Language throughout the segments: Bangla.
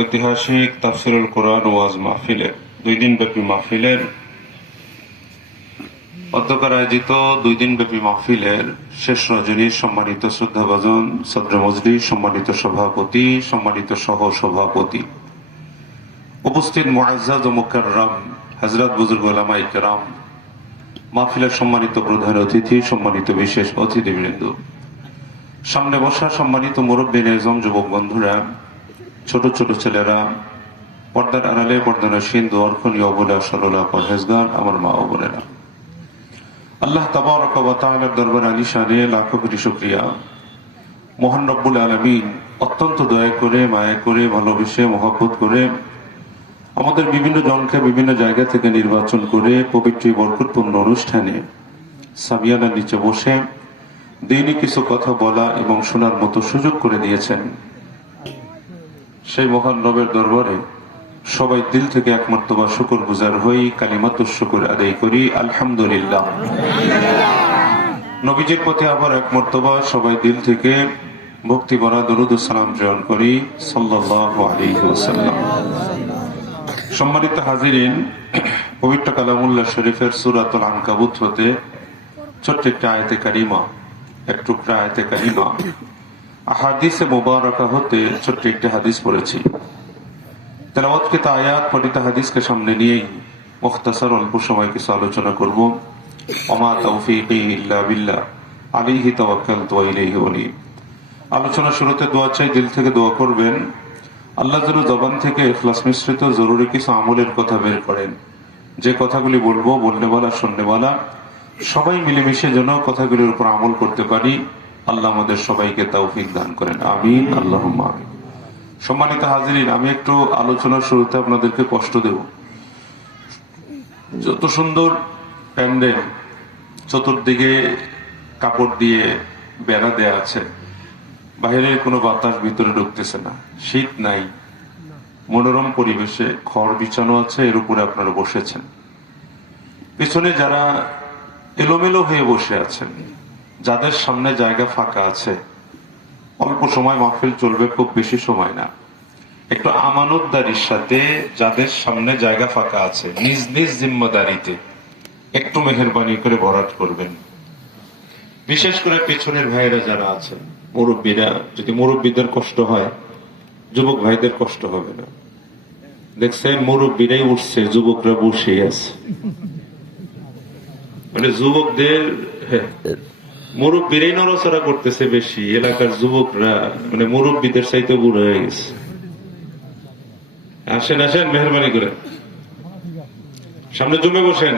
ঐতিহাসিক তাফসিরুল কোরআন ওয়াজ মাহফিলের 2 দিনব্যাপী মাহফিলের অধ্যকার আয়োজিত 2 দিনব্যাপী মাহফিলের শেষ রজনীর সম্মানিত শ্রদ্ধাভাজন সদর মজলিস, সম্মানিত সভাপতি, সম্মানিত সহ সভাপতি, উপস্থিত মুআজ্জাজ ও মুকাররম হযরত বুজুর্গ উলামায়ে কেরাম, মাহফিলের সম্মানিত প্রধান অতিথি, সম্মানিত বিশেষ অতিথিবৃন্দ, সামনে বসা সম্মানিত মুরব্বিনে আজম, যুবক বন্ধুরা, ছোট ছোট ছেলেরা, পর্দার আড়ালে পর্দানশীন, দোয়ারখনি অবলা সরলা পরহেজগার, আমার মা ও বোনেরা, আল্লাহ তাবারক ওয়া তাআলার দরবারে আলিশানে লাখো কোটি শুকরিয়া। মহান রব্বুল আলামিন অত্যন্ত দয়া করে, মায়া করে, ভালোবেসে, মহব্বত করে আমাদের বিভিন্ন জনকে বিভিন্ন জায়গা থেকে নির্বাচন করে পবিত্র বরকতপূর্ণ অনুষ্ঠানে সামিয়ানার নিচে বসে দিনই কিছু কথা বলা এবং শোনার মতো সুযোগ করে দিয়েছেন। সেই মহান রবের দরবারে সবাই দিল থেকে এক মর্তবা শুকর গুজার হই, কালিমাতুশ শুকর আদায় করি, আলহামদুলিল্লাহ। নবীজির প্রতি আবার এক মর্তবা সবাই দিল থেকে ভক্তি ভরা দরুদ ও সালাম প্রেরণ করি, সাল্লাল্লাহু আলাইহি ওয়াসাল্লাম। সম্মানিত হাজিরিন, পবিত্র কালামুল্লাহ শরীফের সূরাতুল আনকাবুত হতে ছোট্ট একটা আয়াতে কারিমা, এক টুকরা আয়াতে কারিমা, আহাদিসে মুবারাকা হতে ছোট্ট একটা হাদিস পড়েছি। তেলাওয়াতকৃত আয়াত, পঠিত হাদিসকে সামনে নিয়েই মুখতাসার অল্প সময় কিছু আলোচনা করব। ওমা তাওফীকি ইল্লা বিল্লাহ, আলাইহি তাওয়াক্কালতু ওয়া ইলাইহি উনীব। আলোচনা শুরুতে দোয়া চাই, দিল থেকে দোয়া করবেন আল্লাহ যেন জবান থেকে ইখলাস মিশ্রিত জরুরি কিছু আমলের কথা বের করেন। যে কথাগুলি বলবো, বলনেওয়ালা শুননেওয়ালা সবাই মিলেমিশে যেন কথাগুলির উপর আমল করতে পারি। আল্লাহ আমাদের সবাইকে তৌফিক দান করেন, আমিন, আল্লাহুম্মা আমিন। সম্মানিত হাজিরিন, আমি একটু আলোচনার শুরুতে আপনাদেরকে কষ্ট দেব। যত সুন্দর প্যান্ডেল, চতুর্দিকে কাপড় দিয়ে বেড়া দেয়া আছে, বাইরে কোনো বাতাস ভিতরে ঢুকতেছে না, শীত নাই, মনোরম পরিবেশে খড় বিছানো আছে, এর উপরে আপনারা বসেছেন। পিছনে যারা এলোমেলো হয়ে বসে আছেন, যাদের সামনে জায়গা ফাঁকা আছে, অল্প সময় মাহফিল চলবে, খুব বেশি সময় না, একটু আমানতদারির সাথে যাদের সামনে জায়গা ফাঁকা আছে নিজ নিজ জিম্মাদারিতে একটু মেহেরবানি করে বরাত করবেন। বিশেষ করে পেছনের ভাইরা যারা আছেন, মুরব্বীরা, যদি মুরব্বীদের কষ্ট হয় যুবক ভাইদের কষ্ট হবে না। দেখছেন মুরব্বীরাই উঠছে, যুবকরা বসে আছে, মানে যুবকদের মুরব্বীরাই নড়াচড়া করতেছে বেশি, এলাকার যুবকরা মানে মুরব্বীদের চাইতে বুড়ো হয়ে গেছে। আসেন আসেন, মেহরবানি করে সামনে জমে বসেন।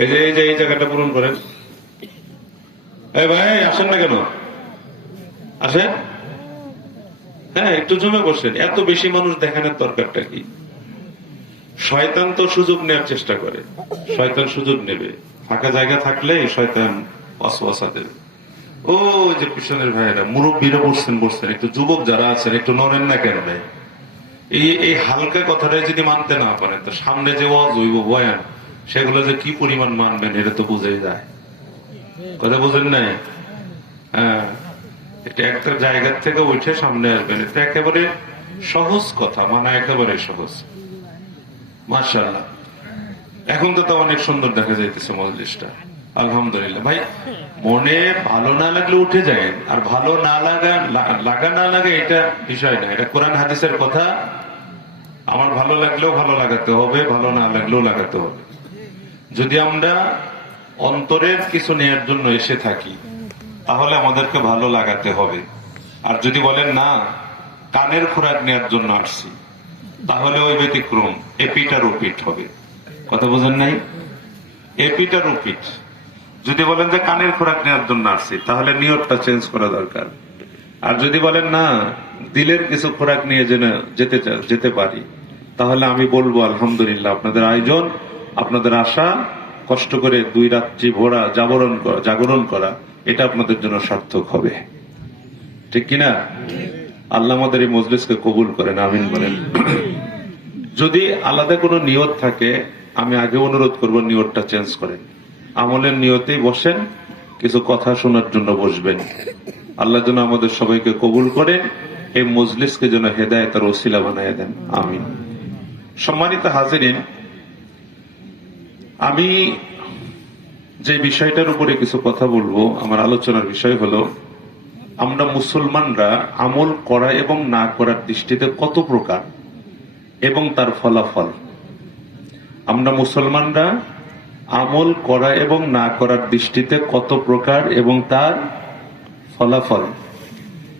এই জায়গাটা পূরণ করেন। এই ভাই আসেন না কেন, আসেন। হ্যাঁ, একটু জমে বসেন। এত বেশি মানুষ দেখানোর দরকারটা কি? শয়তান তো সুযোগ নেওয়ার চেষ্টা করে, শয়তান সুযোগ নেবে। ফাঁকা জায়গা থাকলে শয়তান ওয়াসওয়াসা দেবে। ও যে পিছনের ভাইয়েরা, মুরব্বীরা বসছেন, একটু যুবক যারা আছেন একটু নড়েন না কেন ভাই? এই হালকা কথাটাই যদি মানতে না পারেন তো সামনে যে ওয়াজ হইব, বয়ান, সেগুলো যে কি পরিমাণ মানবেন এটা তো বুঝেই যায়। কথা বুঝেন নাই? হ্যাঁ, একটা জায়গা থেকে উঠে সামনে আসবেন, এটা একেবারে সহজ কথা, মানে একেবারে সহজ। মাশাআল্লাহ, এখন তো অনেক সুন্দর দেখা যাইতেছে মজলিসটা, আলহামদুলিল্লাহ। ভাই, মনে ভালো না লাগলে উঠে যায়, আর ভালো না লাগা না লাগে এটা বিষয় না, এটা কোরআন হাদিসের কথা। আমার ভালো লাগলেও ভালো লাগাতে হবে, ভালো না লাগলেও লাগাতে হবে। যদি আমরা অন্তরের কিছু নেয়ার জন্য এসে থাকি তাহলে আমাদেরকে ভালো লাগাতে হবে। আর যদি বলেন না, কানের খোরাক নেয়ার জন্য আসছি, তাহলে ওই ব্যতিক্রম, এপিট আর ওপিট হবে। কথা বুঝেন নাই? এপিট আর ওপিট। যদি বলেন যে কানের খোরাক নেওয়ার জন্য আসছি, তাহলে নিয়তটা চেঞ্জ করা দরকার। আর যদি বলেন না, দিলের কিছু খোরাক নিয়ে যেতে পারি, তাহলে আমি বলবো আলহামদুলিল্লাহ, আপনাদের আয়োজন, আপনাদের আশা, কষ্ট করে 2 রাত্রি ভোরা জাগরণ করা, এটা আপনাদের জন্য সার্থক হবে। ঠিক কিনা? আল্লাহ আমাদের এই মজলিসকে কবুল করেন, আমিন বলেন। যদি আলাদা কোনো নিয়ত থাকে, আমি আগে অনুরোধ করব নিয়তটা চেঞ্জ করেন। আমলের নিয়তেই বসেন, কিছু কথা শোনার জন্য বসবেন। আল্লাহ যেন আমাদের সবাইকে কবুল করেন এই মজলিসকে যেন হেদায়েতের ওসিলা বানায় দেন, আমিন। সম্মানিত হাজিরিন, আমি যে বিষয়টার উপরে কিছু কথা বলবো, আমার আলোচনার বিষয় হলো আমরা মুসলমানরা আমল করা এবং না করার দৃষ্টিতে কত প্রকার এবং তার ফলাফল। আমরা মুসলমানরা আমল করা এবং না করার দৃষ্টিতে কত প্রকার এবং তার ফলাফল।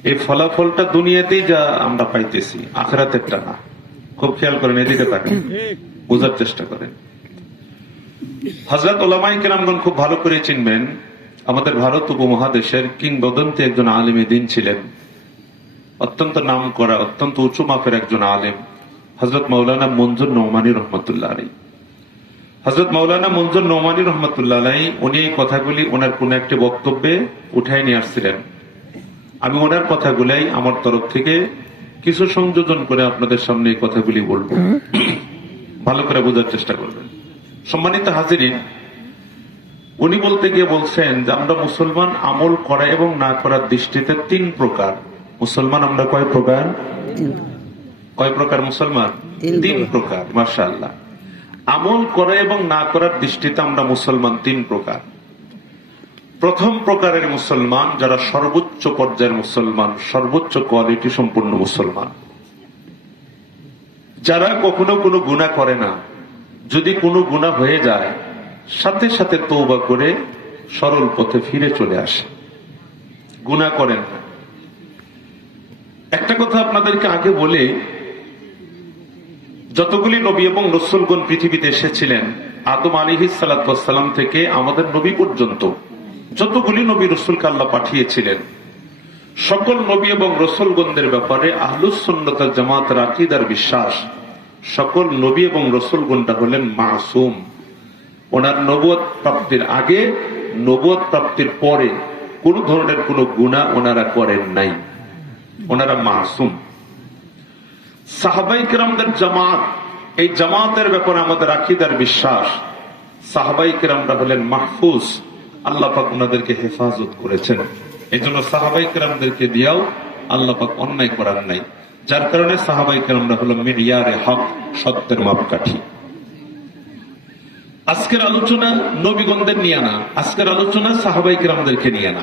এই ফলাফলটা দুনিয়াতেই যা আমরা পাইতেছি, আখিরাতেরটা না। খুব খেয়াল করেন, এদিকে তাকান, বোঝার চেষ্টা করেন। হযরত উলামায়ে কেরামগণ খুব ভালো করে চিনবেন, আমাদের ভারত উপমহাদেশের কিংবদন্তি একজন আলেমে দ্বীন ছিলেন, অত্যন্ত নাম করা, অত্যন্ত উঁচু মাপের একজন আলেম, হযরত মাওলানা মনজুর নোমানী রহমতুল্লাহ আলাইহি। হযরত মাওলানা মনজুর নোমানী রহমতুল্লাহ আলাইহি উনি এই কথাগুলি ওনার কোন একটি বক্তব্যে উঠায় নিয়ে আসছিলেন। আমি ওনার কথাগুলাই আমার তরফ থেকে কিছু সংযোজন করে আপনাদের সামনে এই কথাগুলি বলবো, ভালো করে বোঝার চেষ্টা করবেন। সম্মানিত হাজিরিন, উনি বলতে গিয়ে বলছেন যে আমরা মুসলমান আমল করা এবং না করার দৃষ্টিতে তিন প্রকার। মুসলমান আমরা কয় প্রকার? কয় প্রকার মুসলমান? তিন প্রকার। মাশাআল্লাহ। আমল করা এবং না করার দৃষ্টিতে আমরা মুসলমান তিন প্রকার। প্রথম প্রকারের মুসলমান যারা সর্বোচ্চ পর্যায়ের মুসলমান, সর্বোচ্চ কোয়ালিটি সম্পূর্ণ মুসলমান, যারা কখনো কোনো গুনাহ করে না, যদি কোনো গুনাহ হয়ে যায় সাথে সাথে তওবা করে সরল পথে ফিরে চলে আসে, গুনাহ করেন না। একটা কথা আপনাদেরকে আগে বলে, যতগুলি নবী এবং রাসূলগণ পৃথিবীতে এসেছিলেন, আদম আলাইহিস সালাতু ওয়াস সালাম থেকে আমাদের নবী পর্যন্ত যতগুলি নবী রাসূলকে আল্লাহ পাঠিয়েছিলেন, সকল নবী এবং রাসূলগণদের ব্যাপারে আহলুস সুন্নাত ওয়াল জামাতের আকীদার বিশ্বাস, সকল নবী এবং রাসূলগণটা হলেন মাসুম। ওনার নবুয়ত প্রাপ্তির আগে, নবুয়ত প্রাপ্তির পরে কোন ধরনের কোন গুনাহ ওনারা করেন নাই, ওনারা মাসুম। সাহাবায়ে কেরামদের জামাত, এই জামাতের ব্যাপারে আমাদের আকীদার বিশ্বাস, সাহাবায়ে কেরামরা হলেন মাহফুজ, আল্লাহ পাক ওনাদেরকে হেফাজত করেছেন। এই জন্য সাহাবায়ে কেরামদেরকে দিয়েও আল্লাহ পাক অন্যায় করার নাই, যার কারণে সাহাবায়ে কেরামরা হলো মিয়ারে হক, সত্যের মাপকাঠি। আজকের আলোচনা নবীগণদের নিয়ে না, আজকের আলোচনা সাহাবায়ে কেরামদেরকে নিয়ে না।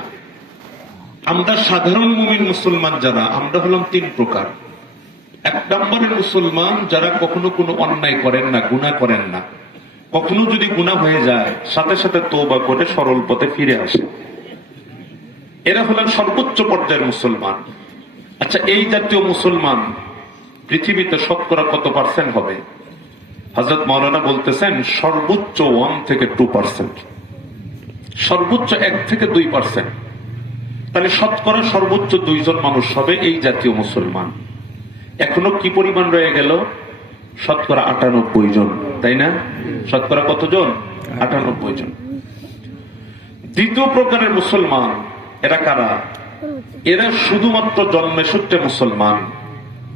আমরা সাধারণ মুমিন মুসলমান যারা, আমরা হলাম তিন প্রকার। এক নম্বরের মুসলমান যারা কখনো কোনো অন্যায় করেন না, গুনাহ করেন না, কখনো যদি গুনাহ হয়ে যায় সাথে সাথে তওবা করে সরল পথে ফিরে আসে, এরা হলেন সর্বোচ্চ পর্যায়ের মুসলমান। আচ্ছা, এই জাতীয় মুসলমান পৃথিবীতে শতকরা কত পার্সেন্ট হবে? হযরত মাওলানা বলতেছেন সর্বোচ্চ 1 থেকে 2%, সর্বোচ্চ 1 থেকে 2%। তাহলে শতকরা সর্বোচ্চ 2 জন মানুষ হবে এই জাতীয় মুসলমান। এখনো কি পরিমাণ রয়ে গেল? শতকরা 98 জন, তাই না? শতকরা কতজন? 98 জন। দ্বিতীয় প্রকারের মুসলমান এরা কারা? এরা শুধুমাত্র জন্মে সূত্রে মুসলমান,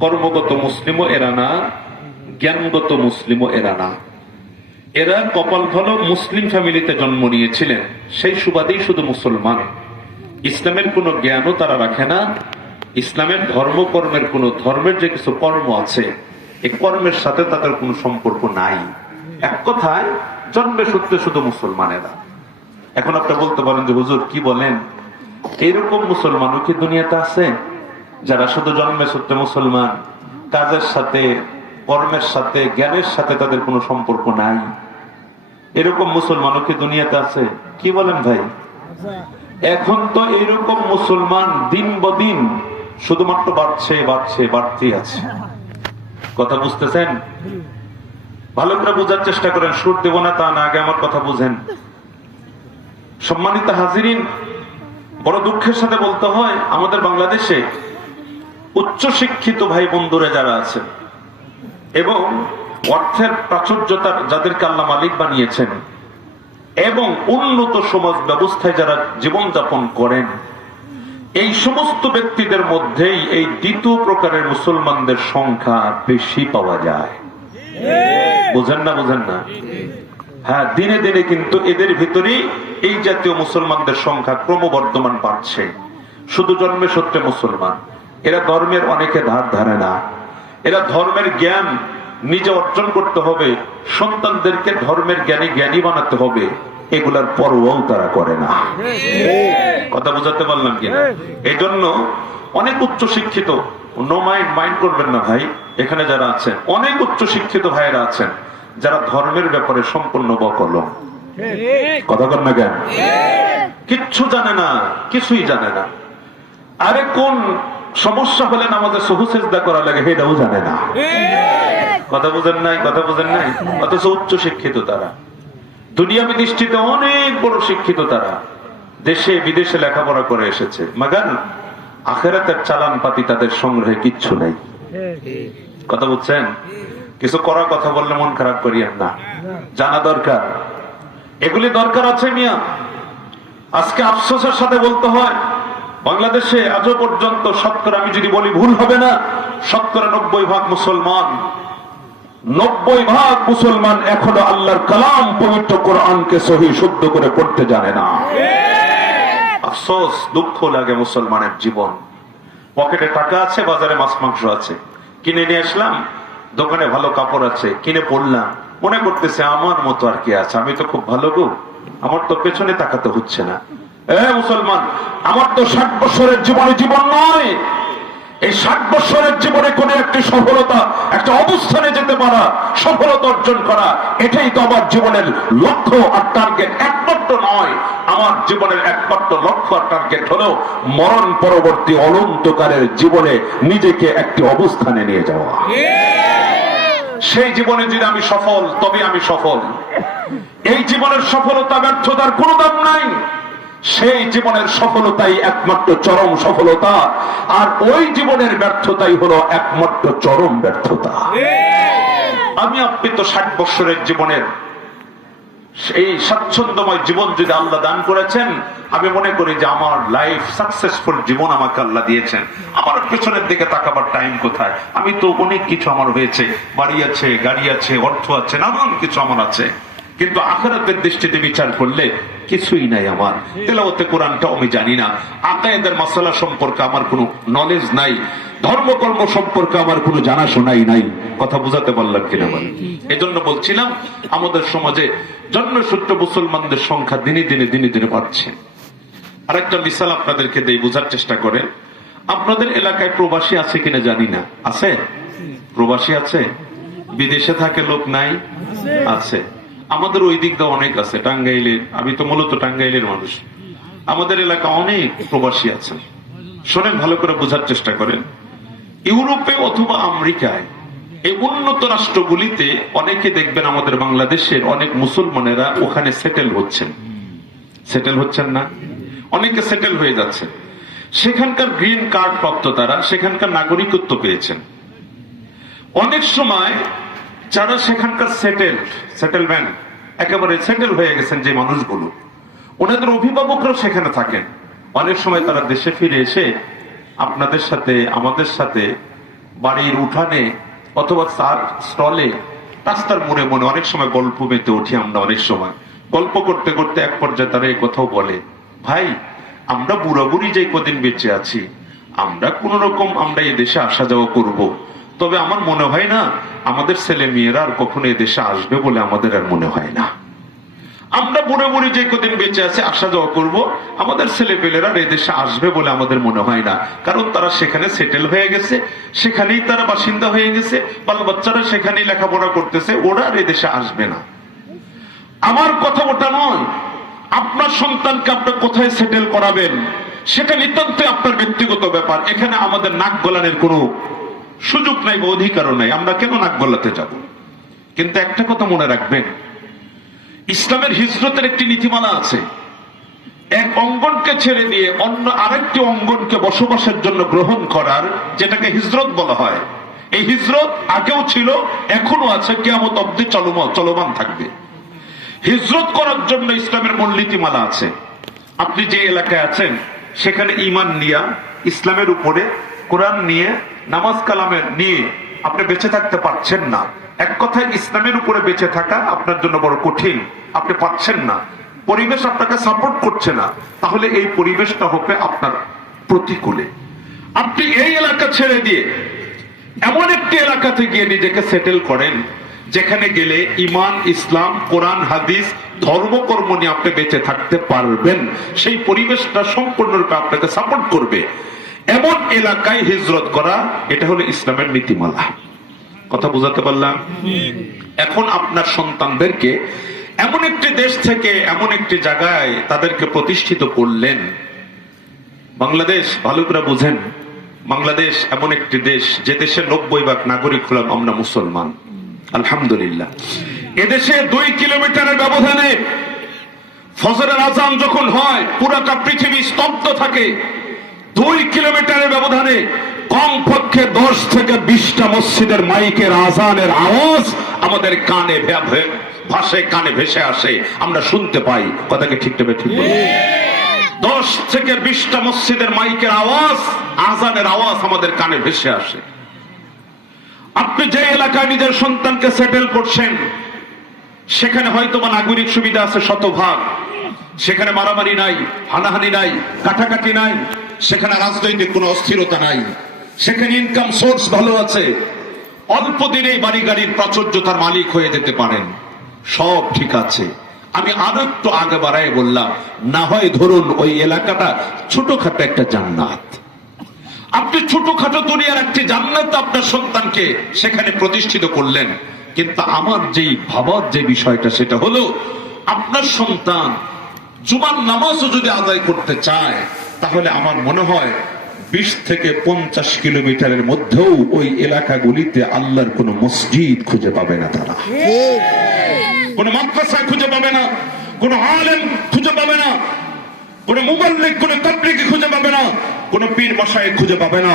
কর্মগত মুসলিমও এরা না, জ্ঞানগত মুসলিমও এরা না। এরা কপাল ভালো মুসলিম ফ্যামিলিতে জন্ম নিয়েছিলেন, সেই সুবাদেই শুধু মুসলমান। ইসলামের কোনো জ্ঞানও তারা রাখে না, ইসলামের ধর্মকর্মের কোন ধর্মের যে কিছু কর্ম আছে এই কর্মের সাথে তাদের কোনো সম্পর্ক নাই। এক কথায় জন্মে সূত্রে শুধু মুসলমানেরা। এখন আপনি বলতে পারেন যে হুজুর কি বলেন, এইরকম মুসলমানও কি দুনিয়াতে আছে যারা শুধু জন্মে সূত্রে মুসলমান, কাজের সাথে, কর্মের সাথে, জ্ঞানের সাথে তাদের কোনো সম্পর্ক নাই? এরকম মুসলমানও কি দুনিয়াতে আছে? কি বলেন ভাই? এখন তো এইরকম মুসলমান দিন বদিন শুধুমাত্র বাড়ছে বাড়ছে বাড়তেই আছে। কথা বুঝতেছেন? ভালো করে বোঝার চেষ্টা করেন, সুর দেব না তা না, আগে আমার কথা বুঝেন। সম্মানিত হাজিরিন, বড় দুঃখের সাথে বলতে হয় আমাদের বাংলাদেশে উচ্চ শিক্ষিত ভাই বন্ধুরা যারা আছেন এবং অর্থের প্রাচুর্যতা যাদেরকে আল্লাহ মালিক বানিয়েছেন এবং উন্নত সমাজ ব্যবস্থায় যারা জীবনযাপন করেন, এই সমস্ত ব্যক্তিদের মধ্যেই এই দ্বিতীয় প্রকারের মুসলমানদের সংখ্যা বেশি পাওয়া যায়। বুঝেন না? বুঝেন না? হ্যাঁ, দিনে দিনে কিন্তু এদের ভিতরেই এই জাতীয় মুসলমানদের সংখ্যা ক্রমবর্ধমান পাচ্ছে। শুধু জন্মে সূত্রে মুসলমান, এরা ধর্মের অনেকে ধার ধারে না। এরা ধর্মের জ্ঞান নিজে অর্জন করতে হবে, সন্তানদেরকে ধর্মের জ্ঞানী জ্ঞানী বানাতে হবে, এগুলার পরোয়াও তারা করে না। কথা বুঝাতে পারলাম কিনা? এই জন্য অনেক উচ্চ শিক্ষিত, নো মাইন্ড করবেন না ভাই, এখানে যারা আছেন অনেক উচ্চ শিক্ষিত ভাইয়েরা আছেন যারা ধর্মের ব্যাপারে সম্পূর্ণ বকলম। কথা বল না কেন? কিচ্ছু জানে না, কিছুই জানে না। আরে কোন সমস্যা হলে আমাদের সহু সেজদা করা লাগে সেটাও জানে না। কথা বুঝেন নাই? কথা বুঝেন নাই? অথচ উচ্চ শিক্ষিত তারা, দুনিয়াবী দৃষ্টিতে অনেক বড় শিক্ষিত তারা, দেশে বিদেশে লেখাপড়া করে এসেছে, মাগার আখেরাতের চালান পাতি তাদের সংগ্রহে কিচ্ছু নাই। কথা বুঝছেন? কিছু করার কথা বললে মন খারাপ করিয়েন না, জানা দরকার, এগুলি দরকার আছে মিয়া। আজকে আফসোসের সাথে বলতে হয়, বাংলাদেশে আজও পর্যন্ত শতকরা, আমি যদি বলি ভুল হবে না, শতকরা 90% মুসলমান, 90% মুসলমান এখনো আল্লাহর কালাম পবিত্র কোরআনকে সহি শুদ্ধ করে পড়তে জানে না। আফসোস, দুঃখ লাগে মুসলমানের জীবন। পকেটে টাকা আছে, বাজারে মাছ মাংস আছে, কিনে নিয়ে আসলাম, দোকানে ভালো কাপড় আছে, কিনে পড়লাম, মনে করতেছে আমার মতো আর কি আছে, আমি তো খুব ভালো গো, আমার তো পেছনে তাকাতে হচ্ছে না। মুসলমান, আমার তো 60 বছরের জীবনে জীবন নয়। এই 60 বছরের জীবনে কোন একটি সফলতা, একটা অবস্থানে যেতে পারা, সফলতা অর্জন করা, এটাই তো আমার জীবনের লক্ষ্য আর টার্গেট, একমাত্র নয়। আমার জীবনের একমাত্র লক্ষ্য আর টার্গেট হলো মরণ পরবর্তী অনন্তকালের জীবনে নিজেকে একটি অবস্থানে নিয়ে যাওয়া। সেই জীবনে যদি আমি সফল, তবে আমি সফল। এই জীবনের সফলতা ব্যর্থতার কোনো দাম নাই। সেই জীবনের সফলতাই একমাত্র চরম সফলতা, আর ওই জীবনের ব্যর্থতাই হলো একমাত্র চরম ব্যর্থতা। আমি আপনি তো 60 বছরের জীবনের এই স্বাচ্ছন্দ্যময় জীবন যদি আল্লাহ দান করেছেন, আমি মনে করি যে আমার লাইফ সাকসেসফুল জীবন আমাকে আল্লাহ দিয়েছেন। আমার পেছনের দিকে তাকাবার টাইম কোথায়? আমি তো অনেক কিছু আমার হয়েছে, বাড়ি আছে, গাড়ি আছে, অর্থ আছে, নানান কিছু আমার আছে, কিন্তু আখিরাতের দৃষ্টিতে বিচার করলে কিছুই নাই আমার। তেলাওয়াতে কোরআনটাও আমি জানি না, আকায়েদের মাসালা সম্পর্কে আমার কোনো নলেজ নাই, ধর্মকর্ম সম্পর্কে আমার কোনো জানাশোনাই নাই। কথা বুঝাতে পারলাম কিনা বলেন? এজন্য বলছিলাম, আমাদের সমাজে জন্মসূত্র মুসলমানদের সংখ্যা দিনে দিনে দিনে দিনে বাড়ছে। আরেকটা মিসাল আপনাদেরকে দেই, বোঝার চেষ্টা করেন। আপনাদের এলাকায় প্রবাসী আছে কিনা জানি না, আছে? প্রবাসী আছে? বিদেশে থাকে লোক নাই? আছে। আমাদের ওই দিক দিয়ে অনেক আছে, টাঙ্গাইলের, আমি তো মূলত টাঙ্গাইলের মানুষ, আমাদের এলাকা অনেক প্রবাসী আছে। শোনেন, ভালো করে বোঝার চেষ্টা করেন। ইউরোপে অথবা আমেরিকায়, এই উন্নত রাষ্ট্রগুলিতে অনেকে দেখবেন আমাদের বাংলাদেশের অনেক মুসলমানেরা ওখানে সেটেল হচ্ছেন। সেটেল হচ্ছেন না? অনেকে সেটেল হয়ে যাচ্ছে, সেখানকার গ্রিন কার্ড প্রাপ্ত, তারা সেখানকার নাগরিকত্ব পেয়েছেন। অনেক সময় যারা সেখানকার সেটেলমেন্ট একেবারে সেটেল হয়ে গেছেন যে মানুষগুলো, ওনাদের অভিভাবকরাও সেখানে থাকেন। অনেক সময় তারা দেশে ফিরে এসে আপনাদের সাথে, আমাদের সাথে বাড়ির উঠানে অথবা স্টলে, রাস্তার মোড়ে মনে অনেক সময় গল্প মেতে উঠি আমরা। অনেক সময় গল্প করতে করতে এক পর্যায়ে তারা এই কথাও বলে, ভাই আমরা বুড়া বুড়ি যে কদিন বেঁচে আছি, আমরা কোন রকম আমরা এই দেশে আসা যাওয়া করব, তবে আমার মনে হয় না আমাদের ছেলে মেয়েরা আর কখনো এই দেশে আসবে বলে আমাদের আর মনে হয় না। আমরা বুড়ে বুড়ি যে কদিন বেঁচে আছে আসা যাওয়া করব, আমাদের ছেলে পেলেরা এই দেশে আসবে বলে আমাদের মনে হয় না, কারণ তারা সেখানে সেটেল হয়ে গেছে, সেখানেই তারা বাসিন্দা হয়ে গেছে, বাল বাচ্চারা সেখানেই লেখাপড়া করতেছে, ওরা আর এই দেশে আসবে না। আমার কথা ওটা নয়। আপনার সন্তানকে আপনি কোথায় সেটেল করাবেন সেটা নিতান্তই আপনার ব্যক্তিগত ব্যাপার। এখানে আমাদের নাক গলানোর কোনো সুযোগ নাই বা অধিকারও নাই, আমরা কেন নাক গলাতে যাব? কিন্তু একটা কথা মনে রাখবেন, ইসলামের হিজরতের একটি নীতিমালা আছে। এক অঙ্গনকে ছেড়ে দিয়ে অন্য আরেকটি অঙ্গনকে বসবাসের জন্য গ্রহণ করার, যেটাকে হিজরত বলা হয়, এই হিজরত আগেও ছিল, এখনো আছে, কিয়ামত অবধি চলমান থাকবে। হিজরত করার জন্য ইসলামের মূল নীতিমালা আছে। আপনি যে এলাকায় আছেন সেখানে ঈমান নিয়ে, ইসলামের উপরে, কোরআন নিয়ে, নামাজ কালামের নিয়ে আপনি বেঁচে থাকতে পারছেন না। এক কথায় ইসলামের উপরে বেঁচে থাকা আপনার জন্য বড় কঠিন, আপনি পাচ্ছেন না, পরিবেশ আপনাকে সাপোর্ট করছে না, তাহলে এই পরিবেশটা হবে আপনার প্রতিকূলে। আপনি এই এলাকা ছেড়ে দিয়ে এমন একটি এলাকাতে গিয়ে নিজেকে সেটেল করেন যেখানে গেলে ইমান, ইসলাম, কোরআন, হাদিস, ধর্মকর্ম নিয়ে আপনি বেঁচে থাকতে পারবেন, সেই পরিবেশটা সম্পূর্ণরূপে আপনাকে সাপোর্ট করবে, এমন এলাকায় হিজরত করা, এটা হলো ইসলামের নীতিমালা। কথা বুঝাতে পারলাম? এখন আপনার সন্তানদেরকে এমন একটি দেশ থেকে এমন একটি জায়গায় তাদেরকে প্রতিষ্ঠিত করলেন। বাংলাদেশ, ভালো করে বুঝেন, বাংলাদেশ এমন একটি দেশ যে দেশে 90% নাগরিক হলাম আমরা মুসলমান, আলহামদুলিল্লাহ। এদেশে 2 কিলোমিটারের ব্যবধানে ফজরের আজান যখন হয় পুরাটা পৃথিবী স্তব্ধ থাকে। 2 কিলোমিটারের ব্যবধানে কমপক্ষে 10 থেকে 20টা মসজিদের মাইকের আজানের আওয়াজ আমাদের কানে ভাসে, কানে ভেসে আসে, আমরা শুনতে পাই। কথাকে ঠিক তবে ঠিক বলি। 10 থেকে 20টা মসজিদের মাইকের আওয়াজ, আজানের আওয়াজ আমাদের কানে ভেসে আসে। আপনি যে এলাকায় নিজের সন্তানকে সেটেল করছেন সেখানে হয়তো বা নাগরিক সুবিধা আছে শতভাগ, সেখানে মারামারি নাই, হানাহানি নাই, কাটাকাটি নাই, সেখানে রাজনৈতিক কোনো অস্থিরতা নাই, সেখানে ইনকাম সোর্স ভালো আছে, অল্প দিনেই বাড়ি গাড়ির প্রাচুর্যতার মালিক হয়ে যেতে পারেন, সব ঠিক আছে। আমি আরো একটু আগে বাড়ায় বললাম, না হয় ধরুন ওই এলাকাটা ছোটখাটো একটা জান্নাত, আপনি ছোটখাটো দুনিয়ার একটি জান্নাত আপনার সন্তানকে সেখানে প্রতিষ্ঠিত করলেন। কিন্তু আমার যেই ভাবার যে বিষয়টা সেটা হলো, আপনার সন্তান জুমার নামাজও যদি আদায় করতে চায় তাহলে আমার মনে হয় 20 থেকে 50 কিলোমিটারের মধ্যেও ওই এলাকাগুলিতে আল্লাহর কোন মসজিদ খুঁজে পাবে না, তারা কোন মাদ্রাসা খুঁজে পাবে না, কোন আলেম খুঁজে পাবে না, কোন মুবাল্লিগ, কোন তাবলীগী খুঁজে পাবে না, কোন পীর মাশায়েখ খুঁজে পাবে না।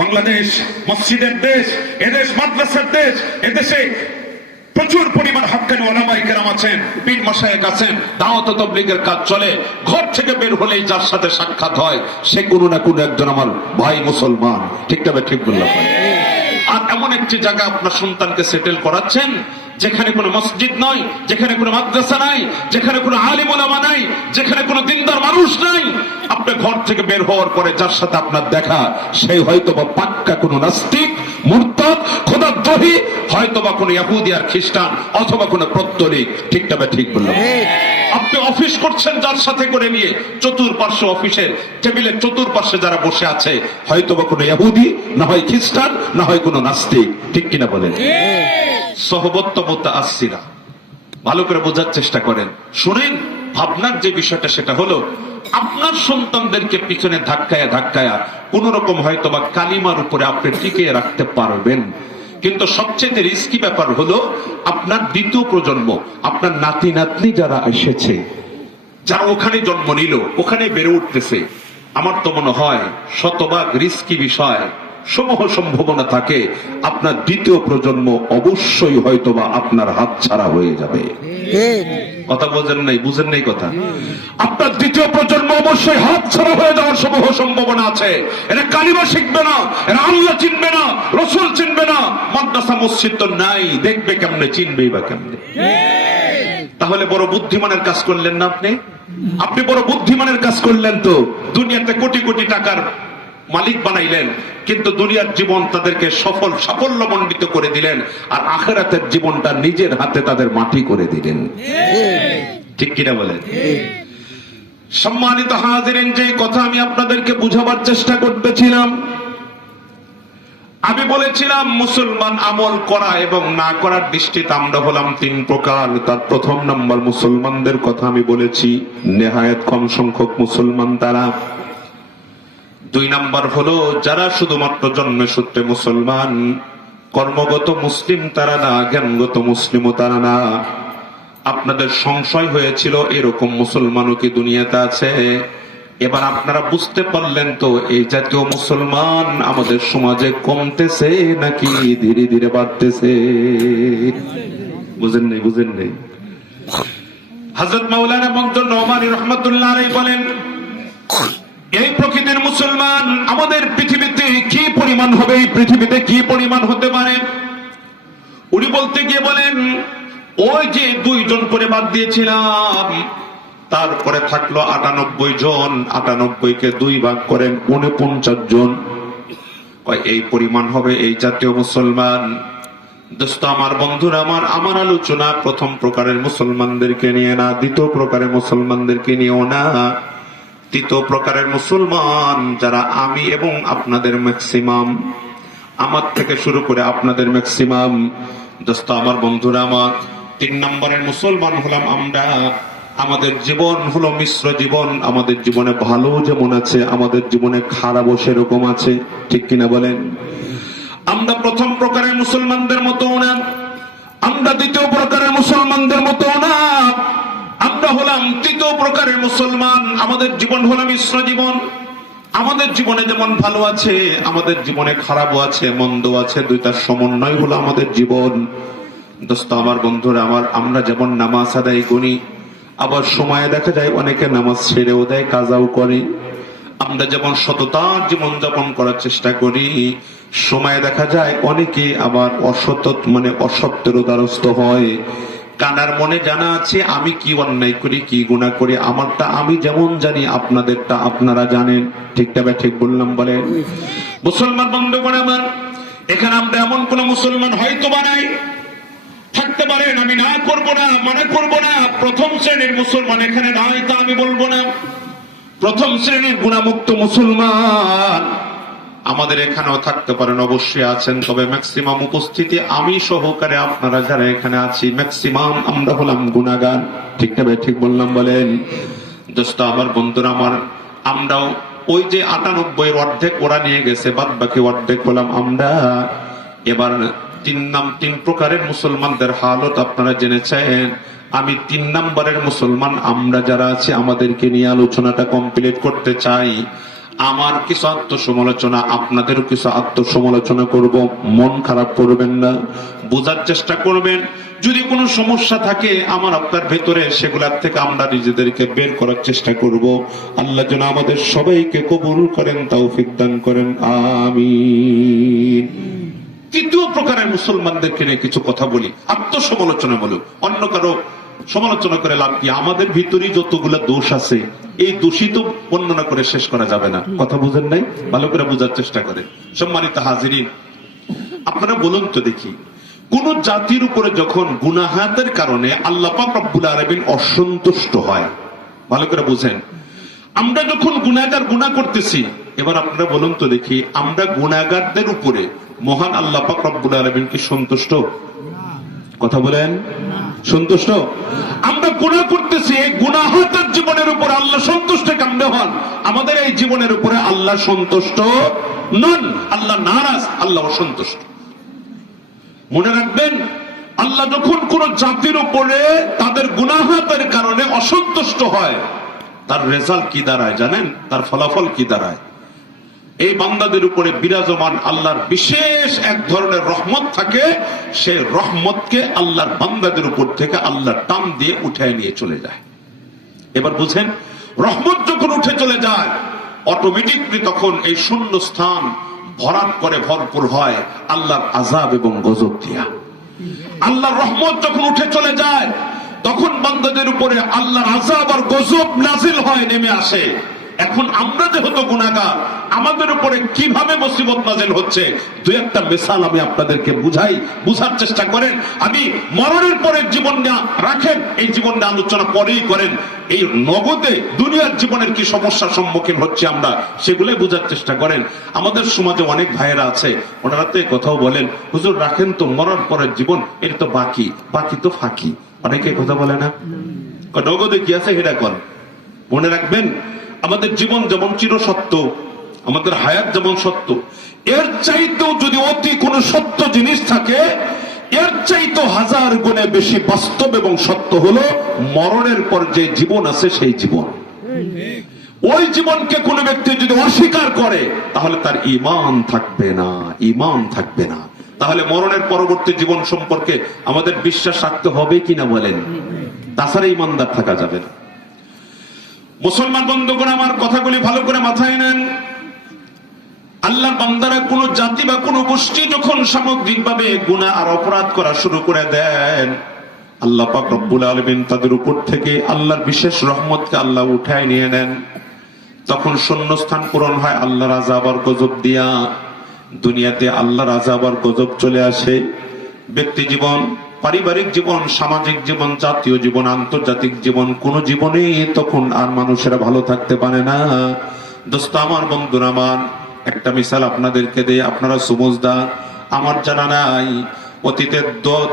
বাংলাদেশ মসজিদের দেশ, এদেশ মাদ্রাসার দেশ, এদেশে প্রচুর পরিমাণ হাক্কানি উলামায়ে কেরাম আছেন, পীর মাশায়েখ আছেন, দাওয়াত ও তাবলীগের কাজ চলে। ঘর থেকে বের হলেই যার সাথে সাক্ষাৎ হয় সে কোনো না কোনো একজন আমার ভাই মুসলমান। ঠিক তবে ঠিক বললাম? আর এমন একটি জায়গা আপনার সন্তানকে সেটেল করাচ্ছেন যেখানে কোনো মসজিদ নয়, যেখানে কোনো মাদ্রাসা নাই, যেখানে কোনো আলিম ওলামা নাই, যেখানে কোনো দিনদার মানুষ নাই। আপনি ঘর থেকে বের হওয়ার পরে যার সাথে আপনার দেখা সেই হয়তোবা পাক্কা কোনো নাস্তিক, মুরতাদ, খোদাদ্রোহী, হয়তোবা কোনো ইহুদি আর খ্রিস্টান, অথবা কোনো পত্তলিক। ঠিক তবে ঠিক বললাম? আপনি অফিস করছেন যার সাথে করে নিয়ে, চতুর্পার্শ্বে অফিসের টেবিলের চতুর্পার্শ্বে যারা বসে আছে হয়তোবা কোনো ইহুদি, না হয় খ্রিস্টান, না হয় কোনো নাস্তিক। ঠিক কিনা বলেন? সহবত্তমতা আসছিরা, ভালো করে বোঝার চেষ্টা করেন, শুনেন। ভাবনার যে বিষয়টা সেটা হলো, আপনার সন্তানদেরকে পিছনে ধাক্কায়া ধাক্কায়া কোন রকম হয়তো বা কালিমার উপরে আপনি টিকিয়ে রাখতে পারবেন, কিন্তু সবচেয়ে রিস্কি ব্যাপার হলো আপনার দ্বিতীয় প্রজন্ম, আপনার নাতি নাতনি যারা এসেছে, যারা ওখানে জন্ম নিল, ওখানে বেড়ে উঠতেছে। আমার তো মনে হয় শতভাগ রিস্কি বিষয়, সমূহ সম্ভাবনা থাকে আপনার দ্বিতীয় প্রজন্ম অবশ্যই হয়তোবা আপনার হাত ছাড়া হয়ে যাবে। কথা বোঝেন নাই? বুঝেন নাই কথা? আপনার দ্বিতীয় প্রজন্ম অবশ্যই হাত ছাড়া হয়ে যাওয়ার সমূহ সম্ভাবনা আছে। এরা কালিমা শিখবে না, এরা আল্লাহ চিনবে না, রসুল চিনবে না, মাদ্রাসা মসজিদ তো নাই, দেখবে কেমনে, চিনবেই বা কেমনে? তাহলে বড় বুদ্ধিমানের কাজ করলেন না আপনি? আপনি বড় বুদ্ধিমানের কাজ করলেন তো, দুনিয়াতে কোটি কোটি টাকার মালিক বানাইলেন, কিন্তু দুনিয়ার জীবন তাদেরকে সাফল্যমণ্ডিত করে দিলেন, আর আখিরাতের জীবনটা নিজের হাতে তাদের মাটি করে দিলেন। ঠিক কিনা বলেন? সম্মানিত হাজিরিন, যে কথা আমি আপনাদেরকে বুঝাবার চেষ্টা করতেছিলাম, আমি বলেছিলাম মুসলমান আমল করা এবং না করার দৃষ্টিতে আমরা হলাম 3 প্রকার। তার প্রথম নম্বর মুসলমানদের কথা আমি বলেছি, নেহায়েত কম সংখ্যক মুসলমান তারা। 2 নম্বর হলো যারা শুধুমাত্র জন্মে সূত্রে মুসলমান, কর্মগত মুসলিম তারা না, জ্ঞানগত মুসলিমও তারা না। আপনাদের সংশয় হয়েছিল এরকম মুসলমানও কি দুনিয়াতে আছে? এবার আপনারা বুঝতে পারলেন তো এই জাতীয় মুসলমান আমাদের সমাজে কমতেছে নাকি ধীরে ধীরে বাড়তেছে? বুঝেন নেই? বুঝেন নেই? হযরত মাওলানা মনজুর রহমানী রাহমাতুল্লাহ আলাইহি বলেন, এই প্রকৃতির মুসলমান আমাদের পৃথিবীতে কি পরিমাণ হবে, এই পৃথিবীতে কি পরিমাণ হতে পারে? উনি বলতে গিয়ে বলেন, ওই যে 2 জন করে বাদ দিয়েছিলাম, তারপরে থাকলো 98 জন, 98 কে 2 ভাগ করেন 49 জন। এই পরিমাণ হবে এই জাতীয় মুসলমান। দোস্ত আমার, বন্ধুরা আমার আলোচনা প্রথম প্রকারের মুসলমানদেরকে নিয়ে না, দ্বিতীয় প্রকারের মুসলমানদেরকে নিয়েও না। তৃতীয় প্রকারের মুসলমান যারা আমি এবং আপনাদের ম্যাক্সিমাম, আমার থেকে শুরু করে আপনাদের ম্যাক্সিমাম। দোস্ত আমার, বন্ধুরা আমার, 3 নম্বরের মুসলমান হলাম আমরা। আমাদের জীবন হলো মিশ্র জীবন। আমাদের জীবনে ভালো যেমন আছে, আমাদের জীবনে খারাপও সেরকম আছে, ঠিক কিনা বলেন? আমরা প্রথম প্রকারের মুসলমানদের মতো না, আমরা দ্বিতীয় প্রকারের মুসলমানদের মতো না, আমরা হলাম তৃতীয় প্রকারের মুসলমান। আমাদের জীবন হলো মিশ্র জীবন। আমাদের জীবনে যেমন ভালো আছে, আমাদের জীবনে খারাপও আছে, মন্দ আছে, দুইটার সমন্বয় হলো আমাদের জীবন। দোস্ত আমার, বন্ধুরা আমার, আমরা যেমন নামাজ আদায় করি, আবার সময়ে দেখা যায় অনেকে নামাজ ছেড়েও দেয়, কাজাও করে। আমরা যেমন সততার জীবন যাপন করার চেষ্টা করি, সময়ে দেখা যায় অনেকে আবার অসত্যের দ্বারস্থ হয়। কানার মনে জানা আছে আমি কি অন্যায় করি, কি গুনাহ করি। আমারটা আমি যেমন জানি, আপনাদেরটা আপনারা জানেন, ঠিকটা বা ঠিক বললাম বলেন? মুসলমান বন্ধুগণ আমার, এখানে আমরা এমন কোন মুসলমান হয়তো বানাই থাকতে পারেন, আমি না করব না, মনে করব না প্রথম শ্রেণীর মুসলমান এখানে নাই, তা আমি বলবো না। প্রথম শ্রেণীর গুণামুক্ত মুসলমান আমাদের এখানেও থাকতে পারেন, অবশ্যই আছেন। তবে ম্যাক্সিমাম উপস্থিতি আমি সহকারে আপনারা যারা এখানে আছি, ম্যাক্সিমাম আমরা হলাম গুনাহগার, ঠিক না ভাই? ঠিক বললাম বলেন? দোস্ত আমার, বন্ধুরা আমার, আমরাও ওই যে 98 এর অর্ধেক ওরা নিয়ে গেছে, বাদ বাকি অর্ধেক হলাম আমরা। এবার 3 প্রকারের মুসলমানদের হালত আপনারা জেনেছেন। আমি 3 নম্বরের মুসলমান আমরা যারা আছি আমাদেরকে নিয়ে আলোচনাটা কমপ্লিট করতে চাই। আমার কিছু আত্মসমালোচনা, আপনাদেরও কিছু আত্মসমালোচনা করব। মন খারাপ করবেন না, বোঝার চেষ্টা করবেন। যদি কোনো সমস্যা থাকে আমার আপনার ভেতরে, সেগুলোর থেকে আমরা নিজেদেরকে বের করার চেষ্টা করব। আল্লাহ যেন আমাদের সবাইকে কবুল করেন, তৌফিক দান করেন, আমিন। তৃতীয় প্রকারের মুসলমানদেরকে নিয়ে কিছু কথা বলি, আত্মসমালোচনা বলুক, অন্য কারো সমালোচনা করে লাভ কি? আমাদের ভিতরে যতগুলো দোষ আছে, এই দোষই তো বর্ণনা করে শেষ করা যাবে না। কথা বুঝেন নাই? ভালো করে বোঝার চেষ্টা করেন। সম্মানিত হাজিরিন, আপনারা বলুন তো দেখি, কোন জাতির উপরে যখন গুনাহাতের কারণে আল্লাহ পাক রব্বুল আলামিন অসন্তুষ্ট হয়, ভালো করে বুঝেন। আমরা যখন গুনাহ করতেছি, এবার আপনারা বলুন তো দেখি, আমরা গুনাহগারদের উপরে মহান আল্লাহ পাক রব্বুল আলামিন কি সন্তুষ্ট? কথা বলেন, সন্তুষ্ট? আমরা গুনাহ করতেছি, এই গুনাহতার জীবনের উপর আল্লাহ সন্তুষ্ট কেমনে হন? আমাদের এই জীবনের উপরে আল্লাহ সন্তুষ্ট নন, আল্লাহ নারাজ, আল্লাহ অসন্তুষ্ট। মনে রাখবেন, আল্লাহ যখন কোন জাতির উপরে তাদের গুনাহতের কারণে অসন্তুষ্ট হয়, তার রেজাল্ট কি দাঁড়ায় জানেন? তার ফলাফল কি দাঁড়ায়? এই বান্দাদের উপরে বিরাজমান আল্লাহর বিশেষ এক ধরনের রহমত থাকে। সেই রহমতকে আল্লাহর বান্দাদের উপর থেকে আল্লাহ টান দিয়ে উঠায় নিয়ে চলে যায়। এবার বুঝেন, রহমত যখন উঠে চলে যায়, অটোমেটিকলি তখন এই শূন্য স্থান ভরাট করে ভরপুর হয় আল্লাহর আযাব এবং গজব দিয়া। আল্লাহর রহমত যখন উঠে চলে যায়, তখন বান্দাদের উপরে আল্লাহর আযাব আর গজব নাজিল হয়, নেমে আসে। এখন আমরা যেহেতু গুনাহগার, আমাদের উপরে কিভাবে মুসিবত নাজিল হচ্ছে, দুই একটা মিসাল আমি আপনাদেরকে বুঝাই, বুঝার চেষ্টা করেন। আমি মরণের পরে জীবনটা রাখেন, এই জীবনটা আলোচনা পরেই করেন। এই নগদে দুনিয়ার জীবনের কি সমস্যার সম্মুখীন হচ্ছে আমরা, সেগুলোই বুঝার চেষ্টা করেন। আমাদের সমাজে অনেক ভাইয়েরা আছে, ওনারা তো এই কথাও বলেন, হুজুর রাখেন তো, মরণ পরের জীবন এটা তো বাকি, বাকি তো ফাঁকি। অনেকে কথা বলে না, নগদে কি আছে সেটা কর। মনে রাখবেন, আমাদের জীবন যেমন চিরসত্য, আমাদের হায়াত যেমন সত্য, এর চাইতেও যদি অতি কোন সত্য জিনিস থাকে, এর চাইতো 1000 গুণে বেশি বাস্তব এবং সত্য হলো মরণের পর যে জীবন আছে সেই জীবন। ওই জীবনকে কোন ব্যক্তি যদি অস্বীকার করে, তাহলে তার ঈমান থাকবে না, ঈমান থাকবে না। তাহলে মরণের পরবর্তী জীবন সম্পর্কে আমাদের বিশ্বাস রাখতে হবে কিনা বলেন? তাছাড়া ঈমানদার থাকা যাবে না। মুসলমান বন্ধুগণ, আমার কথাগুলি ভালো করে মাথায় নেন। আল্লাহর বান্দারা কোন জাতি বা কোন গোষ্ঠী যখন সামগ্রিকভাবে গুনাহ আর অপরাধ করা শুরু করে দেন, আল্লাহ পাক রব্বুল আলামিন তাদের উপর থেকে আল্লাহর বিশেষ রহমতকে আল্লাহ উঠায় নিয়ে নেন। তখন শূন্যস্থান পূরণ হয় আল্লাহর আযাব আর গজব দিয়া। দুনিয়াতে আল্লাহর আযাব আর গজব চলে আসে। ব্যক্তি জীবন, পারিবারিক জীবন, সামাজিক জীবন, জাতীয় জীবন, আন্তর্জাতিক জীবন, কোন জীবনে তখন আর মানুষেরা ভালো থাকতে পারে না। দোস্ত আমার, বন্ধুরা আমার, একটা মিসাল আপনাদেরকে দেই, আপনারা সুমুজদার। আমার জানা নাই অতীতে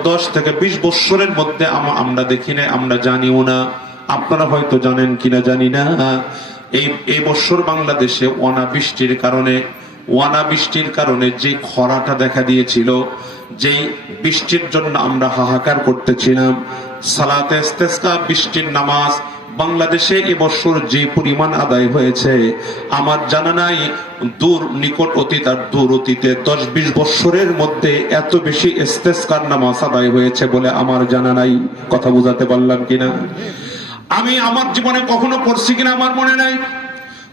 10 থেকে 20 বছরের মধ্যে আমরা দেখি না, আমরা জানিও না, আপনারা হয়তো জানেন কিনা জানি না, এই বছর বাংলাদেশে অনাবৃষ্টির কারণে যে খরাটা দেখা দিয়েছিল, যেই বৃষ্টির জন্য আমরা হাহাকার করতেছিলাম, সালাতে ইস্তেসকা, বৃষ্টির নামাজ বাংলাদেশে এবছর যে পরিমাণ আদায় হয়েছে, আমার জানা নাই নিকট অতীত আর দূর অতীতে 10-20 বছরের মধ্যে এত বেশি ইস্তেসকার নামাজ আদায় হয়েছে বলে আমার জানা নাই। কথা বুঝাতে পারলাম কিনা? আমি আমার জীবনে কখনো পড়ছি কিনা আমার মনে নাই,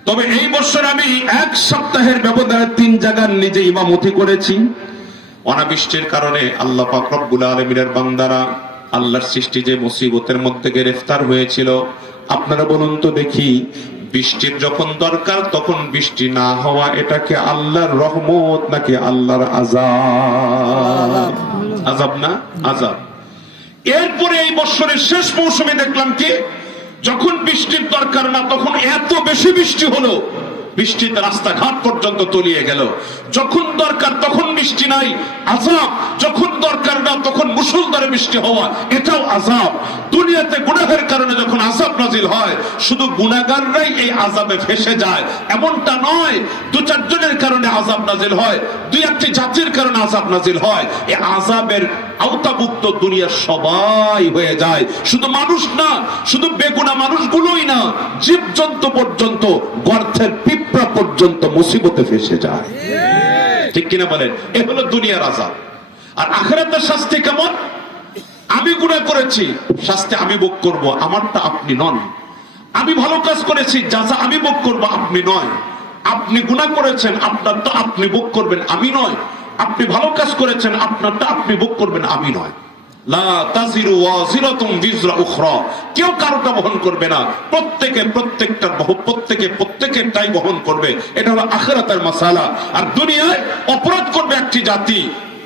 তবে এই বছর আমি 1 সপ্তাহের ব্যবধানে 3 জায়গার নিজে ইমামতি করেছি। অনাবৃষ্টির কারণে আল্লাহ পাক রব্বুল আলামিনের বান্দারা, আল্লাহর সৃষ্টি যে মুসিবতের মধ্যে গ্রেফতার হয়েছিল, আপনারা বলুন তো দেখি, বৃষ্টির যখন দরকার তখন বৃষ্টি না হওয়া, এটাকে আল্লাহর রহমত নাকি আল্লাহর আযাব? আযাব না? আযাব। এরপরে এই বছরের শেষ মৌসুমে দেখলাম কি, যখন বৃষ্টির দরকার না তখন এত বেশি বৃষ্টি হলো, বৃষ্টিতে রাস্তাঘাট পর্যন্ত তলিয়ে গেল। যখন দরকার তখন বৃষ্টি নাই, আযাব। যখন দরকার না তখন মুষলধারে বৃষ্টি হওয়া, এটাও আযাব। দুনিয়াতে গুনাহের কারণে যখন আযাব নাজিল হয়, শুধু গুনাহগাররাই এই আযাবে ফেসে যায় এমনটা নয়। 2-4 জনের কারণে আযাব নাজিল হয়, 2-1টি জাতির কারণে আযাব নাজিল হয়। এই আযাবের আওতাভুক্ত দুনিয়ার সবাই হয়ে যায়, শুধু মানুষ না, শুধু বেগুনা মানুষগুলোই না, জীবজন্তু পর্যন্ত, গর্তের পিঁপড়া পর্যন্ত মুসিবতে ফেসে যায়। ঠিক কিনা বলেন? এ হলো দুনিয়ার আযাব। আর আখিরাতের শাস্তি কেমন? আমি গুনাহ করেছি, শাস্তি আমি ভোগ করব, আমারটা আপনি নন। আমি ভালো কাজ করেছি, যাজা আমি ভোগ করব, আপনি নয়। আপনি গুনাহ করেছেন, আপনারটা আপনি ভোগ করবেন, আমি নয়। আপনি ভালো কাজ করেছেন, আপনারটা আপনি ভোগ করবেন, আমি নয়। লা তাজিরু ওয়াজিরাতুন বিজরা উখরা, কেউ কারোটা বহন করবে না, প্রত্যেকেরটাই বহন করবে। এটা হলো আখিরাতের মাসালা। আর দুনিয়ায় অপরাধ করবে একটি জাতি,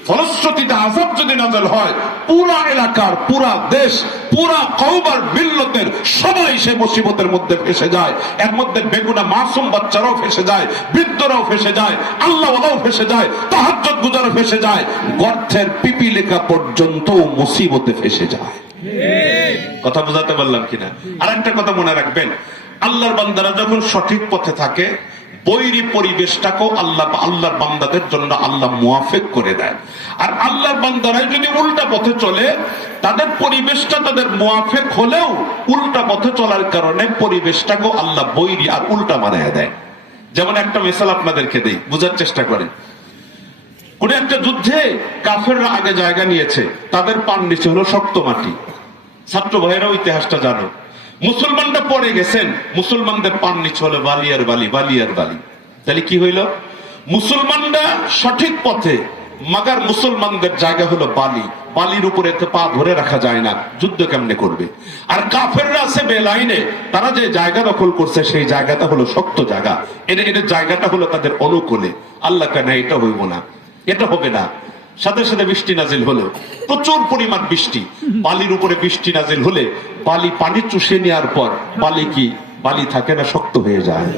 ফলশ্রুতিতে আযাব যদি নাযিল হয়, পুরা এলাকার, পুরা দেশ, পুরা কওমার মিল্লতের সবাই সে মুসিবতের মধ্যে ফেসে যায়। এর মধ্যে বেগুনা মাসুম বাচ্চারাও ফেসে যায়, বৃদ্ধরাও ফেসে যায়, আল্লাহওয়ালাও ফেসে যায়, তাহাজ্জুদ গুজারও ফেসে যায়, গর্তের পিপিলিকা পর্যন্ত মুসিবতে ফেসে যায়। কথা বুঝাতে পারলাম কিনা? আর একটা কথা মনে রাখবেন, আল্লাহর বান্দারা যখন সঠিক পথে থাকে, বৈরী পরিবেশটাকেও আল্লাহর বান্দাদের জন্য আল্লাহ মুয়াফিক করে দেয়। আর আল্লাহর বান্দারাই যদি উল্টা পথে চলে, তাদের পরিবেশটা তাদের মুয়াফিক হলেও উল্টা পথে চলার কারণে পরিবেশটাকেও আল্লাহ বৈরী আর উল্টা বানিয়ে দেয়। যেমন একটা মিসাল আপনাদেরকে দেই, বোঝার চেষ্টা করেন। কোন একটা যুদ্ধে কাফেররা আগে জায়গা নিয়েছে, তাদের পান নিচে হলো শক্ত মাটি। ছাত্র ভাইয়েরাও ইতিহাসটা জানো। মুসলমানরা পড়ে গেছেন, মুসলমানদের পান নিচে হলো বালি আর বালি, বালি আর বালি। তাহলে কি হইল? মুসলমানরা সঠিক পথে, মাগার মুসলমানদের জায়গা হলো বালি, বালির উপরে পা ধরে রাখা যায় না, যুদ্ধ কেমনে করবে? আর কাফেররা আছে বেলাইনে, তারা যে জায়গা দখল করছে সেই জায়গাটা হলো শক্ত জায়গা, এদের জায়গাটা হলো তাদের অনুকূলে। আল্লাহ কেন এটা হইব না, এটা হবে না। সাথে সাথে বৃষ্টি নাজিল হলো, প্রচুর পরিমাণ বৃষ্টি। বালির উপরে বৃষ্টি নাজিল হলে বালি পানি চুষে নেওয়ার পর বালি থাকে না, শক্ত হয়ে যায়,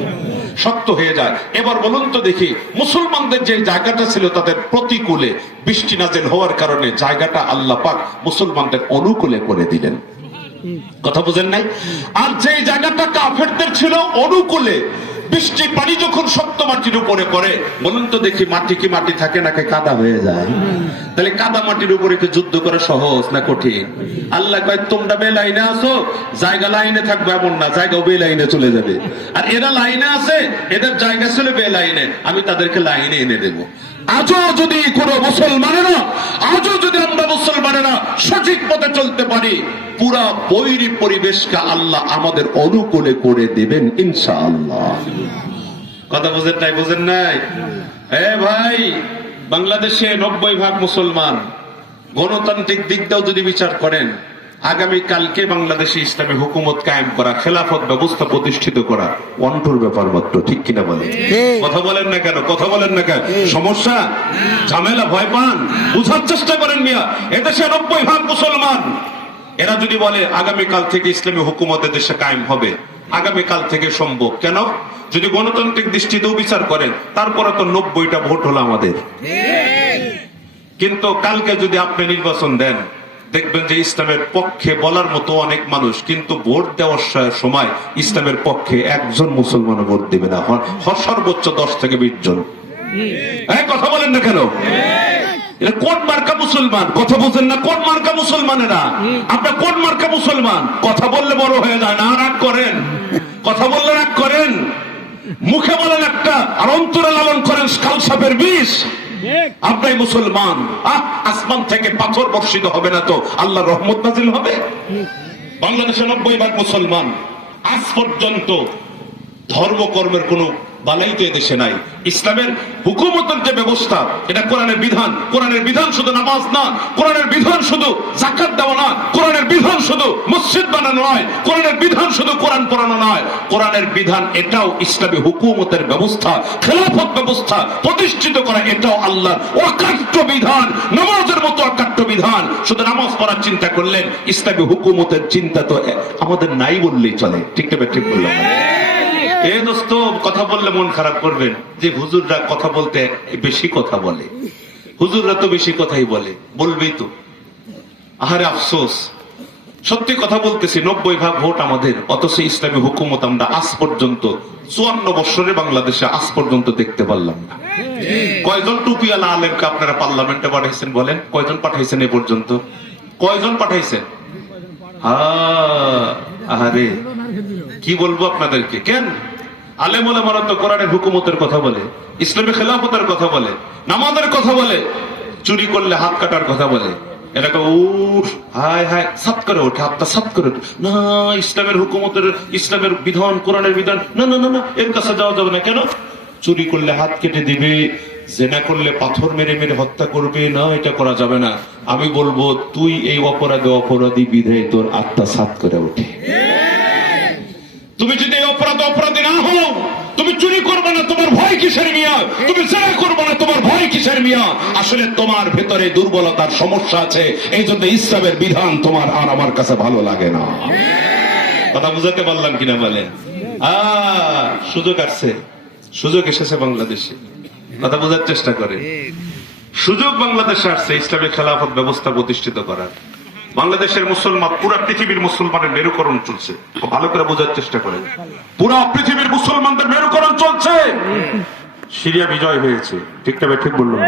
শক্ত হয়ে যায়। এবার বলুন তো দেখি, মুসলমানদের যে জায়গাটা ছিল তাদের প্রতিকূলে, বৃষ্টি নাজিল হওয়ার কারণে জায়গাটা আল্লাহ পাক মুসলমানদের অনুকূলে করে দিলেন। কথা বুঝেন নাই? আর যে জায়গাটা কাফেরদের ছিল অনুকূলে, বৃষ্টি পানি যখন শক্ত মাটির উপরে পড়ে, বলুন তো দেখি, মাটি কি মাটি থাকে নাকি কাদা হয়ে যায়? তাহলে কাদা মাটির উপরে কি যুদ্ধ করা সহজ না কঠিন? আল্লাহ কয়, তোমরা বে লাইনে আছো, জায়গা লাইনে থাকবে এমন না, জায়গাও বে লাইনে চলে যাবে। আর এরা লাইনে আছে, এদের জায়গা ছিল বে লাইনে, আমি তাদেরকে লাইনে এনে দেবো। আজও যদি কোন মুসলমানেরা, আজও যদি আমরা মুসলমানেরা সঠিক পথে চলতে পারি, পুরা বৈরী পরিবেশকে আল্লাহ আমাদের অনুকূলে করে দেবেন ইনশাআল্লাহ। কথা বুঝেন নাই? বুঝেন নাই? ভাই, বাংলাদেশে 90% মুসলমান। গণতান্ত্রিক দিকটাও যদি বিচার করেন, আগামী কালকে বাংলাদেশে ইসলামী হুকুমত কায়েম করা, খেলাফত ব্যবস্থা প্রতিষ্ঠিত করা অন্টুর ব্যাপার মাত্র, ঠিক কিনা বলে? কথা বলেন না কেন? কথা বলেন না কেন? সমস্যা, ঝামেলা, ভয় পান? বুঝার চেষ্টা করেন মিয়া, এদেশে 90% মুসলমান। এরা যদি বলে আগামীকাল থেকে ইসলামী হুকুমত দেশে কায়েম হবে, আগামীকাল থেকে সম্ভব। কেন? যদি গণতান্ত্রিক দৃষ্টিতেও বিচার করেন, তারপরে তো 90টা ভোট হলো আমাদের। কিন্তু কালকে যদি আপনি নির্বাচন দেন, দেখবেন যে ইসলামের পক্ষে বলার মতো অনেক মানুষ, কিন্তু ভোট দেওয়ার সময় ইসলামের পক্ষে একজন মুসলমান ভোট দেবে না, সর্বোচ্চ 10 থেকে 20 জন। কথা বলেন না কেন? এটা কোন মার্কা মুসলমান? কথা বুঝেন না? কোন মার্কা মুসলমানেরা? আপনার কোন মার্কা মুসলমান? কথা বললে বড় হয়ে যায় না, রাগ করেন। কথা বললে রাগ করেন, মুখে বলেন একটা আর অন্তরে লালন করেন কাল সাপের বিষ। আপনাই মুসলমান। আসমান থেকে পাথর বর্ষিত হবে না তো আল্লাহর রহমত নাজিল হবে? বাংলাদেশে 90% মুসলমান। আজ পর্যন্ত ধর্মকর্মের কোন বালাই তো এদেশে নাই। ইসলামের হুকুমতের যে ব্যবস্থা, এটা কোরআনের বিধান। কোরআনের বিধান শুধু নামাজ না, কোরআনের বিধান শুধু যাকাত দেওয়া না, কোরআনের বিধান শুধু মসজিদ বানানো নয়, কোরআনের বিধান শুধু কোরআন পড়ানো নয়, কোরআনের বিধান এটাও ইসলামী হুকুমতের ব্যবস্থা, খেলাফত ব্যবস্থা প্রতিষ্ঠিত করা, এটাও আল্লাহর অকাট্য বিধান। নামাজের মতো অকাট্য বিধান। শুধু নামাজ পড়ার চিন্তা করলেন, ইসলামী হুকুমতের চিন্তা তো আমাদের নাই বললেই চলে। ঠিক না? ঠিক বললাম? এই দোস্ত, কথা বললে মন খারাপ করবেন যে হুজুররা কথা বলতে বেশি কথা বলে। হুজুররা তো বেশি কথাই বলে, বলবেই তো। আহারে আফসোস, সত্যি কথা বলতেছি, 90% ভোট আমাদের, অথচ ইসলামী হুকুমত আমরা আজ পর্যন্ত 54 বছরে বাংলাদেশে আজ পর্যন্ত দেখতে পারলাম না। কয়জন টুপিওয়ালা আলেমকে আপনারা পার্লামেন্টে পাঠাইছেন বলেন? কয়জন পাঠাইছেন এ পর্যন্ত? কয়জন পাঠাইছেন? আহারে কি বলবো আপনাদেরকে। কেন? আলেম ওলামারা তো কোরআনের হুকুমতের কথা বলে, ইসলামী খেলাফতের কথা বলে, নামাজের কথা বলে, চুরি করলে হাত কাটার কথা বলে। এরকম হায় হায় সাত করে ওঠে, হাতটা সাত করে ওঠে, না ইসলামের হুকুমতের, ইসলামের বিধান, কোরআনের বিধান, না না না না, এর কাছে যাওয়া যাবে না। কেন? চুরি করলে হাত কেটে দিবে, জেনা করলে পাথর মেরে মেরে হত্যা করবে, না এটা করা যাবে না। আমি বলবো তুই এই অপরাধে অপরাধী বিধে তোর আত্মা সাত করে ওঠে। তুমি যদি এই অপরাধী না হও, তুমি চুরি করবে না, তোমার ভয় কিসের মিয়া? তুমি জেনা করবে না, তোমার ভয় কিসের মিয়া? আসলে তোমার ভেতরে দুর্বলতার সমস্যা আছে, এই জন্য ইসলামের বিধান তোমার আর আমার কাছে ভালো লাগে না। কথা বুঝাতে পারলাম কিনা বলেন? সুযোগ আসছে, সুযোগ এসেছে বাংলাদেশে। কথা বোঝার চেষ্টা করে, সুযোগ বাংলাদেশে আসছে ইসলামী খেলাফত ব্যবস্থা প্রতিষ্ঠিত করার। বাংলাদেশের মুসলমান, পুরা পৃথিবীর মুসলমানের মেরুকরণ চলছে। ভালো করে বোঝার চেষ্টা করেন, পুরা পৃথিবীর মুসলমানদের মেরুকরণ চলছে। সিরিয়া বিজয় হয়েছে, ঠিক না? ঠিক বললাম?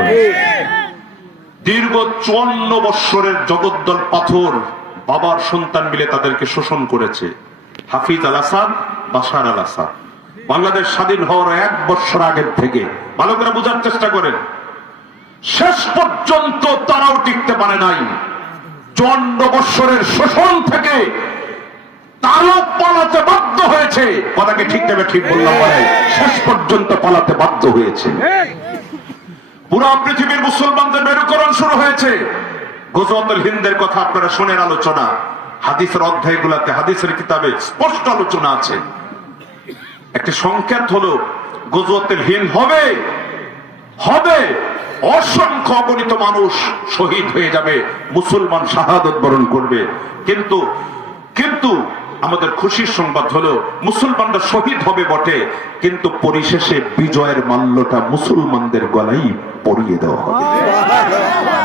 দীর্ঘ 54 বৎসরের জগদ্দল পাথর বাবার সন্তান মিলে তাদেরকে শোষণ করেছে। হাফিজ আল আসাদ, বাশার আল আসাদ। বাংলাদেশ স্বাধীন হওয়ার 1 বৎসর আগের থেকে, ভালো করে বোঝার চেষ্টা করেন, শেষ পর্যন্ত তারাও টিকতে পারে নাই। 54 বৎসরের শোষণ থেকে তারাও পালাতে বাধ্য হয়েছে। কথাকে ঠিক নেবে, ঠিক বললাম? শেষ পর্যন্ত পালাতে বাধ্য হয়েছে। পুরা পৃথিবীর মুসলমানদের মেরুকরণ শুরু হয়েছে। গজওয়াতুল হিন্দের কথা আপনারা শোনেন, আলোচনা হাদিসের অধ্যায়গুলোতে, হাদিসের কিতাবে স্পষ্ট আলোচনা আছে। একটি সংকেত হলো গজওয়াতুল হিন্দ হবে, হবে, অসংখ্য অগণিত মানুষ শহীদ হয়ে যাবে, মুসলমান শাহাদত বরণ করবে। কিন্তু কিন্তু আমাদের খুশির সংবাদ হলো মুসলমানরা শহীদ হবে বটে, কিন্তু পরিশেষে বিজয়ের মাল্যটা মুসলমানদের গলায় পরিয়ে দেওয়া হবে।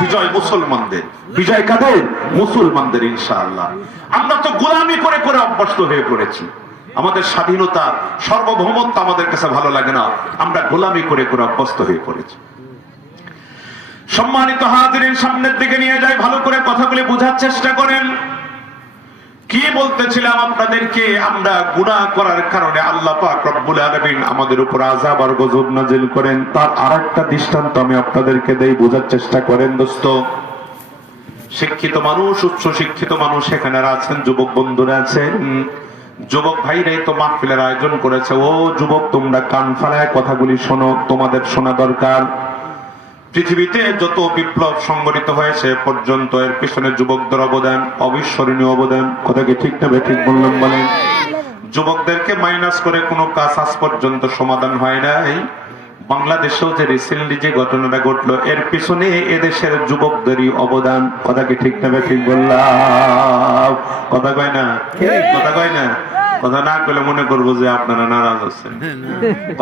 বিজয় মুসলমানদের। বিজয় কাদের? মুসলমানদের, ইনশাআল্লাহ। আমরা তো গোলামি করে করে অভ্যস্ত হয়ে পড়েছি। আমাদের স্বাধীনতা, সার্বভৌমত্ব আমাদের কাছে ভালো লাগে না, আমরা গোলামি করে করে অভ্যস্ত হয়ে পড়েছি। সম্মানিত হাজিরিন, সামনের দিকে নিয়ে যাই, ভালো করে কথাগুলি বোঝার চেষ্টা করেন। কি বলতেছিলাম আপনাদেরকে? আমরা গুনাহ করার কারণে আল্লাহ পাক রব্বুল আলামিন আমাদের উপর আযাব আর গজব নাযিল করেন। তার আরেকটা দৃষ্টান্ত আমি আপনাদেরকে দেই, বোঝার চেষ্টা করেন দোস্ত। শিক্ষিত মানুষ, উচ্চ শিক্ষিত মানুষ এখানে আছেন, যুবক বন্ধুরা আছেন, যুবক ভাইরাই তো মাহফিলের আয়োজন করেছে। ও যুবক, তোমরা কান ফালায় কথাগুলি শোনো, তোমাদের শোনা দরকার। পৃথিবীতে যত বিপ্লব সংগঠিত হয়েছে পর্যন্ত এর পিছনে যুবকদের অবদান অবিস্মরণীয় অবদান। কথা কি ঠিক না ঠিক বললাম বলেন? যুবকদেরকে মাইনাস করে কোনো কাজ আজ পর্যন্ত সমাধান হয় নাই। বাংলাদেশেও যে রিসেন্টলি যে ঘটনাটা ঘটলো এর পিছনে এদেশের যুবকদেরই অবদান। কথা কি ঠিক না ঠিক বললাম? কথা কয় না? কথা কয় না? কথা না কইলে মনে করবো যে আপনারা নারাজ আছেন,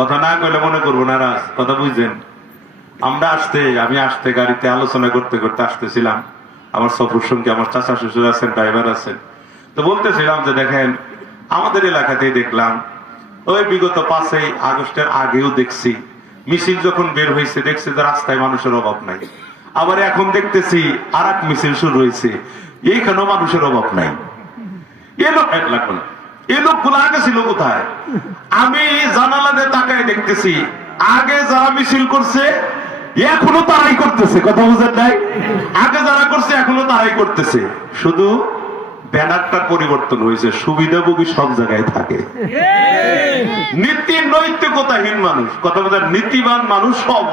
কথা না কইলে মনে করবো নারাজ। কথা বুঝছেন? আমি আসতে গাড়িতে আলোচনা করতে করতে আসতেছিলাম, আমার সফর সঙ্গে আমার চাচা শ্বশুর আছেন, ড্রাইভার আছেন, তো বলতেছিলাম যে দেখেন আমাদের এলাকাতেই দেখলাম ওই বিগত 5ই আগস্টের আগেও দেখছি মিছিল যখন বের হয়েছে দেখছি যে রাস্তায় মানুষের অভাব নাই, আবার এখন দেখতেছি আর এক মিছিল শুরু হয়েছে, এইখানেও মানুষের অভাব নাই। এই লোকগুলো আগে ছিল কোথায়? আমি জানালা দিয়ে তাকায় দেখতেছি আগে যারা মিছিল করছে এখনো তারাই করতেছে। কথা বুঝেন নাই? আগে যারা করছে এখনো তারাই করতেছে, শুধু ব্যানারটার পরিবর্তন হয়েছে। সুবিধাভোগী সব জায়গায় থাকে, নীতি নৈতিকতাহীন মানুষ, কথা বোঝার নীতিবান মানুষ সব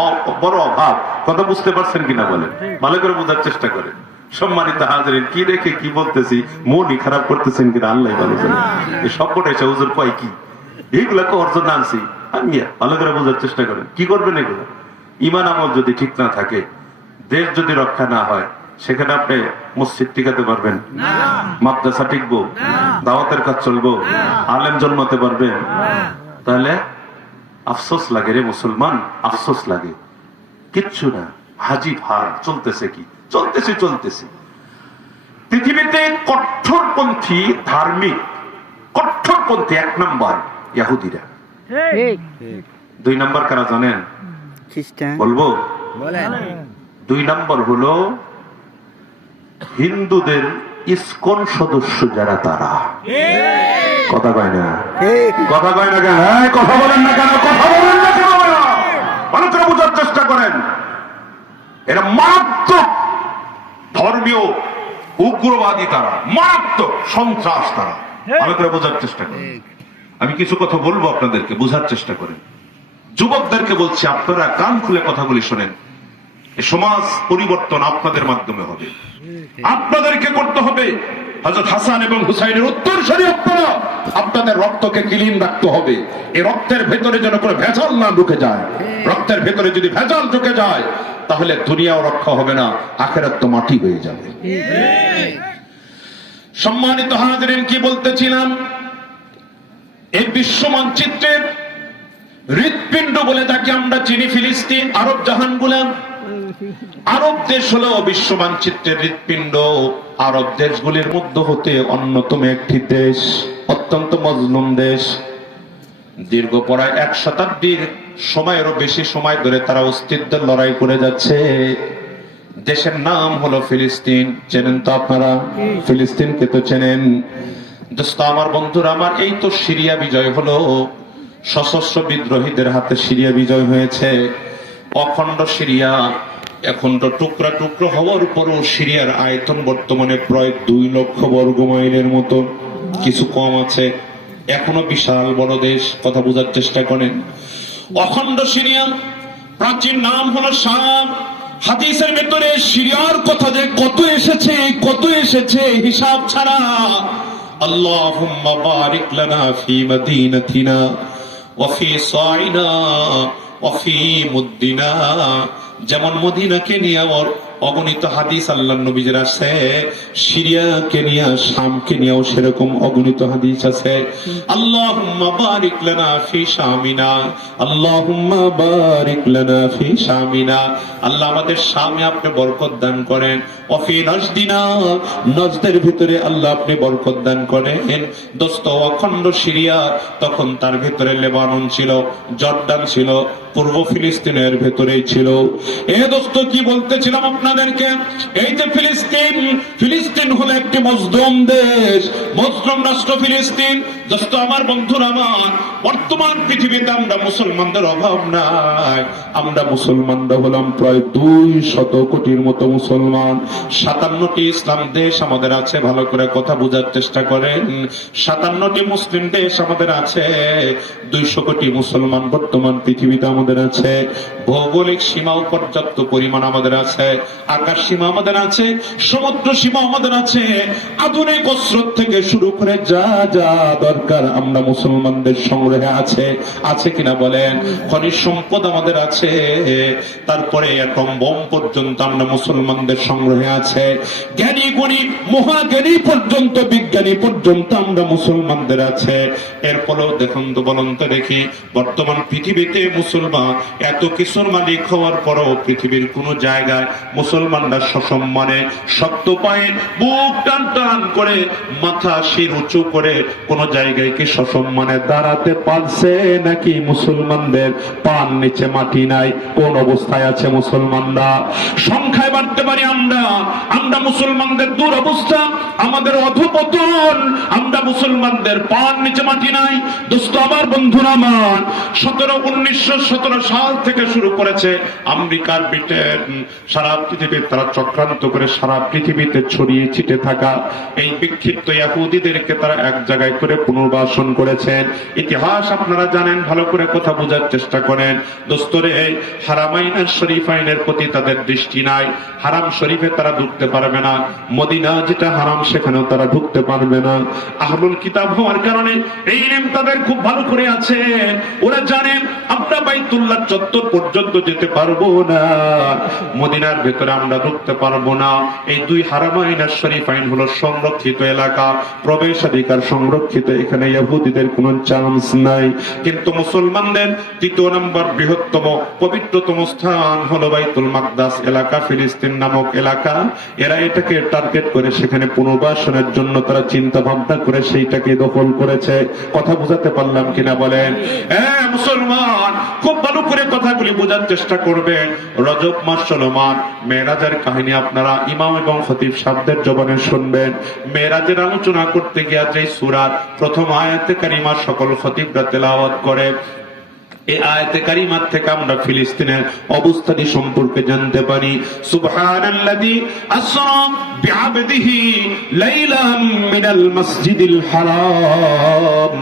বড় অভাব। কথা বুঝতে পারছেন কিনা বলেন, ভালো করে বোঝার চেষ্টা করেন। সম্মানিত হাজারিন, কি রেখে কি বলতেছি মনই খারাপ করতেছেন কিনা আল্লাহ ভালো জানেন। এই সবকটাই হুজুর কয় কি এইগুলাকে অর্জন আনছি আমি, ভালো করে বোঝার চেষ্টা করেন। কি করবেন এগুলো? ইমান আমল যদি ঠিক না থাকে, দেশ যদি রক্ষা না হয়, সেখানে আপনি মসজিদ টিকাতে পারবেন? মাদ্রাসা টিকবো? দাওয়াতের কাজ চলবো? আলেম জন্মাতে পারবেন? তাহলে আফসোস লাগে রে মুসলমান, আফসোস লাগে। কিচ্ছু না, হাজি ভার চলতেছে। কি চলতেছে? পৃথিবীতে কঠোরপন্থী ধার্মিক কঠোরপন্থী 1 নম্বর ইহুদিরা, 2 নম্বর কারা জানেন? বলবো? 2 নম্বর হলো হিন্দুদের ইসকন সদস্য যারা, তারা। কথা কয় না? কথা কয় না কেন? কথা বলেন না কেন? কথা বলেন না কেন? ভালো করে বোঝার চেষ্টা করেন। এরা মারাত্মক ধর্মীয় উগ্রবাদী, তারা মারাত্মক সন্ত্রাস, তারা। ভালো করে বোঝার চেষ্টা করেন। আমি কিছু কথা বলবো আপনাদেরকে, বোঝার চেষ্টা করেন। যুবকদেরকে বলছি, আপনারা কান খুলে কথাগুলি শোনেন। সমাজ পরিবর্তন আপনাদের মাধ্যমে হবে, আপনাদেরকে করতে হবে। হযরত হাসান এবং হুসাইনের উত্তরসূরি আপনারা, আপনাদের রক্তকে ক্লিন রাখতে হবে। এই রক্তের ভেতরে যেন কোনো ভেজাল না ঢুকে যায়। রক্তের ভেতরে যদি ভেজাল ঢুকে যায় তাহলে দুনিয়াও রক্ষা হবে না, আখিরাত তো মাটি হয়ে যাবে। সম্মানিত হাজিরিন, কি বলতেছিলাম? এই বিশ্ব মানচিত্রের হৃৎপিণ্ড বলে তাকে আমরা চিনি ফিলিস্তিন, আরব জাহান গুলাম। আরব দেশ হলো বিশ্ব মানচিত্রের হৃৎপিণ্ড। আরব দেশগুলির মধ্যে হতে অন্যতম একটি দেশ, অত্যন্ত মজলুম দেশ। দীর্ঘ প্রায় 1 শতাব্দীর সময়েরও বেশি সময় ধরে তারা অস্তিত্বের লড়াই করে যাচ্ছে। দেশের নাম হলো ফিলিস্তিন। চেনেন তো আপনারা? ফিলিস্তিনকে তো চেনেন। দোস্ত আমার, বন্ধুরা আমার, এই তো সিরিয়া বিজয় হলো। সশস্ত্র বিদ্রোহীদের হাতে সিরিয়া বিজয় হয়েছে। অখণ্ড সিরিয়া এখন তো টুকরা টুকরো হওয়ার পরও সিরিয়ার আয়তন বর্তমানে প্রায় 2 লক্ষ বর্গ মাইলের মতো, কিছু কম আছে। এখনো বিশাল বড় দেশ। কথা বোঝার চেষ্টা করেন। অখণ্ড সিরিয়া, প্রাচীন নাম হলো শাম। হাদিসের ভেতরে সিরিয়ার কথা যে কত এসেছে হিসাব ছাড়া। আল্লাহুম্মা বারিক লানা ফি মদিনাতিনা ওয়া ফি সাইনা ওয়া ফি মুদ্দিনা। যেমন মদিনাকে নিয়ে অগণিত হাদিস আল্লাহর নবীর আছে, সিরিয়াকে নিয়ে, শামকে নিয়েও সেরকম অগণিত হাদিস আছে। আল্লাহুম্মা বারিক লানা ফি শামিনা, আল্লাহুম্মা বারিক লানা ফি শামিনা। আল্লাহ আমাদের শামে আপনি বরকত দান করেন। ওয়া ফি নাজদিনা, নজদের ভিতরে আল্লাহ আপনি বরকত দান করেন। দোস্ত, অখণ্ড সিরিয়া, তখন তার ভিতরে লেবানন ছিল, জর্ডান ছিল, পূর্ব ফিলিস্তিনের ভেতরেই ছিল। এ দোস্ত, কি বলতেছিলাম আপনার আপনাদেরকে, এই যে ফিলিস্তিন হলো একটি মজলুম দেশ, মজলুম রাষ্ট্র ফিলিস্তিন। দোস্ত আমার, বন্ধুরা আমার, বর্তমান পৃথিবীতে আমরা মুসলমানদের অভাব নাই। আমরা মুসলমানরা হলাম প্রায় 200 কোটির মতো মুসলমান। 57টি ইসলাম দেশ আমাদের আছে। ভালো করে কথা বোঝার চেষ্টা করেন। 57টি মুসলিম দেশ আমাদের আছে। 200 কোটি মুসলমান বর্তমান পৃথিবীতে আমাদের আছে। ভৌগোলিক সীমাও পর্যাপ্ত পরিমাণ আমাদের আছে। আকাশ সীমা আমাদের আছে, সমুদ্র সীমা আমাদের আছে। আধুনিক অস্ত্র থেকে শুরু করে যা যা দরকার আমরা মুসলমানদের সংগ্রহে আছে। আছে কিনা বলেন? খনিজ সম্পদ আমাদের আছে। তারপরে অ্যাটম বোম পর্যন্ত আমরা মুসলমানদের সংগ্রহে আছে। জ্ঞানী গুণী মহাজ্ঞানী পর্যন্ত, বিজ্ঞানী পর্যন্ত আমরা মুসলমানদের আছে। এরপরেও দেখুন তো, বলুন তো দেখি, বর্তমান পৃথিবীতে মুসলমান এত কিছুর মালিক হওয়ার পরও পৃথিবীর কোন জায়গায় মুসলমানরা সসম্মানে শক্ত পায়ে বুক টান টান করে মাথা শির উঁচু করে কোন জায়গায় কি সসম্মানে দাঁড়াতে পারছে নাকি? মুসলমানদের পান নিচে মাটি নাই। কোন অবস্থায় আছে মুসলমানরা? সংখ্যায় বাড়তে পারি আমরা মুসলমানদের দুরবস্থা, আমাদের অধঃপতন। আমরা মুসলমানদের পান নিচে মাটি নাই। দোস্ত আমার, বন্ধুরা আমার, 1917 সাল থেকে শুরু করেছে আমেরিকার, ব্রিটেন, সারা পৃথিবীর তারা চক্রান্ত করে সারা পৃথিবীতে ছড়িয়ে ছিটে থাকা এই বিক্ষিপ্ত ইহুদিদেরকে তারা এক জায়গায় করে পুনর্বাসন করেছেন। ইতিহাস আপনারা জানেন, ভালো করে কথা বোঝার চেষ্টা করেন। দোস্তরে, হারামাইন আর শরীফাইনের প্রতি তাদের দৃষ্টি নাই। হারাম শরীফে তারা ঢুকতে পারবে না। মদিনা যেটা হারাম সেখানেও তারা ঢুকতে পারবে না। আহলুল কিতাব হওয়ার কারণে এই নেম তাদের খুব ভালো করে আছে। ওরা জানেন আমরা বাইতুল্লাহ চত্বর পর্যন্ত যেতে পারবো না, মদিনার ভেতরে আমরা ঢুকতে পারবো না। এই দুই হারামাইন আর শরীফাইন হলো সংরক্ষিত এলাকা, প্রবেশাধিকার সংরক্ষিত। এখানে ইহুদিদের কোনো চান্স নাই। কিন্তু মুসলমানদের 3 নম্বর বৃহত্তম পবিত্রতম স্থান হলো বাইতুল মাকদাস এলাকা, ফিলিস্তিন নামক এলাকা। এরা এটাকে টার্গেট করে সেখানে পুনর্বাসনের জন্য তারা চিন্তা ভাবনা করে সেইটাকে দখল করেছে। কথা বুঝাতে পারলাম কিনা বলেন? হ্যাঁ মুসলমান, খুব ভালো করে কথাগুলি বোঝার চেষ্টা করবেন। রজব মাস চলমান, মেরাজের কাহিনী আপনারা ইমাম এবং খতিব সাহেবদের জবানে শুনবেন। মেরাজের আলোচনা করতে গিয়ে যে সূরার প্রথম আয়াতে কারিমা সকল খতিবরা তেলাওয়াত করে, এই আয়াতে কারিমার থেকে আমরা ফিলিস্তিনের অবস্থাটি সম্পর্কে জানতে পারি। সুবহানাল্লাযী আসরা বিআবদিহি লাইলাম মিনাল মাসজিদিল হারাম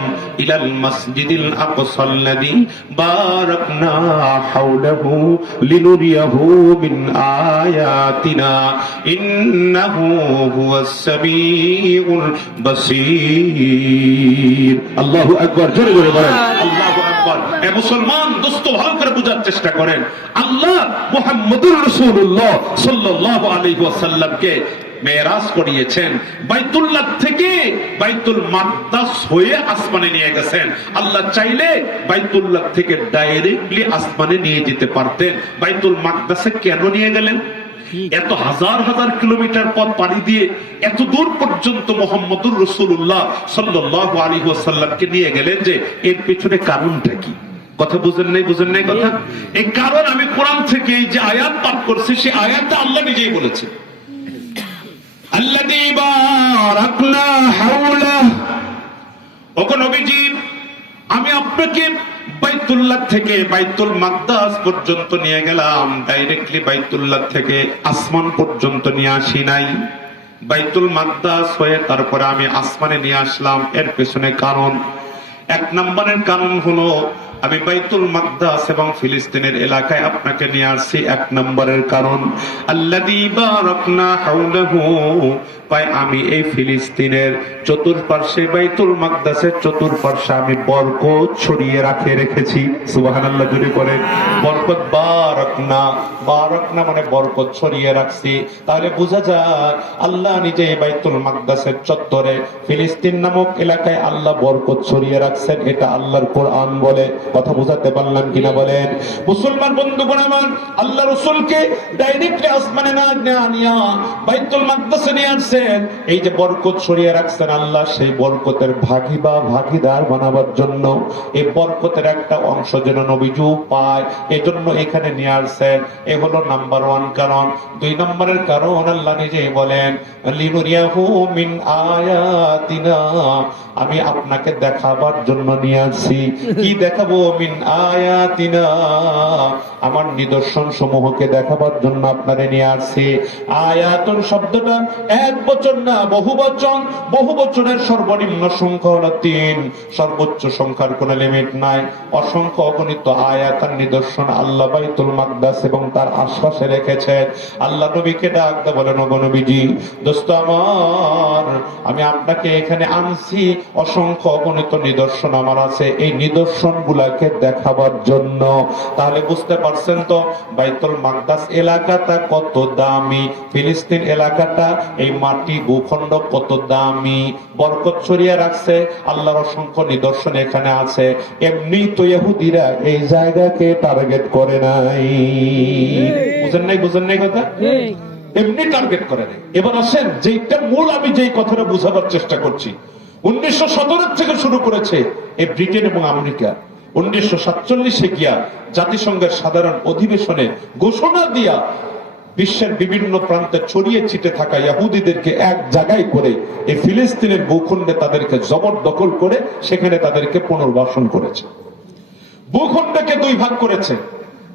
ইলাল মাসজিদিল আকসাল্লাযী বারাকনা হাওলাহু লিনুরিয়াহু মিন আয়াতিনা ইন্নাহু হুয়াস সামিউল বাসীর। আল্লাহু আকবার, জোরে জোরে বলেন আল্লাহু আকবার। এ মুসলমান দোস্ত, ভালো করে বোঝার চেষ্টা করেন। আল্লাহ মুহাম্মদুর রাসূলুল্লাহ সাল্লাল্লাহু আলাইহি ওয়াসাল্লামকে মেরাজ করিয়েছেন, বাইতুল্লাহ থেকে বাইতুল মাকদাস হয়ে আসমানে নিয়ে গেছেন। আল্লাহ চাইলে বাইতুল্লাহ থেকে ডাইরেক্টলি আসমানে নিয়ে যেতে পারতেন। বাইতুল মাকদাসে কেন নিয়ে গেলেন? এত হাজার হাজার কিলোমিটার পথ পাড়ি দিয়ে এত দূর পর্যন্ত মুহাম্মদুর রাসূলুল্লাহ সাল্লাল্লাহু আলাইহি ওয়াসাল্লামকে নিয়ে গেলেন, যে এর পিছনে কারণটা কি? কথা বুঝেন নাই কথা? এই কারণ আমি কোরআন থেকে যে আয়াত পাঠ করছি, সেই আয়াতটা আল্লাহ নিজেই বলেছে, আল্লাযী বারাকনা হাওলাহু। ওগো নবীজি, আমি আপনাকে বাইতুল্লাহ থেকে বাইতুল মাকদাস পর্যন্ত নিয়ে গেলাম, ডাইরেক্টলি বাইতুল্লাহ থেকে আসমান পর্যন্ত নিয়ে আসি নাই। বাইতুল মাকদাস হয়ে তারপরে আমি আসমানে নিয়ে আসলাম। এর পেছনে কারণ, 1 নম্বরের কারণ হলো আমি বাইতুল মাকদাস এবং ফিলিস্তিনের এলাকায় আপনাকে নিয়ে আসছি। 1 নম্বরের কারণ, আল্লাযী বারাকনা হাওলাহু, পাই আমি এই ফিলিস্তিনের চতুর্পার্শ্বে, বাইতুল মাকদাসের চতুর্পার্শ্বে আমি বরকত ছড়িয়ে রেখেছি। সুবহানাল্লাহ, জোরে বলেন বরকত। বারাকনা মানে বরকত ছড়িয়ে রাখছি। তাহলে বোঝা যায় আল্লাহ নিজে বাইতুল মাকদাসের চত্বরে ফিলিস্তিন নামক এলাকায় আল্লাহ বরকত ছড়িয়ে রাখছেন। এটা আল্লাহর কোরআন বলে। কথা বোঝাতে পারলাম কিনা বলেন? মুসলমান বন্ধুগণ আমার, আল্লাহ রাসূলকে ডাইরেক্টলি আসমানে না নিয়া বাইতুল মাকদাসে নিয়ে আসছেন। এই যে বরকত ছড়িয়ে রাখছেন আল্লাহ, সেই বরকতের ভাগী বা ভাগীদার বানাবার জন্য, এই বরকতের একটা অংশ যেন নবীজু পায়, এজন্য এখানে নিয়ে আসছেন। এ হলো নাম্বার 1 কারণ। 2 নম্বরের কারণ আল্লাহ নিজেই বলেন, লিনুরিয়াহু মিন আয়াতিনা, আমি আপনাকে দেখাবার জন্য নিয়ে আসছি। কি দেখাবো? মিন আয়াতিনা, আমার নিদর্শন সমূহকে দেখাবার জন্য আপনারে নিয়ে আসছি। আয়াতুন শব্দটা এক বচন না, বহু বচন। বহু বচনের সর্বনিম্ন সংখ্যা হলো 3, সর্বোচ্চ সংখ্যার কোনো লিমিট নাই। অসংখ্য অগণিত আয়াতার নিদর্শন আল্লাহ বাইতুল মাকদাস এবং তার আশপাশে রেখেছেন। আল্লাহ নবীকে ডাক দিয়ে বলেন, ওগো নবীজি, দোস্ত আমার, আমি আপনাকে এখানে আনছি, অসংখ্য অগণিত নিদর্শন আমার আছে, এই নিদর্শন গুলাকে দেখাবার জন্য। তাহলে বুঝতে পারছেন তো বাইতুল মাকদাস এলাকাটা কত দামি, ফিলিস্তিন এলাকাটা, এই মাটি ভূখণ্ড কত দামি, বরকত ছড়িয়ে রাখছে, আল্লাহর অসংখ্য নিদর্শন এখানে আছে। এমনি তো ইহুদিরা এই জায়গাকে টার্গেট করে নাই। বুঝেন নাই কথা? এমনি টার্গেট করে নাই। এবার আসেন, যেটা মূল আমি যেই কথাটা বুঝাবার চেষ্টা করছি, 1917 থেকে শুরু করেছে এই ব্রিটেন এবং আমেরিকা। 1947 গিয়া জাতিসংঘের সাধারণ অধিবেশনে ঘোষণা দিয়া বিশ্বের বিভিন্ন প্রান্তে ছড়িয়ে ছিটে থাকা ইহুদিদেরকে এক জায়গায় করে এই ফিলিস্তিনের ভূখণ্ডে তাদেরকে জবরদখল করে সেখানে তাদেরকে পুনর্বাসন করেছে। ভূখণ্ডকে 2 ভাগ করেছে,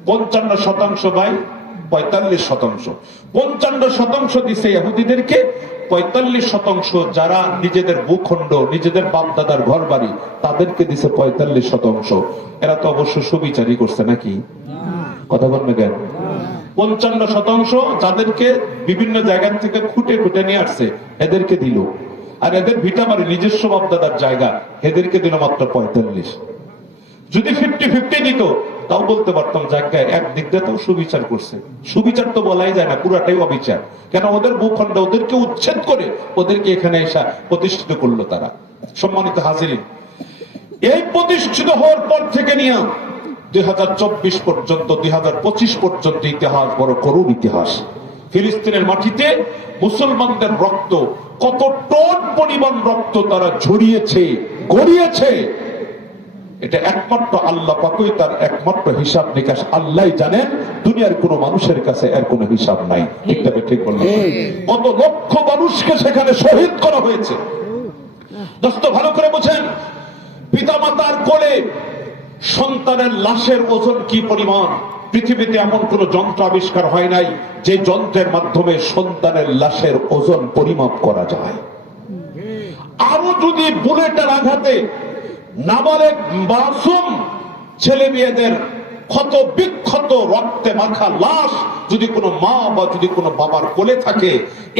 55% বাই 45%। 55% দিছে ইহুদিদেরকে, 45% যারা নিজেদের ভূখণ্ড, নিজেদের বাপদাদার ঘর বাড়ি, তাদেরকে দিছে 45%। এরা তো অবশ্য সুবিচারই করছে নাকি? কথা বলবে কেন? 55% যাদেরকে বিভিন্ন জায়গা থেকে খুঁটে খুঁটে নিয়ে আসছে এদেরকে দিল, আর এদের ভিটা বাড়ি নিজস্ব বাপদাদার জায়গা, এদেরকে দিল মাত্র 45। যদি 50-50 দিত তাও বলতে পারতাম জায়গায় একদিক দিয়ে তো সুবিচার করছে। সুবিচার তো বলাই যায় না, পুরাটাই অবিচার। কেন? ওদের ভূখণ্ডে ওদেরকে উচ্ছেদ করে ওদেরকে এখানে এসে প্রতিষ্ঠিত করলো তারা। সম্মানিত হাজিরিন, এই প্রতিষ্ঠিত হওয়ার পর থেকে নিয়ে 2024 পর্যন্ত, 2025 পর্যন্ত ইতিহাস বড় করুণ ইতিহাস। ফিলিস্তিনের মাটিতে মুসলমানদের রক্ত, কত টন পরিমাণ রক্ত তারা ঝরিয়েছে, গড়িয়েছে, এটা একমাত্র আল্লাহ পাকই তার একমাত্র হিসাব নিকাশ আল্লাহ জানেন। দুনিয়ার কোন মানুষের কাছে এর কোন হিসাব নাই। ঠিক বললাম? কত লক্ষ মানুষকে সেখানে শহীদ করা হয়েছে। দোস্ত ভালো করে বোঝেন, পিতামাতার কোলে সন্তানের লাশের ওজন কি পরিমাণ। পৃথিবীতে এমন কোন যন্ত্র আবিষ্কার হয় নাই যে যন্ত্রের মাধ্যমে সন্তানের লাশের ওজন পরিমাপ করা যায়। আরো যদি বুলেটের আঘাতে নাবালেগ মাসুম ছেলে মেয়েদের ক্ষত বিক্ষত রক্তে মাখা লাশ যদি কোনো মা বা যদি কোনো বাবার কোলে থাকে,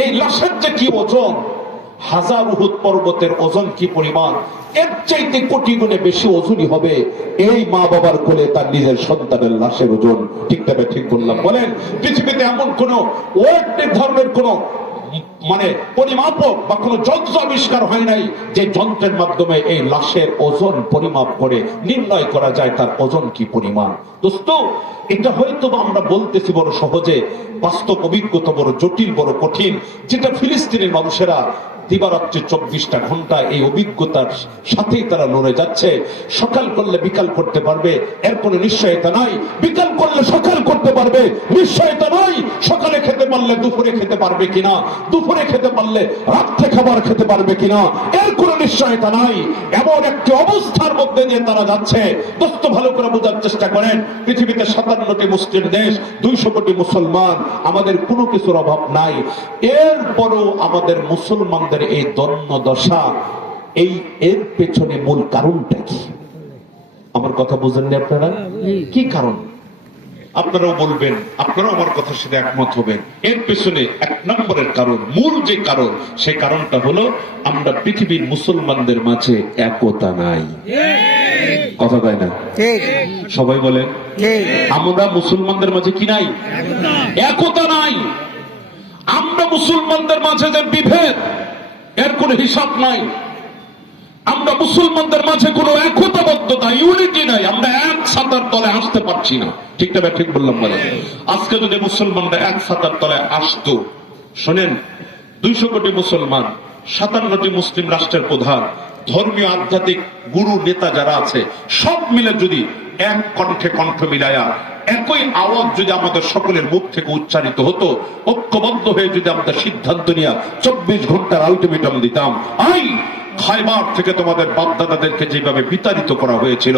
এই লাশের যে কি ওজন, 1000 উহুদ পর্বতের ওজন কি পরিমাণ, এর চাইতে কোটি গুণে বেশি ওজনই হবে এই মা বাবার কোলে তার নিজের সন্তানের লাশের ওজন। ঠিক বললাম? বলেন, পৃথিবীতে এমন কোন ওয়েট ধর্মের কোন মানে পরিমাপক বা কোন যন্ত্র আবিষ্কার হয় নাই যে যন্ত্রের মাধ্যমে এই লাশের ওজন পরিমাপ করে নির্ণয় করা যায় তার ওজন কি পরিমাণ। দোস্ত, এটা হয়তো আমরা বলতেছি বড় সহজে, বাস্তব অভিজ্ঞতা বড় জটিল, বড় কঠিন, যেটা ফিলিস্তিনের মানুষেরা দিবারাত্রি 24টা ঘন্টা এই অভিজ্ঞতার সাথেই তারা লড়ে যাচ্ছে। সকাল করলে বিকাল করতে পারবে এর কোনো নিশ্চয়তা নাই, বিকাল করলে সকাল করতে পারবে নিশ্চয়তা নাই, সকালে খেতে পারলে দুপুরে খেতে পারবে কিনা, দুপুরে খেতে পারলে রাত্রে খাবার খেতে পারবে কিনা এর কোনো নিশ্চয়তা নাই। এমন একটি অবস্থার মধ্যে দিয়ে তারা যাচ্ছে। দোস্ত ভালো করে বোঝার চেষ্টা করেন, পৃথিবীতে 57টি মুসলিম দেশ, 200 কোটি মুসলমান, আমাদের কোনো কিছুর অভাব নাই। এরপরও আমাদের মুসলমানদের এই দন্য দশা, এর পেছনে মূল কারণটা কি? আমার কথা বুঝেননি আপনারা? কি কারণ? আপনারাও বলবেন, আপনারাও আমার কথার সাথে একমত হবেন। এর পেছনে 1 নম্বরের কারণ, মূল যে কারণ, সেই কারণটা হলো আমরা পৃথিবীর মুসলমানদের মাঝে একতা নাই। কথা কয় না? সবাই বলেন, আমরা মুসলমানদের মাঝে কি নাই? একতা নাই। আমরা মুসলমানদের মাঝে যে বিভেদ, এর কোন হিসাব নাই। আমরা মুসলমানদের মাঝে কোনো একতাবদ্ধতা, ইউনিটি নাই, আমরা এক ছাতার তলে আসতে পারছি না। ঠিক না ঠিক বললাম বলে? আজকে যদি মুসলমানরা এক ছাতার তলে আসতো, শোনেন, 200 কোটি মুসলমান, 57টি মুসলিম রাষ্ট্রের প্রধান, ধর্মীয় আধ্যাত্মিক গুরু নেতা যারা আছে, সব মিলে যদি এক কণ্ঠে কণ্ঠ মিলায়া একই আওয়াজ যদি আমাদের সকলের মুখ থেকে উচ্চারিত হতো, ঐক্যবদ্ধ হয়ে যদি আমরা সিদ্ধান্ত নিয়ে 24 ঘন্টার আলটিমেটাম দিতাম, খায়বার থেকে তোমাদের বাপদাদাদেরকে যেভাবে বিতাড়িত করা হয়েছিল,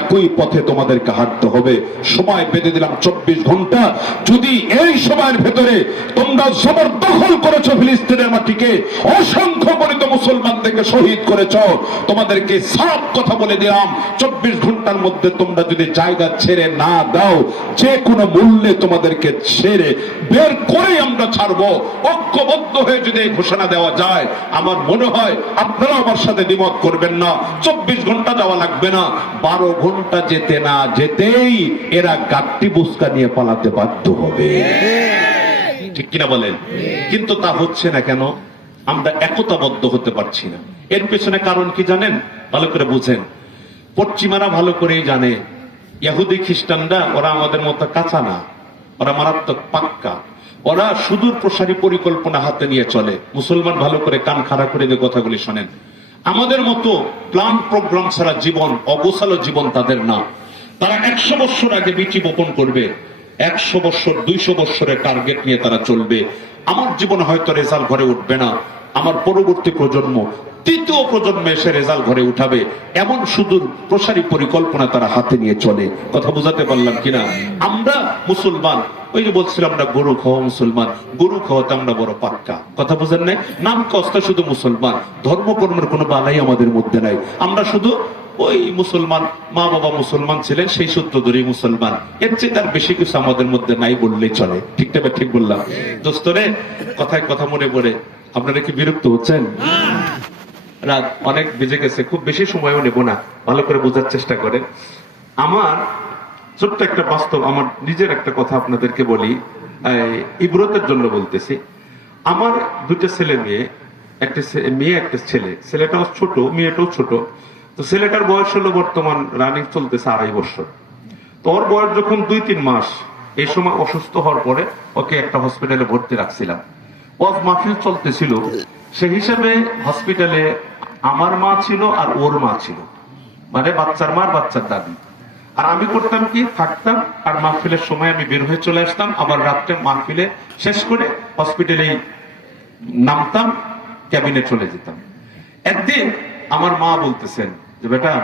একই পথে তোমাদেরকে হাঁটতে হবে। সময় বেঁধে দিলাম 24 ঘন্টা। যদি এই সময়ের ভেতরে তোমরা জবরদখল করেছো ফিলিস্তিনের মাটিকে, অসংখ্য গণিত মুসলমানদেরকে শহীদ করেছো, তোমাদেরকে সাফ কথা বলে দিলাম, 24 ঘন্টার মধ্যে তোমরা যদি জায়গা ছেড়ে না দাও, যে কোনো মূল্যে তোমাদেরকে ছেড়ে বের করেই আমরা ছাড়বো। ঐক্যবদ্ধ হয়ে যদি এই ঘোষণা দেওয়া যায়, আমার মনে হয় আপনারা আমার সাথে দ্বিমত করবেন না। 24 ঘন্টা যাওয়া লাগবে না, 12 ঘন্টা যেতে না যেতেই এরা গাট্টি বুসকা নিয়ে পালাতে বাধ্য হবে। ঠিক কিনা বলেন? কিন্তু তা হচ্ছে না কেন? আমরা একতাবদ্ধ হতে পারছি না। এর পেছনে কারণ কি জানেন? ভালো করে বুঝেন। পশ্চিমারা ভালো করেই জানে, ইহুদি খ্রিস্টানরা ওরা আমাদের মতো কাঁচা না, ওরা মারাত্মক পাক্কা, ওরা সুদূর প্রসারী পরিকল্পনা হাতে নিয়ে চলে। মুসলমান ভালো করে কান খাড়া করে দিয়ে কথাগুলি শোনেন। আমাদের মতো প্ল্যান প্রোগ্রাম ছাড়া জীবন, অগোছালো জীবন তাদের না। তারা 100 বছর আগে বীজ বপন করবে, 100 বছর 200 বছরের টার্গেট নিয়ে তারা চলবে। আমার জীবন হয়তো রেজাল্ট ঘরে উঠবে না, আমার পরবর্তী প্রজন্ম, তৃতীয় প্রজন্মে এসে রেজাল্ট ঘরে উঠাবে, এমন সুদূর প্রসারী পরিকল্পনা তারা হাতে নিয়ে চলে। কথা বুঝাতে পারলাম কিনা? আমরা মুসলমান, ওই যে বলছিলাম আমরা গরু খাওয়া মুসলমান, গরু খাওয়াতে আমরা বড় পাক্কা। কথা বুঝেন নাই? নাম কষ্ট শুধু মুসলমান, ধর্মকর্মের কোনো বালাই আমাদের মধ্যে নাই। আমরা শুধু ওই মুসলমান, মা বাবা মুসলমান ছিলেন, সেই সূত্র ধরেই মুসলমান। এর চেয়ে তার বেশি কিছু আমাদের মধ্যে নাই বললেই চলে। ঠিক না? ঠিক বললাম? দোস্তরে, কথায় কথা মনে পড়ে, আপনারা কি বিরক্ত হচ্ছেন? রাত অনেক বেজে গেছে, খুব বেশি সময়ও নেব না, ভালো করে বোঝার চেষ্টা করেন। আমার ছোট্ট একটা বাস্তব, আমার নিজের একটা কথা আপনাদেরকে বলি, ইবরতের জন্য বলতেছি। আমার 2টা ছেলে মেয়ে, একটা মেয়ে একটা ছেলে। ছেলেটাও ছোট, মেয়েটাও ছোট। তো ছেলেটার বয়স হলো বর্তমান রানিং চলতেছে 2.5 বছর। তো ওর বয়স যখন 2-3 মাস, এই সময় অসুস্থ হওয়ার পরে ওকে একটা হসপিটালে ভর্তি রাখছিলাম। ওয়াজ মাহফিল চলতেছিল, সেই হিসাবে হসপিটালে আমার মা ছিল আর ওর মা ছিল, মানে বাচ্চার মা আর বাচ্চার দাদি। আর আমি করতাম কি, থাকতাম, আর মাহফিলের সময় আমি বের হয়ে চলে আসতাম, আবার রাত্রে মাহফিলে শেষ করে হসপিটালে নামতাম, ক্যাবিনে চলে যেতাম। একদিন আমার মা বলতেছেন যে, বেটা,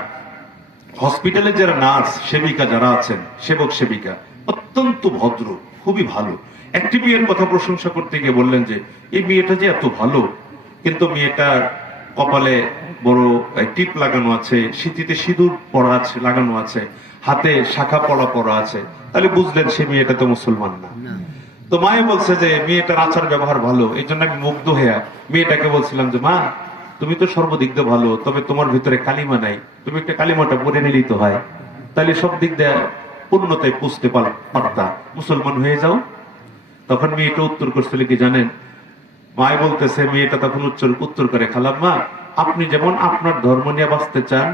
হসপিটালে যারা নার্স সেবিকা যারা আছেন, সেবক সেবিকা অত্যন্ত ভদ্র, খুবই ভালো। একটি মেয়ের কথা প্রশংসা করতে গিয়ে বললেন যে, এই মেয়েটা যে এত ভালো, কিন্তু মেয়েটার কপালে বড় টিপ লাগানো আছে, সিঁথিতে সিঁদুর পরা আছে, লাগানো আছে, হাতে শাখা পড়া আছে, তাহলে বুঝলেন সে মেয়েটা তো মুসলমান না। তো মায়ে বলছে যে মেয়েটার আচার ব্যবহার ভালো, এই জন্য আমি মুগ্ধ হয়ে মেয়েটাকে বলছিলাম যে, মা, তুমি তো সর্বদিক দিয়ে ভালো, তবে তোমার ভিতরে কালিমা নাই, তুমি একটা কালিমাটা পড়ে নিলেই তো হয়, তাহলে সব দিক দিয়ে পূর্ণতায় পুষতে পারতা, মুসলমান হয়ে যাও। তখন মেয়েটা উত্তর করছিল কি জানেন? মায় বলতেছে, মেয়েটা তখন উত্তর করে, খালাম্মা, আপনি যেমন আপনার ধর্ম নিয়ে বাঁচতে চান,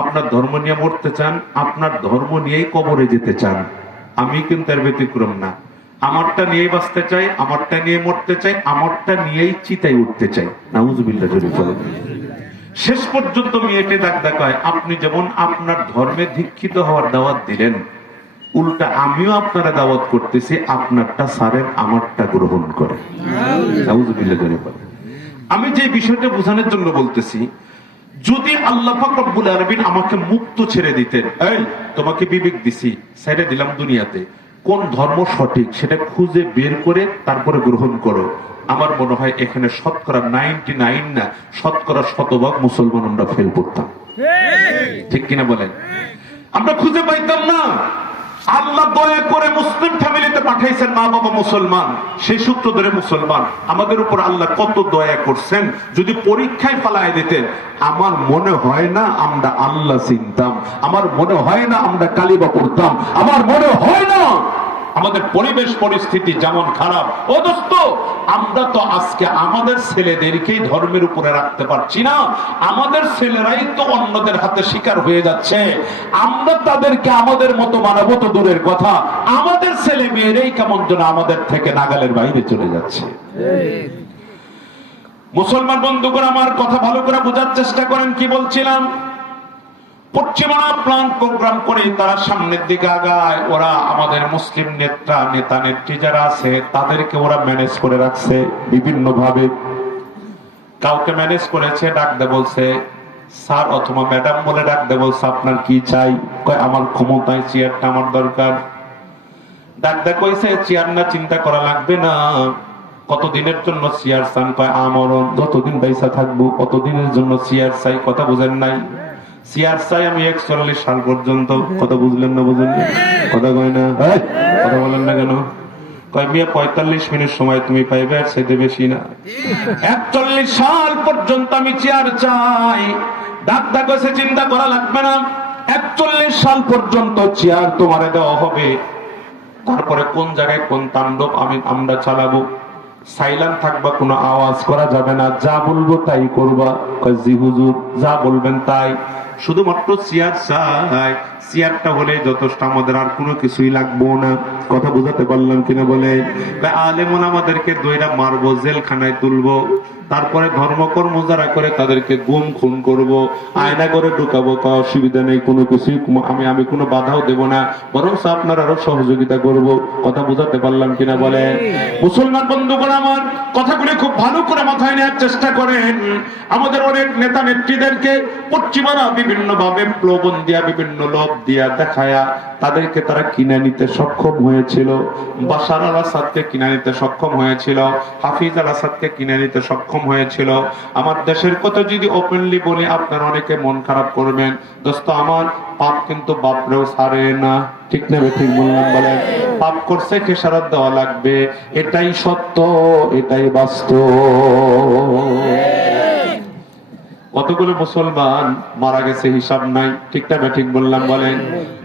আপনার ধর্ম নিয়ে মরতে চান, আপনার ধর্ম নিয়েই কবরে যেতে চান, আমি কিন্তু এর ব্যতিক্রম না। আমারটা নিয়ে বাঁচতে চাই, আমারটা নিয়ে মরতে চাই, আমারটা নিয়েই চিতায় উঠতে চাই। নাউজুবিল্লাহ জোরে বলেন। শেষ পর্যন্ত মেয়েকে দেখায়, আপনি যেমন আপনার ধর্মে দীক্ষিত হওয়ার দাওয়াত দিলেন, উল্টা আমিও আপনারা দাওয়াত করতেছি, আপনারটা সারেন, আমারটা গ্রহণ করেন। নাউজুবিল্লাহ জোরে বলেন। আমি যে বিষয়টা বোঝানোর জন্য বলতেছি, যদি আল্লাহ পাক রব্বুল আলামিন আমাকে মুক্ত ছেড়ে দিতেন, এই তোমাকে বিবেক দিছি, ছেড়ে দিলাম দুনিয়াতে, কোন ধর্ম সঠিক সেটা খুঁজে বের করে তারপরে গ্রহণ করো, আমার মনে হয় এখানে শতকরা 99 না, শতকরা 100% মুসলমান আমরা ফেল করতাম। ঠিক কিনা বলেন? আমরা খুঁজে পাইতাম না। আল্লাহ দয়া করে মুসলিম ফ্যামিলিতে পাঠাইছেন, মা বাবা মুসলমান, সেই সূত্র ধরে মুসলমান। আমাদের উপর আল্লাহ কত দয়া করছেন। যদি পরীক্ষায় পালায় দিতেন, আমার মনে হয় না আমরা আল্লাহ চিনতাম, আমার মনে হয় না আমরা কালিমা পড়তাম, আমার মনে হয় না আমাদের পরিবেশ পরিস্থিতি যেমন খারাপ, ও দোস্ত আমরা তো আজকে আমাদের ছেলেদেরকেই ধর্মের উপরে রাখতে পারছি না, আমাদের ছেলেরাই তো অন্যদের হাতে শিকার হয়ে যাচ্ছে। আমরা তাদেরকে আমাদের মতো মানব তো দূরের কথা, আমাদের ছেলে মেয়েরাই কেমন যেন আমাদের থেকে নাগালের বাইরে চলে যাচ্ছে। মুসলমান বন্ধুগণ আমার কথা ভালো করে বোঝার চেষ্টা করেন। কি বলছিলাম? পশ্চিমারা প্ল্যান প্রোগ্রাম করে তারা সামনের দিকে আগায়। ওরা আমাদের মুসলিম নেতা নেত্রী যারা আছে তাদেরকে ওরা ম্যানেজ করে রাখছে বিভিন্ন ভাবে। কাউকে ম্যানেজ করেছে, ডাকতে বলছে স্যার অথবা ম্যাডাম বলে ডাকতে বলছে আপনার কি চাই? কয় আমার ক্ষমতায় চেয়ারটা আমার দরকার। ডাকতে কইছে চেয়ার না, চিন্তা করা লাগবে না, কতদিনের জন্য চেয়ার চান? কয় আমরণ, যতদিন পয়সা থাকবো অতদিনের জন্য চেয়ার চাই। কথা বুঝেন নাই? চেয়ার চাই আমি 41 সাল পর্যন্ত। কথা বুঝলেন না? বুঝলেন না? কথা কয় না, কথা বলেন না কেন? কয় মিয়া 45 মিনিট সময় তুমি পাইবে, আর চাইতে বেশি না। 41 সাল পর্যন্ত আমি চেয়ার চাই। ডাক্তার কাছে চিন্তা করা লাগবে না, 41 সাল পর্যন্ত চেয়ার তোমারে দেওয়া হবে। তারপরে কোন জায়গায় কোন তাণ্ডব আমরা চালাবো। সাইলেন্ট থাকবা, কোনো আওয়াজ করা যাবে না, যা বলবো তাই করবা। জি হুজুর, যা বলবেন তাই। শুধুমাত্র চেয়ার চাই, চেয়ারটা হলে যথেষ্ট, আমাদের আর কোনো কিছুই লাগবো না। কথা বুঝাতে পারলাম কিনা বলে? আলেমন আমাদেরকে দইরা মারবো, জেলখানায় তুলবো, তারপরে ধর্মকর্ম যারা করে তাদেরকে গুম খুন করব, আয়না করে ঢুকাবো, তা অসুবিধা নেই, কোনো কিছুই আমি কোনো বাধাও দেব না, বরং আপনার আরো সহযোগিতা করব। কথা বুঝাতে পারলাম কিনা বলে? মুসলমান বন্ধুগণ আমার কথাগুলি খুব ভালো করে মাথায় নেওয়ার চেষ্টা করেন। আমাদের অনেক নেতা নেত্রীদেরকে পশ্চিমারা বিভিন্ন ভাবে প্রলোভন দিয়া, বিভিন্ন লোভ দিয়া দেখায়া তাদেরকে তারা কিনে নিতে সক্ষম হয়েছিল। বাশার আল আসাদকে কিনে নিতে সক্ষম হয়েছিল, হাফিজ আল আসাদকে কিনে নিতে সক্ষম হয়েছিল। আমার দেশের কথা যদি ওপেনলি বলি আপনারা অনেকে মন খারাপ করবেন, দোস্ত আমার পাপ কিন্তু বাপরেও ছাড়ে না। ঠিক না? ঠিক বললাম? বলেন পাপ করছে খেসারত দেওয়া লাগবে, এটাই সত্য, এটাই বাস্তব। কতগুলো মুসলমান মারা গেছে হিসাব নাই। ঠিক না? ঠিক বললাম? বলেন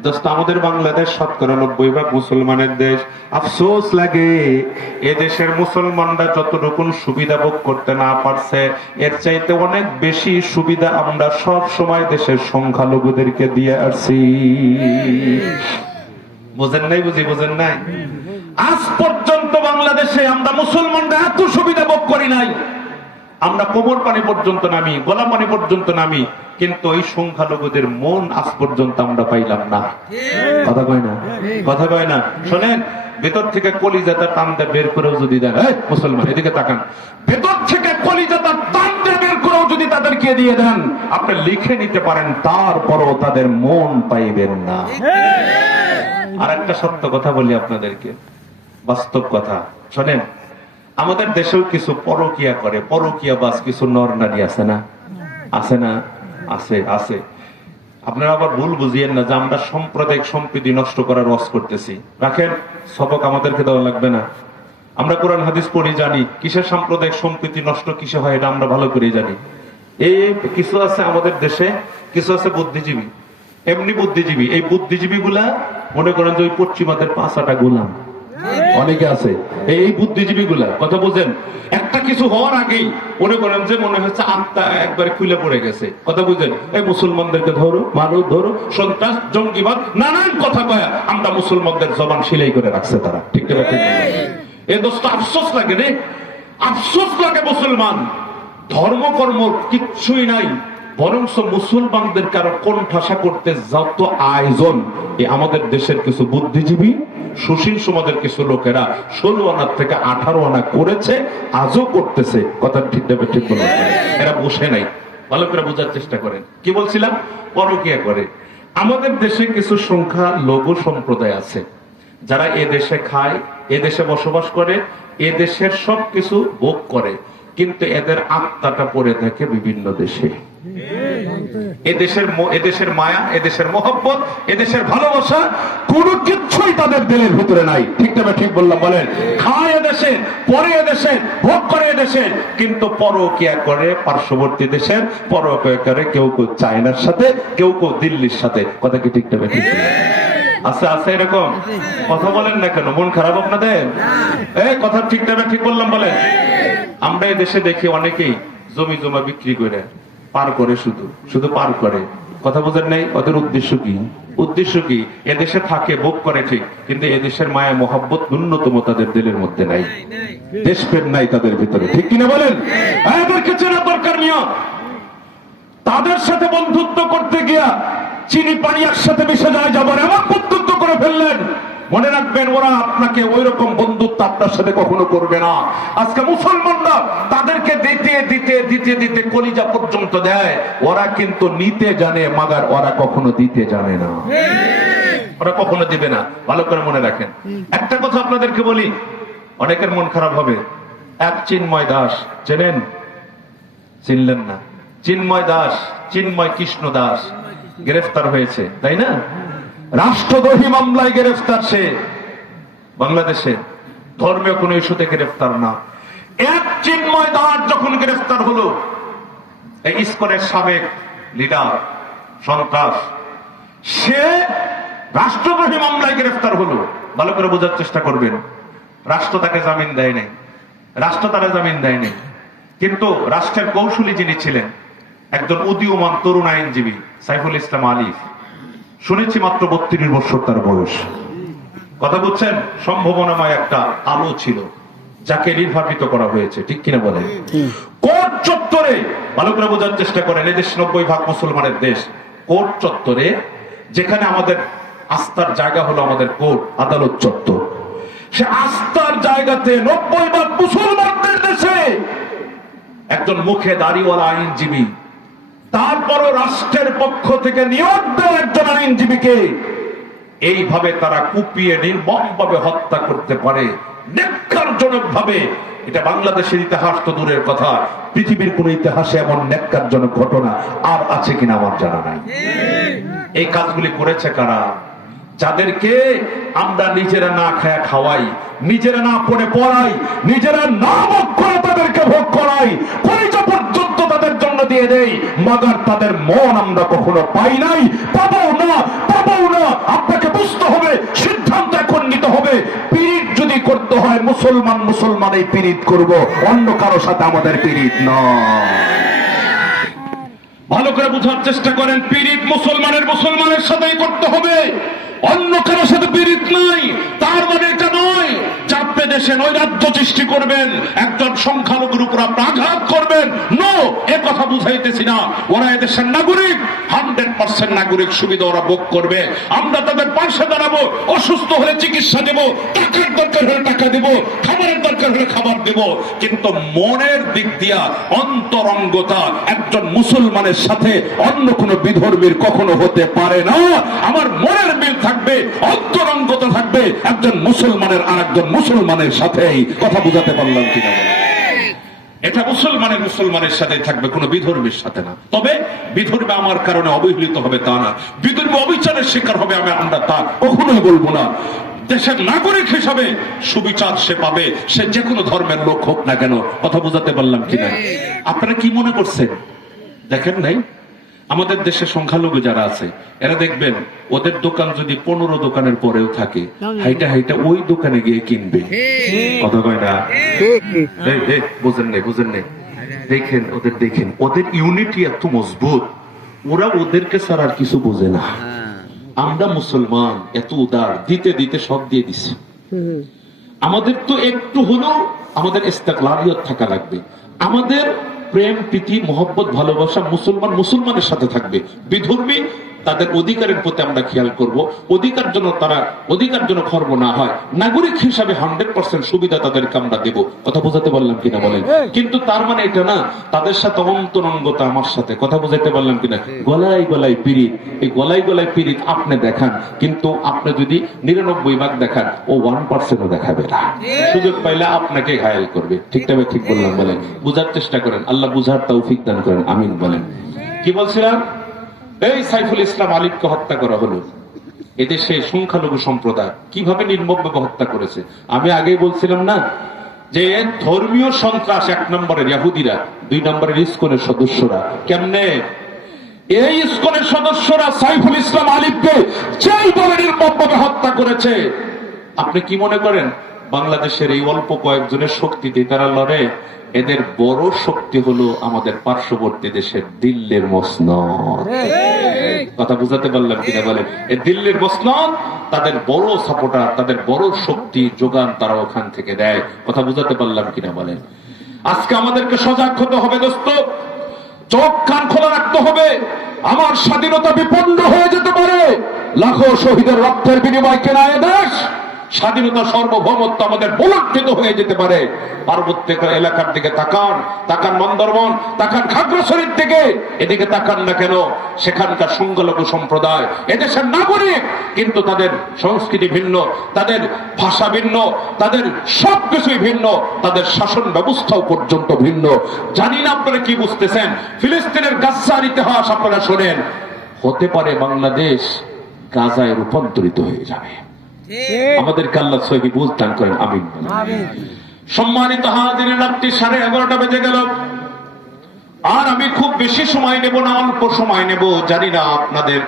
দোস্ত আমাদের বাংলাদেশ 90% মুসলমানের দেশ। আফসোস লাগে এ দেশের মুসলমানরা যতটুকু সুবিধা ভোগ করতে না পারছে, এর চাইতে অনেক বেশি সুবিধা আমরা সব সময় দেশের সংখ্যালঘুদেরকে দিয়ে আসছি। বুঝেন নাই? বুঝেন নাই? আজ পর্যন্ত বাংলাদেশে আমরা মুসলমানরা এত সুবিধা ভোগ করি নাই। আমরা কোমর পানি পর্যন্ত নামি, গলা পানি পর্যন্ত নামি, কিন্তু এই সংখ্যালঘুদের মন আজ পর্যন্ত আমরা পাইলাম না। কথা কয় না? কথা কয় না? শোনেন, ভেতর থেকে কলিজাটা টানতে বের করেও যদি দেন, মুসলমান এদিকে তাকান, ভেতর থেকে কলিজাটা টানতে বের করেও যদি তাদেরকে দিয়ে দেন, আপনি লিখে নিতে পারেন, তারপরও তাদের মন পাইবেন না। আর একটা সত্য কথা বলি আপনাদেরকে, বাস্তব কথা। শোনেন, আমাদের দেশেও কিছু পরকিয়া করে, পরকিয়া বাস কিছু নর নারী আছে না? আছে না? আছে। আপনারা আবার ভুল বুঝিয়েন না যে আমরা সাম্প্রদায়িক সম্প্রীতি নষ্ট করার ওয়াজ করতেছি। রাখেন, সবক আমাদেরকে দেওয়া লাগবে না। আমরা কোরআন হাদিস পড়ি, জানি কিসের সাম্প্রদায়িক সম্প্রীতি নষ্ট কিসে হয়, এটা আমরা ভালো করে জানি। এই কিছু আছে আমাদের দেশে, কিছু আছে বুদ্ধিজীবী, এমনি বুদ্ধিজীবী। এই বুদ্ধিজীবী গুলা মনে করেন যে ওই পশ্চিমাদের পাঁচাটা গোলাম অনেকে আছে। এই বুদ্ধিজীবী গুলা, কথা বুঝেন, একটা কিছু হওয়ার আগেই মনে করেন যে মনে হচ্ছে আত্মা একবারে খুলে পড়ে গেছে। কথা বুঝেন, এই মুসলমানদেরকে ধরো, মারো, ধরো, সন্ত্রাস, জঙ্গিবাদ, নানান কথা কয়া আমরা মুসলমানদের জবান সিলাই করে রাখছে তারা। ঠিক না? ঠিক এই দোস্ত আফসোস লাগে রে, আফসোস লাগে। মুসলমান ধর্মকর্ম কিচ্ছুই নাই, বরং মুসলমানদেরকে আরো কোণঠাসা করতে যত আয়োজন এই আমাদের দেশের কিছু বুদ্ধিজীবী, সুশীল সমাজের কিছু লোকেরা 16 আনা থেকে 18 আনা করেছে, আজও করতেছে। কথা ঠিক না? ঠিক বলে এরা বসে নাই। ভালো করে বোঝার চেষ্টা করেন। কি বলছিলাম? পরকিয়া করে। আমাদের দেশে কিছু সংখ্যা লঘু সম্প্রদায় আছে যারা এ দেশে খায়, এ দেশে বসবাস করে, এ দেশের সবকিছু ভোগ করে, কিন্তু এদের আত্মাটা পড়ে থাকে বিভিন্ন দেশে। এদেশের মায়া, এদেশের মহব্বত, এদেশের ভালোবাসা কোনো কিছুই তাদের দিলের ভিতরে নাই। ঠিক না? ঠিক বললাম? বলেন খায় এদেশে, পরে এদেশে, ভোগ করে এদেশে, কিন্তু পরকিয়া করে পার্শ্ববর্তী দেশের, পরকিয়া করে কেউ কেউ চায়নার সাথে, কেউ কেউ দিল্লির সাথে। কথা কি ঠিক না? ঠিক। আছে আছে এরকম কথা বলেন না কেন, মন খারাপ আপনাদের? এই কথা ঠিক টাইমে ঠিক বললাম বলেন? আমরা এই দেশে দেখি অনেকেই জমি জমা বিক্রি করে পার করে, শুধু শুধু পার করে। কথা বোঝেন নাই? ওদের উদ্দেশ্য কি? উদ্দেশ্য কি? এদেশে থাকে, ভোগ করে ঠিক, কিন্তু এদেশের মায়া মোহাব্বত ন্যূনতম তাদের দিলের মধ্যে নাই, দেশপ্রেম নাই তাদের ভিতরে, ঠিক কিনা বলেন? এদেরকে চেনা দরকার মিয়া। তাদের সাথে বন্ধুত্ব করতে গিয়া চিনি পানি একসাথে মিশে যায়, যাবার এমন বন্ধুত্ব করে ফেললেন, মনে রাখবেন ওরা আপনাকে ওই রকম বন্ধুত্ব আপনার সাথে কখনো করবে না। আজকে মুসলমানরা তাদেরকে দিতে দিতে দিতে দিতে কলিজা পর্যন্ত দেয়, ওরা কিন্তু নিতে জানে, মাগার ওরা কখনো দিতে জানে না, ওরা কখনো দিবে না। ভালো করে মনে রাখেন। একটা কথা আপনাদেরকে বলি, অনেকের মন খারাপ হবে। এক চিন্ময় দাস চেনেন? চিনলেন না? চিন্ময় দাস, চিন্ময় কৃষ্ণ দাস গ্রেফতার হয়েছে, তাই না? রাষ্ট্রদ্রোহী মামলায় গ্রেফতার সে। বাংলাদেশে ধর্মীয় কোন ইস্যুতে গ্রেফতার না। এক চিন্ময় দাস যখন গ্রেফতার হলো, এই ইসকনের সাবেক লিডার সন্ত্রাস, সে রাষ্ট্রদ্রোহী মামলায় গ্রেফতার হলো। ভালো করে বোঝার চেষ্টা করবেন। রাষ্ট্র তাকে জামিন দেয় নাই, রাষ্ট্র তারা জামিন দেয় নাই, কিন্তু রাষ্ট্রের কৌশলী যিনি ছিলেন, একজন উদীয়মান তরুণ আইনজীবী সাইফুল ইসলাম আলিফ, শুনেছি মাত্র 32 বছর তার বয়স। কথা বুঝছেন? সম্ভাবনাময় একটা আলো ছিল, যাকে নির্বাপিত করা হয়েছে, ঠিক কিনা বলেন? কোর্ট চত্বরে, ভালো করে বোঝার চেষ্টা করেন, এদেশ 90% মুসলমানের দেশ। কোর্ট চত্বরে, যেখানে আমাদের আস্থার জায়গা হলো আমাদের কোর্ট আদালত চত্বর, সে আস্থার জায়গাতে 90% মুসলমানদের দেশে একজন মুখে দাড়িওয়ালা আইনজীবী, তারপরও রাষ্ট্রের পক্ষ থেকে নিয়োগ দেয় একজন আইনজীবীকে, এইভাবে তারা কুপিয়ে নির্মমভাবে হত্যা করতে পারে, ন্যাক্কারজনক ভাবে। এটা বাংলাদেশের ইতিহাস তো দূরের কথা, পৃথিবীর কোন ইতিহাসে এমন ন্যাক্কারজনক ঘটনা আর আছে কিনা আমার জানা নাই। এই কাজগুলি করেছে কারা? যাদেরকে আমরা নিজেরা না খায়া খাওয়াই, নিজেরা না পড়ে পড়াই, নিজেরা না ভোগ করে তাদেরকে ভোগ করাই, পরিচয় পর্যন্ত তাদের জন্য দিয়ে দেই, মাগার তাদের মন আমরা কখনো পাই নাই, পাবও না, পাবও না। আপনাকে বুঝতে হবে, সিদ্ধান্ত এখন নিতে হবে। পীড়িত যদি করতে হয়, মুসলমান মুসলমানই পীড়িত করব, অন্য কারো সাথে আমাদের পীড়িত নয়। ভালো করে বোঝার চেষ্টা করেন, পীড়িত মুসলমানের সাথেই করতে হবে, অন্য কারোর সাথে পীড়িত নাই। তার মানে এটা নয় যে আপনি দেশে নৈরাজ্য সৃষ্টি করবেন, একজন সংখ্যালঘুর উপর আপনি আঘাত করবেন। নো, এ কথা বুঝাইতেছি না। ওরা এদেশের নাগরিক, 100% নাগরিক সুবিধা ওরা ভোগ করবে। আমরা তাদের পাশে দাঁড়াবো, অসুস্থ হলে চিকিৎসা দেব, টাকার দরকার হলে টাকা দেব, খাবারের দরকার হলে খাবার দেব। কিন্তু মনের দিক দিয়া অন্তরঙ্গতা একজন মুসলমানের সাথে অন্য কোন বিধর্মীর কখনো হতে পারে না। আমার মনের মিল থাকবে, অন্তরঙ্গতা থাকবে একজন মুসলমানের আর একজন মুসলমানের সাথেই। কথা বুঝাতে পারলাম কিনা? এটা মুসলমানের সাথে থাকবে, কোন বিধর্মীর সাথে না। তবে বিধর্মী আমার কারণে অবহেলিত হবে তা না, বিধর্মী অবিচারের শিকার হবে আমরা তা কখনোই বলবো না। দেশের নাগরিক হিসাবে সুবিচার সে পাবে, সে যে কোনো ধর্মের লোক হোক না কেন। কথা বুঝাতে পারলাম কিনা? আপনারা কি মনে করছেন? দেখেন নাই, আমাদের দেশে সংখ্যালঘু যারা আছে, এরা দেখবেন ওদের দোকান যদি 15 দোকানের পরেও থাকে, হাইটা হাইটা ওই দোকানে গিয়ে কিনবে। কথা কয় না? বুঝেন নেই। দেখেন ওদের ইউনিটি এত মজবুত, ওরা ওদেরকে ছাড়া আর কিছু বোঝে না। আমরা মুসলমান এত উদার, দিতে দিতে সব দিয়ে দিছি। আমাদের তো একটু হলেও আমাদের ইস্তেকলালিয়ত থাকা লাগবে। আমাদের প্রেম, প্রীতি, মোহব্বত, ভালোবাসা মুসলমানের সাথে থাকবে। বিধর্মী তাদের অধিকারের প্রতি আমরা খেয়াল করব, অধিকার জন্য খর্ব না হয়। নাগরিক হিসাবে 100% সুবিধা তাদেরকে আমরা দেব। কথা বোঝাতে পারলাম কিনা বলেন? কিন্তু তার মানে এটা না তাদের সাথে অন্তরঙ্গতা আমার সাথে। কথা বোঝাতে পারলাম কিনা? গলায় গলায় পীড়িত, এই গলায় গলায় পীড়িত আপনি দেখান, কিন্তু আপনি যদি 99% দেখান, ও 1%ও দেখাবে না। সুযোগ পাইলে আপনাকে ঘায়েল করবে। ঠিক বললাম বলেন? বুঝার চেষ্টা করেন, আল্লাহ বুঝার তৌফিক দান করেন, আমিন বলেন। কি বলছিলাম? এই সাইফুল ইসলাম আলিফকে হত্যা করা হলো। এদেশে সংখ্যালঘু সম্প্রদায় কিভাবে নির্মমভাবে হত্যা করেছে আমি আগেই বলছিলাম না, যে ধর্মীয় সন্ত্রাস 1 নম্বরের ইহুদিরা, 2 নম্বরের ইসকনের সদস্যরা। কেমনে? এই ইসকনের সদস্যরা সাইফুল ইসলাম আলিফকে যেই দলে নির্মমভাবে হত্যা করেছে, আপনি কি মনে করেন বাংলাদেশের এই অল্প কয়েকজনের শক্তিতে তারা লড়ে? এদের বড় শক্তি হলো আমাদের পার্শ্ববর্তী দেশের দিল্লির মসনদ। কথা বুঝাতে পারলাম কিনা বলেন? এই দিল্লির মসনদ তাদের বড় সাপোর্টার, তাদের বড় শক্তি যোগান তারা ওখান থেকে দেয়। কথা বুঝাতে পারলাম কিনা বলেন? আজকে আমাদেরকে সজাগ হতে হবে দোস্ত, চোখ কান খোলা রাখতে হবে। আমার স্বাধীনতা বিপন্ন হয়ে যেতে পারে, লাখো শহীদের রক্তের বিনিময় কেনা এ দেশ। স্বাধীনতা সার্বভৌমত্ব আমাদের বলট্টিত হয়ে যেতে পারে। পার্বত্য এলাকার দিকে তাকান, তাকান বান্দরবন, তাকান খাগড়াছড়ির দিকে, এদিকে তাকান না কেন? সেখানকার সংখ্যালঘু সম্প্রদায় এদেশের নাগরিক, কিন্তু তাদের সংস্কৃতি ভিন্ন, তাদের ভাষা ভিন্ন, তাদের সবকিছুই ভিন্ন, তাদের শাসন ব্যবস্থাও পর্যন্ত ভিন্ন। জানি না আপনারা কি বুঝতেছেন। ফিলিস্তিনের গাজ্জার ইতিহাস আপনারা শোনেন। হতে পারে বাংলাদেশ গাজায় রূপান্তরিত হয়ে যাবে। আমাদেরকে আল্লাহ সহি বুঝ দান করেন, আমিন। সম্মানিত হাজিরিন, রাত্রি 11:30 বেজে গেল। আর আমি খুব বেশি সময় নেব না, অল্প সময় নেব। জানি না আপনাদের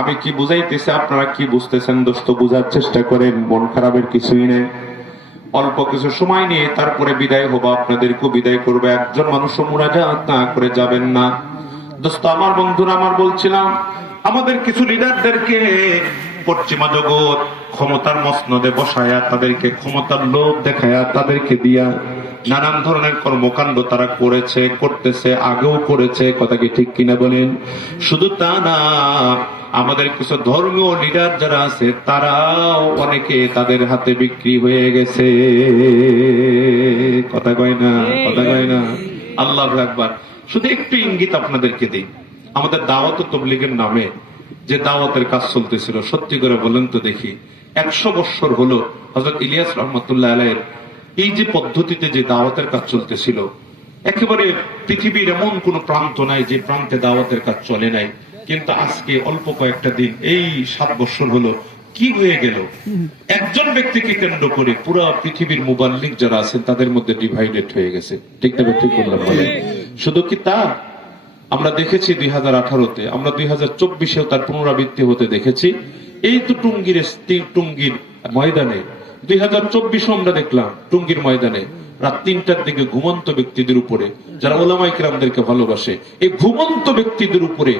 আমি কি বুঝাইতেছি, আপনারা কি বুঝতেছেন দোস্ত, বুঝার চেষ্টা করেন। মন খারাপের কিছুই নেই। অল্প কিছু সময় নিয়ে তারপরে বিদায় হবো, আপনাদেরকেও বিদায় করবো। একজন মানুষও মুনাজাত না করে যাবেন না দোস্ত। আমার বন্ধুরা, আমার বলছিলাম, আমাদের কিছু লিডারদেরকে পশ্চিমা জগৎ ক্ষমতার মসনদে বসায়া, তাদেরকে ক্ষমতার লোভ দেখায়া, তাদেরকে দিয়া নানান ধরনের কর্মকাণ্ড তারা করেছে, করতেছে, আগেও করেছে। কথা কি ঠিক কিনা বলেন? শুধু তা না, আমাদের কিছু ধর্মীয় লিডার যারা আছে তারাও অনেকে তাদের হাতে বিক্রি হয়ে গেছে। কথা কয় না, কথা কয় না। আল্লাহু আকবার। শুধু একটু ইঙ্গিত আপনাদেরকে দিই। আমাদের দাওয়াত ও তাবলীগের নামে যে দাওয়াতের কাজ চলতেছিল, সত্যি করে বলেন তো দেখি, 100 বছর হলো হযরত ইলিয়াস রাহমাতুল্লাহ আলাইহির এই যে পদ্ধতিতে যে দাওয়াতের কাজ চলতেছিল, একেবারে পৃথিবীর এমন কোন প্রান্ত নাই যে প্রান্তে দাওয়াতের কাজ চলে নাই। কিন্তু আজকে অল্প কয়েকটা দিন, এই 7 বছর হলো, কি হয়ে গেল? একজন ব্যক্তিকে কেন্দ্র করে পুরো পৃথিবীর মুবাল্লিগ যারা আছেন তাদের মধ্যে ডিভাইডেড হয়ে গেছে। ঠিক না? ঠিক বললাম বলেন? শুধু কি তা? আমরা দেখেছি 2018-তে, আমরা 2024-এও তার পুনরাবৃত্তি হতে দেখেছি। এই তো টুঙ্গির ময়দানে 2024-এও আমরা দেখলাম টুঙ্গির ময়দানে রাত 3টার দিকে ঘুমন্ত ব্যক্তিদের উপরে, যারা ওলামায়ে কেরামদেরকে ভালোবাসে, এই ঘুমন্ত ব্যক্তিদের উপরে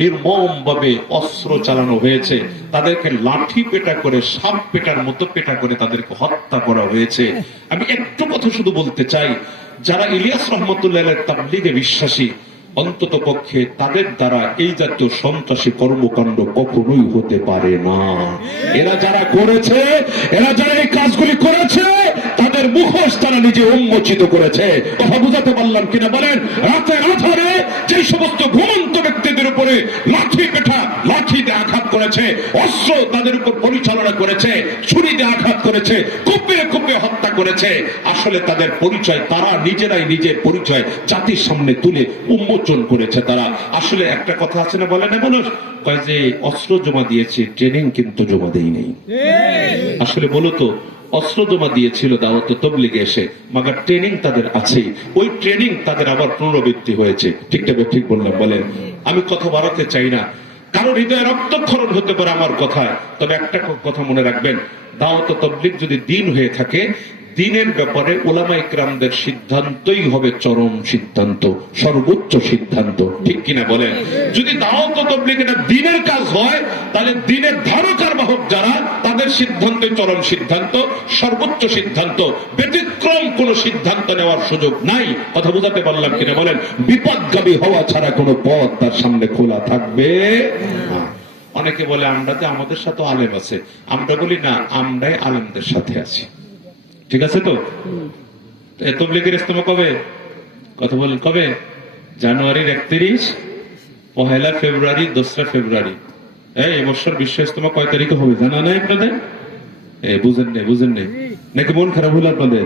নির্মম ভাবে অস্ত্র চালানো হয়েছে। তাদেরকে লাঠি পেটা করে, সাপ পেটার মতো পেটা করে তাদেরকে হত্যা করা হয়েছে। আমি একটু কথা শুধু বলতে চাই, যারা ইলিয়াস রহমতুল্লাহ তাবলীগে বিশ্বাসী, অন্তত পক্ষে তাদের দ্বারা এই জাতীয় সন্ত্রাসী কর্মকাণ্ড কখনোই হতে পারে না। এরা যারা করেছে, এরা যারা এই কাজগুলি করেছে, তাদের মুখোশ তারা নিজে উন্মোচিত করেছে। কথা বুঝাতে পারলাম কিনা বলেন? রাতের আধারে যে সমস্ত ঘুমন্ত ব্যক্তিদের উপরে লাঠি পেটা, লাঠি দিয়ে আঘাত করেছে, অস্ত্র তাদের উপর পরিচালনা করেছে, ছুরি দিয়ে আঘাত করেছে, কুপিয়ে কুপিয়ে হত্যা করেছে, আসলে তাদের পরিচয় তারা নিজেরাই নিজের পরিচয় জাতির সামনে তুলে উন্মোচন করেছে তারা। আসলে একটা কথা আছে না, বলে না মানুষ কয় যে অস্ত্র জমা দিয়েছে, ট্রেনিং কিন্তু জমা দেই নেই। আসলে বলো তো, অস্ত্র জমা দিয়েছিল দাওয়াত তাবলীগে এসে, মাগার ট্রেনিং তাদের আছে। ওই ট্রেনিং তাদের আবার পুনরাবৃত্তি হয়েছে। ঠিকটা ঠিক বললাম বলেন? আমি কথা বাড়াতে চাই না, কারণ হৃদয়ে রক্তক্ষরণ হতে পারে আমার কথায়। তবে একটা কথা মনে রাখবেন, দাওয়াত তাবলীগ যদি দিন হয়ে থাকে, দিনের ব্যাপারে ওলামায়ে কেরামদের সিদ্ধান্তই হবে চরম সিদ্ধান্ত, সর্বোচ্চ সিদ্ধান্ত। ঠিক কিনা বলেন? যদি দাওয়াত তাবলীগ এটা দিনের কাজ হয়, তাহলে দিনের ধারক আর বাহক যারা, তাদের সিদ্ধান্তে চরম সিদ্ধান্ত, সর্বোচ্চ সিদ্ধান্ত। ব্যতিক্রম কোন সিদ্ধান্ত নেওয়ার সুযোগ নাই। কথা বুঝাতে পারলাম কিনা বলেন? বিপদগামী হওয়া ছাড়া কোনো পথ তার সামনে খোলা থাকবে না। অনেকে বলে আমরা যে আমাদের সাথে আলেম আছে, আমরা বলি না, আমরাই আলেমদের সাথে আছি। ঠিক আছে তো? তাবলীগের ইজতেমা কবে? কথা বলেন কবে? জানুয়ারির 31, 1 ফেব্রুয়ারি, 2 ফেব্রুয়ারি। এই বছর বিশ্ব ইজতেমা কয় তারিখে হবে জানা নাই আপনাদের? বুঝেন নেই, বুঝেন নেই নাকি? মন খারাপ হলো আপনাদের?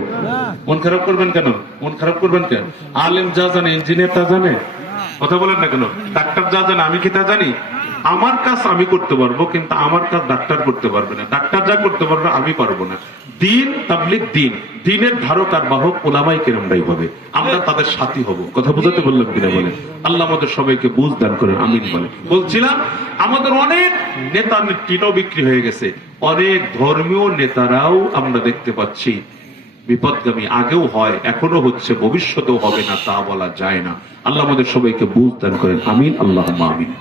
মন খারাপ করবেন কেন? মন খারাপ করবেন কেন? আলেম যা জানে, ইঞ্জিনিয়ার তা জানে? কথা বলেন না কেন? ডাক্তার যা জানে আমি কি তা জানি? আমার কাজ আমি করতে পারবো, কিন্তু আমার কাজ ডাক্তার করতে পারবে না। ডাক্তার যা করতে পারবে আমি পারবো না। দিন তাবলীগ, দিনের ধারক আর বাহক ওলামাই কেরামরাই হবে, আমরা তাদের সাথী হব। কথা বুঝাতে বললাম কিনা বলে? আল্লাহ আমাদের সবাইকে বুঝ দান করেন, আমিন বলে। বলছিলাম আমাদের অনেক নেতা নেত্রীরাও বিক্রি হয়ে গেছে, অনেক ধর্মীয় নেতারাও আমরা দেখতে পাচ্ছি বিপদগামী। আগেও হয়, এখনো হচ্ছে, ভবিষ্যতেও হবে না তা বলা যায় না। আল্লাহ আমাদের সবাইকে বুঝ দান করেন, আমিন, আল্লাহুম্মা আমিন।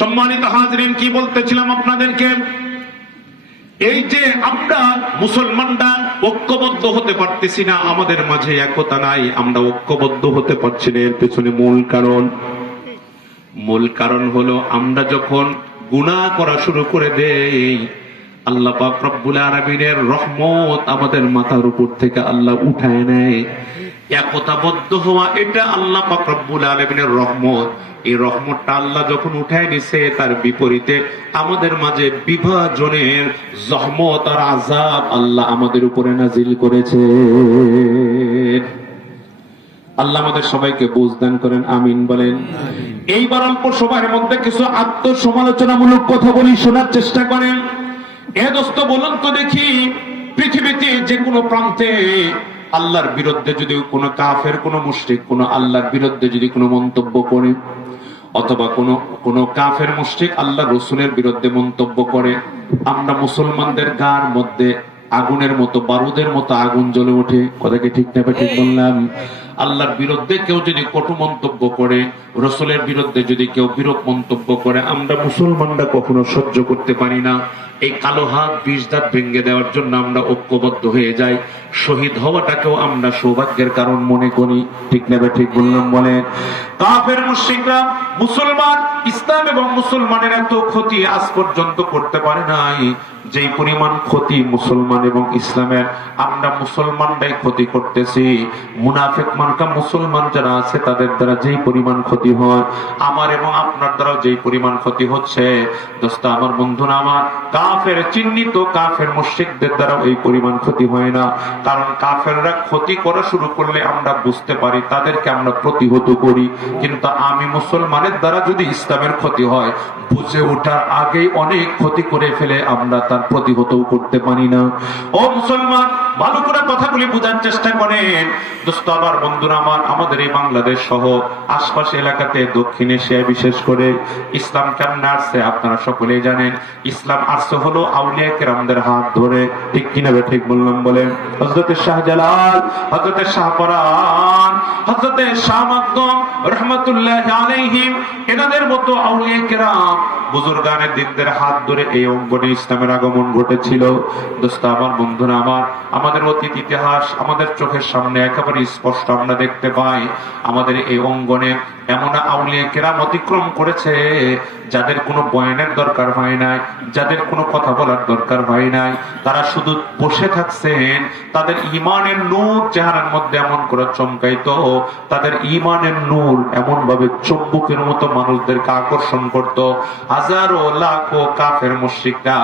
সম্মানিত হাজরিন, কি বলতেছিলাম আপনাদেরকে, এই যে আমরা মুসলমানরা ঐক্যবদ্ধ হতে পারতেছি না, আমাদের মাঝে একতা নাই, আমরা ঐক্যবদ্ধ হতে পারছি না, এর পেছনে মূল কারণ হলো আমরা যখন গুনাহ করা শুরু করে দেই, আল্লাহ পাক রব্বুল আলামিনের রহমত আমাদের মাথার উপর থেকে আল্লাহ উঠায় নেয়। একতাবদ্ধ হওয়া এটা আল্লাহ পাক রব্বুল আলামিনের রহমত। এই রহমতটা আল্লাহ যখন উঠায় নিছে, তার বিপরীতে আমাদের মাঝে বিভাজনের জহমত আর আযাব আল্লাহ আমাদের উপরে নাজিল করেছে। আল্লাহ আমাদের সবাইকে বুঝদান করেন, আমিন বলেন। এইবার অল্প সময়ের মধ্যে কিছু আত্মসমালোচনামূলক কথা বলি, শোনার চেষ্টা করেন। এ দোস্ত বলুন তো দেখি, পৃথিবীতে যে কোনো প্রান্তে আল্লাহর বিরুদ্ধে যদি কোনো কাফের, কোনো মুশরিক, কোনো আল্লাহর বিরুদ্ধে যদি কোনো মন্তব্য করে, অথবা কোনো কাফের মুশরিক আল্লাহ রসুলের বিরুদ্ধে মন্তব্য করে, আমরা মুসলমানদের গার মধ্যে আগুনের মতো, বারুদের মতো আগুন জ্বলে ওঠে। কথা কি ঠিক না ঠিক বললাম? আল্লাহর বিরুদ্ধে কেউ যদি কটু মন্তব্য করে, রসুলের বিরুদ্ধে যদি কেউ বিরূপ মন্তব্য করে, আমরা মুসলমানরা কখনো সহ্য করতে পারি না। এই কালো হাত, বিষ দাঁত ভেঙে দেওয়ার জন্য আমরা ঐক্যবদ্ধ হয়ে যাই। শহীদ হওয়াটাকেও আমরা সৌভাগ্যের কারণ মনে করি। ঠিক না ঠিক বললাম বলেন? কাফের মুশরিকরা মুসলমান, ইসলাম এবং মুসলমানের এত ক্ষতি আজ পর্যন্ত করতে পারে নাই যেই পরিমাণ ক্ষতি মুসলমান এবং ইসলামের আমরা মুসলমানরাই ক্ষতি করতেছি। মুনাফিক মার্কা মুসলমান যারা আছে তাদের দ্বারা যেই পরিমাণ ক্ষতি হয়, আমার এবং আপনার দ্বারাও যেই পরিমাণ ক্ষতি হচ্ছে, দোস্ত আমার, বন্ধুরা আমার, কাফের চিহ্নিত কাফের মুশরিকদের দ্বারাও এই পরিমাণ ক্ষতি হয় না। কারণ কাফেররা ক্ষতি করা শুরু করলে আমরা বুঝতে পারি, তাদেরকে আমরা প্রতিহত করি। কিন্তু আমি মুসলমানের দ্বারা যদি ইসলামের ক্ষতি হয়, বুঝে ওঠার আগেই অনেক ক্ষতি করে ফেলে, আমরা তার প্রতিহতও করতে পারি না। ও মুসলমান, ভালো করে কথাগুলি বোঝার চেষ্টা করেন। দোস্ত আমার, বন্ধুরা আমার, আমাদের এই বাংলাদেশ সহ আশপাশ এলাকাতে, দক্ষিণ এশিয়ায় বিশেষ করে ইসলাম কেমন আসছে আপনারা সকলেই জানেন। ইসলাম আসছে হলো আউলিয়া কেরামদের হাত ধরে। ঠিক কিনা ঠিক বললাম বলেন? হযরতে শাহজালাল, হযরতে শাহপরান, হযরতে শাহ মাকদুম রাহমাতুল্লাহি আলাইহিম, এনাদের মতো আউলিয়া কেরাম, বুজুর্গানে দিনদের হাত ধরে এই অঙ্গনে ইসলামের আগমন ঘটেছিল। দোস্ত আমার, বন্ধুরা আমার, আমাদের অতীত ইতিহাস আমাদের চোখের সামনে একেবারে স্পষ্ট আমরা দেখতে পাই। আমাদের এই অঙ্গনে এমন আউলিয়া কেরাম অতিক্রম করেছে যাদের কোনো বয়ানের দরকার হয় নাই, যাদের কোনো কথা বলার দরকার হয় নাই, তারা শুধু বসে থাকছেন। তাদের ঈমানের নূর চেহারার মধ্যে এমন করে চমকাইতো, তাদের ঈমানের নূর এমন ভাবে চুম্বকের মতো মানুষদেরকে আকর্ষণ করত। হাজারো লাখো কাফের মুশরিকরা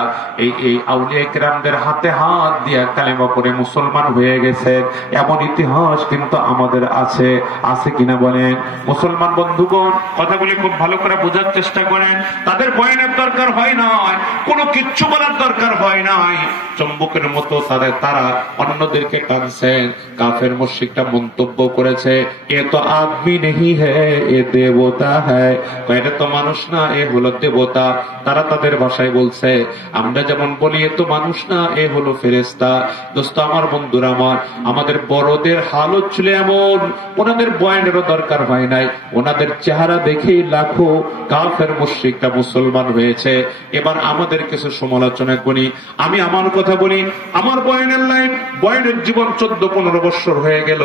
এই আউলিয়া কেরামদের হাতে হাত দিয়ে কালেমা পড়ে মুসলমান হয়ে গেছে। এমন ইতিহাস কিন্তু আমাদের আছে, আছে কিনা বলেন? মুসলমান বন্ধুগণ, কথাগুলি খুব ভালো করে বোঝার চেষ্টা করেন। তাদের বয়ানের দরকার হয় নাই, কোনো কিচ্ছু বলার দরকার হয় নাই, চম্বকের মতো তারা অন্যদেরকে টানছেন। কাফের মুশরিকরা মন্তব্য করেছে, এ তো আদমি নেই হ্যায়, এ দেবতা হ্যায়। এটা তো মানুষ না, এ হলো দেবতা। তারা তাদের ভাষায় বলছে, আমরা যেমন বলি এ তো মানুষ না, এ হলো ফেরেশতা। দোস্ত আমার, বন্ধুরা আমার, আমাদের বড়দের হাল হচ্ছিল এমন, ওনাদের বয়ানেরও দরকার হয় নাই, ওনাদের চেহারা দেখেই লাখো কাফের মুশরিকরা মুসলমান হয়েছে। এবার আমাদের কিছু সমালোচনা করি। আমি আমার কথা বলি, আমার বয়ানের লাইন, বয়ানের জীবন 14-15 বছর হয়ে গেল।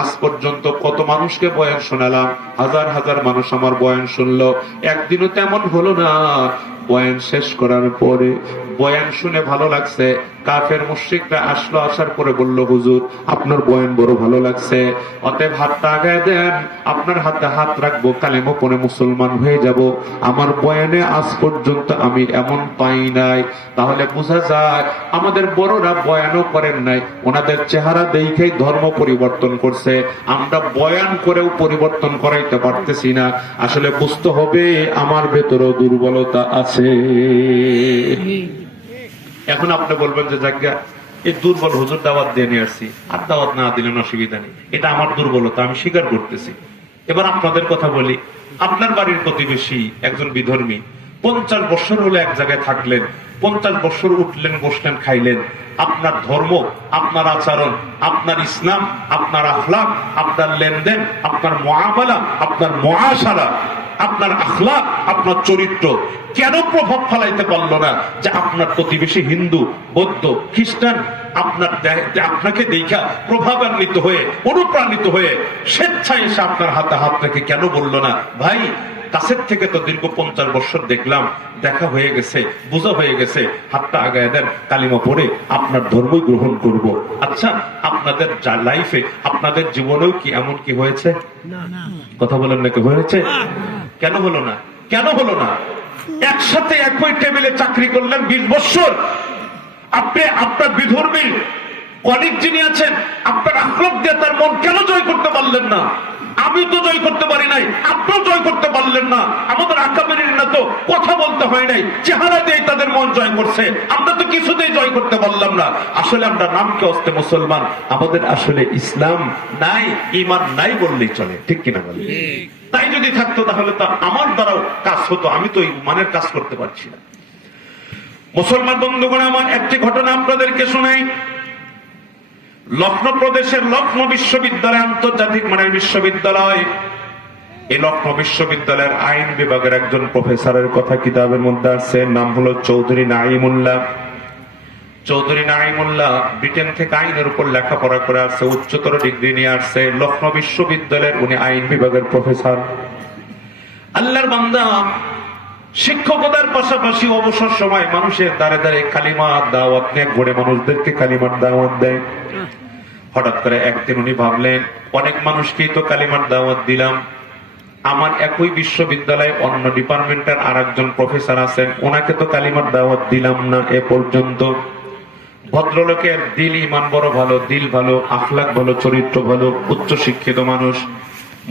আজ পর্যন্ত কত মানুষকে বয়ান শোনালাম, হাজার হাজার মানুষ আমার বয়ান শুনলো। একদিনও তেমন হলো না বয়ান শেষ করার পরে বয়ান শুনে ভালো লাগছে, কাফের মুশরিকরা আসলো, আসার পরে বলল, হুজুর আপনার বয়ান বড় ভালো লাগছে, অতএব হাতটা আগায় দেন, আপনার হাতে হাত রাখবো, কালেমা পড়ে মুসলমান হয়ে যাব। আমার বয়ানে আজ পর্যন্ত আমি এমন পাই নাই। তাহলে বোঝা যায় আমাদের বড়রা বয়ানও করেন নাই, ওনাদের চেহারা দেখেই ধর্ম পরিবর্তন করছে। আমরা বয়ান করেও পরিবর্তন করাইতে পারতেছি না। আসলে বুঝতে হবে আমার ভেতরেও দুর্বলতা আছে। এখন আপনি বলবেন যে জায়গা এই দুর্বল হুজুর দাওয়াত দিয়ে নিয়ে আসছি, আর দাওয়াত না দিলেন অসুবিধা নেই, এটা আমার দুর্বলতা, আমি স্বীকার করতেছি। এবার আপনাদের কথা বলি, আপনার বাড়ির প্রতিবেশী একজন বিধর্মী 50 বছর হলে এক জায়গায় থাকলেন, 50 বছর উঠলেন, বসলেন, খাইলেন, আপনার ধর্ম, আপনার আচরণ, আপনার ইসলাম, আপনার আখলাক, আপনার লেনদেন, আপনার মুআমালা, আপনার মুআশারা, আপনার আখলাক, আপনার চরিত্র কেন প্রভাব ফেলাইতে পারলো না যে আপনার প্রতিবেশী হিন্দু, বৌদ্ধ, খ্রিস্টান আপনাকে দেখা প্রভাবান্বিত হয়ে, অনুপ্রাণিত হয়ে স্বেচ্ছায় এসে আপনার হাতে হাত রেখে কেন বললো না, ভাই কাছের থেকে তো দীর্ঘ 50 বছর দেখলাম, দেখা হয়ে গেছে, বোঝা হয়ে গেছে, হাতটা আগায় দেন, কালিমা পড়ে আপনার ধর্মই গ্রহণ করব। আচ্ছা, আপনাদের লাইফে, আপনাদের জীবনেও কি এমন কি হয়েছে? কথা বলেন নাকি হয়েছে? কেন হলো না? কেন হলো না? একসাথে একই টেবিলে চাকরি করলেন 20 বছর, আপনি আপনার বিধর্মী কলিগ যিনি আছেন, আপনার আক্রোশ দিয়ে তার মন কেন জয় করতে পারলেন না? আমি তো জয় করতে পারি নাই, আপনিও জয় করতে পারলেন না। আমাদের আকাবেরির না তো কথা বলতে হয় নাই, চেহারা দিয়ে তাদের মন জয় করছে, আমরা তো কিছুতেই জয় করতে পারলাম না। আসলে আমরা নামকে অস্তে মুসলমান, আমাদের আসলে ইসলাম নাই, ঈমান নাই বললেই চলে, ঠিক কিনা বলে? তাই যদি থাকতো তাহলে তো আমার দ্বারাও কাজ হতো, আমি তো ইমানের কাজ করতে পারছি না। মুসলমান বন্ধুগণ, আমার একটি ঘটনা আপনাদেরকে শোনাই। লখনৌ প্রদেশের লখনৌ বিশ্ববিদ্যালয়, আন্তর্জাতিক মানের বিশ্ববিদ্যালয়, এই লখনৌ বিশ্ববিদ্যালয়ের আইন বিভাগের একজন প্রফেসরের কথা কিতাবের মধ্যে আছে, নাম হলো চৌধুরী নাঈমুল্লাহ। চৌধুরী নাঈমুল্লাহ ব্রিটেন থেকে আইনের উপর লেখাপড়া করে আসছে, উচ্চতর ডিগ্রি নিয়ে আসছে। লখনৌ বিশ্ববিদ্যালয়ের উনি আইন বিভাগের প্রফেসর। আল্লাহর বান্দা শিক্ষকতার পাশাপাশি অবসর সময় মানুষের দ্বারে দ্বারে কালিমার দাওয়াত নিয়ে ঘুরে, মানুষদেরকে কালিমার দাওয়াত দেয়। হঠাৎ করে একদিন উনি ভাবলেন, অনেক মানুষকেই তো কালিমার দাওয়াত দিলাম, আমার একই বিশ্ববিদ্যালয়ে অন্য ডিপার্টমেন্টের আর একজন প্রফেসর আছেন, ওনাকে তো কালিমার দাওয়াত দিলাম না এ পর্যন্ত। ভদ্রলোকের দিল, ইমান বড় ভালো, দিল ভালো, আখলাক ভালো, চরিত্র ভালো, উচ্চ শিক্ষিত মানুষ,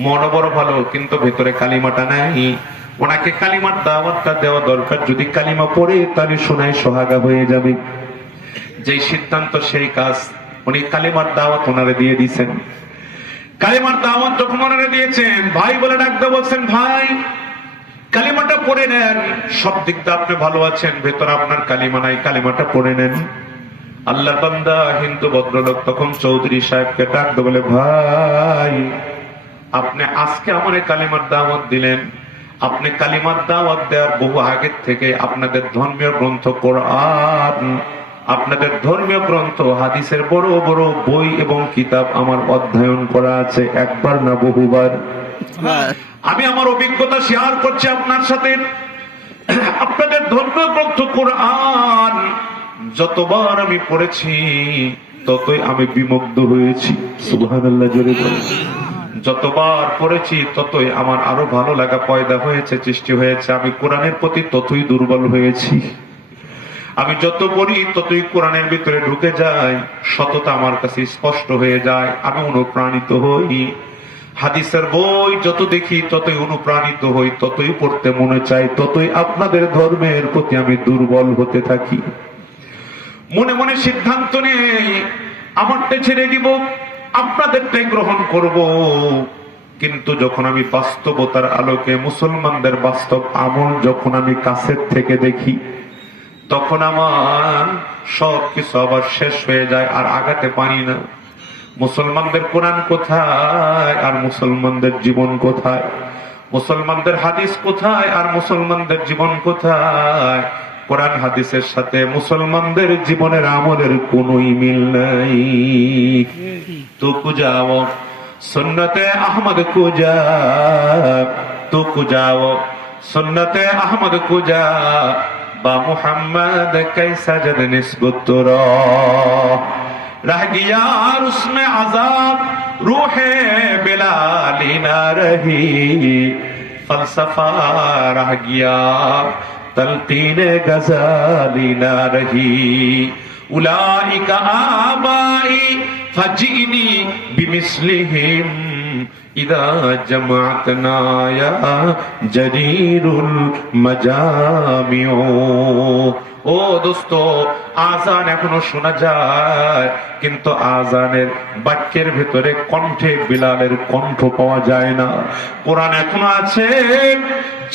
মন বড় ভালো, কিন্তু ভেতরে কালিমাটা নাই। ওনাকে কালিমার দাওয়াতটা দেওয়া দরকার, যদি কালিমা পড়ে তাহলে শোনায় সোহাগা হয়ে যাবে। যেই সিদ্ধান্ত সেই কাজ, উনি কালিমার দাওয়াত ওনারে দিয়ে দিয়েছেন। কালিমার দাওয়াত যখন ওনারে দিয়েছেন, ভাই বলে ডাকতে বলছেন, ভাই কালিমাটা পড়ে নেন, সব দিক দিয়ে আপনি ভালো আছেন, ভেতরে আপনার কালিমা নাই, কালিমাটা পড়ে নেন। আল্লাহর বান্দা হিন্দু ভদ্রলোক তখন চৌধুরী সাহেবকে ডাকতে বলে, ভাই আপনি আজকে আমার কালিমার দাওয়াত দিলেন, আপনি কালিমার দাওয়াত দেওয়ার বহু আগের থেকে আপনাদের ধর্মীয় গ্রন্থ কোরআন, আপনাদের ধর্মীয় গ্রন্থ হাদিসের বড় বড় বই এবং কিতাব আমার অধ্যয়ন করা আছে, একবার না বহুবার। আমি আমার অভিজ্ঞতা শেয়ার করছি আপনার সাথে। আপনাদের ধর্মীয় গ্রন্থ কোরআন যতবার আমি পড়েছি ততই আমি বিমুগ্ধ হয়েছি। সুবহানাল্লাহ জোরে বলেন। যতবার পড়েছি ততই আমার আরো ভালো লাগা পয়দা হয়েছে, সৃষ্টি হয়েছে। আমি কোরআনের প্রতি ততই দুর্বল হয়েছি। আমি যত পড়ি ততই কোরআনের ভিতরে ঢুকে যায়, সততা আমার কাছে স্পষ্ট হয়ে যায়, আমি অনুপ্রাণিত হই। হাদিসের বই যত দেখি ততই অনুপ্রাণিত হই, ততই পড়তে মনে চাই, ততই আপনাদের ধর্মের প্রতি আমি দুর্বল হতে থাকি। মনে মনে সিদ্ধান্ত নেই, আমারটা ছেড়ে দিব, আপনাদেরটাই গ্রহণ করব। কিন্তু যখন আমি বাস্তবতার আলোকে মুসলমানদের বাস্তব আমল যখন আমি কাছের থেকে দেখি, তখন আমার সবকিছু আবার শেষ হয়ে যায়, আর আগাতে পারি না। মুসলমানদের কোরআন কোথায় আর মুসলমানদের জীবন কোথায়? মুসলমানদের হাদিস কোথায় আর মুসলমানদের জীবন কোথায়? কোরআন হাদিসের সাথে মুসলমানদের জীবনের আমলের কোনোই মিল নাই। তো কুজাও সুন্নতে আহমদ কুজা, তো কুজাও सुन्नत अहमद कुजा बा मुहम्मद कैसा जद निस्बत रह गया और उसमें आजाद रूहे बिलाली ना रही फलसफा रह गया तलकीन गजाली ना रही उलाइका आबाई फजीनी बिमिस्लिहिम इदा जमातना या जरीरुल मजामिओ। ও দোস্ত, আজান এখনো শোনা যায়, কিন্তু আজানের বাক্যের ভেতরে কণ্ঠে বিলালের কণ্ঠ পাওয়া যায় না। কোরআন এখনো আছে,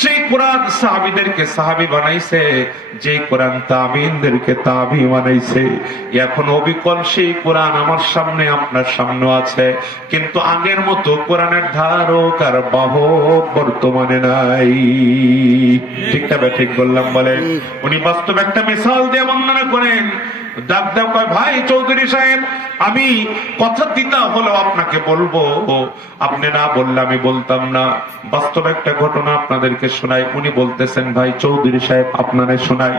যে কোরআন সাহাবীদেরকে সাহাবী বানাইছে, যে কোরআন তাবিঈনদেরকে তাবি বানাইছে, এখন অবিকল সেই কোরআন আমার সামনে আপনার সামনে আছে, কিন্তু আগের মতো কোরআনের ধারক আর বাহক বর্তমানে নাই। ঠিকটা বে ঠিক বললাম বলেন? উনি বাস্তব একটা মিসাল দিয়ে বর্ণনা করেন। ডাক দাও কয়, ভাই চৌধুরী সাহেব, আমি কথা দিতা হলো আপনাকে বলবো, আপনি না বললে আমি বলতাম না। বাস্তব একটা ঘটনা আপনাদেরকে শোনাই। উনি বলতেছেন, ভাই চৌধুরী সাহেব আপনারে শোনাই,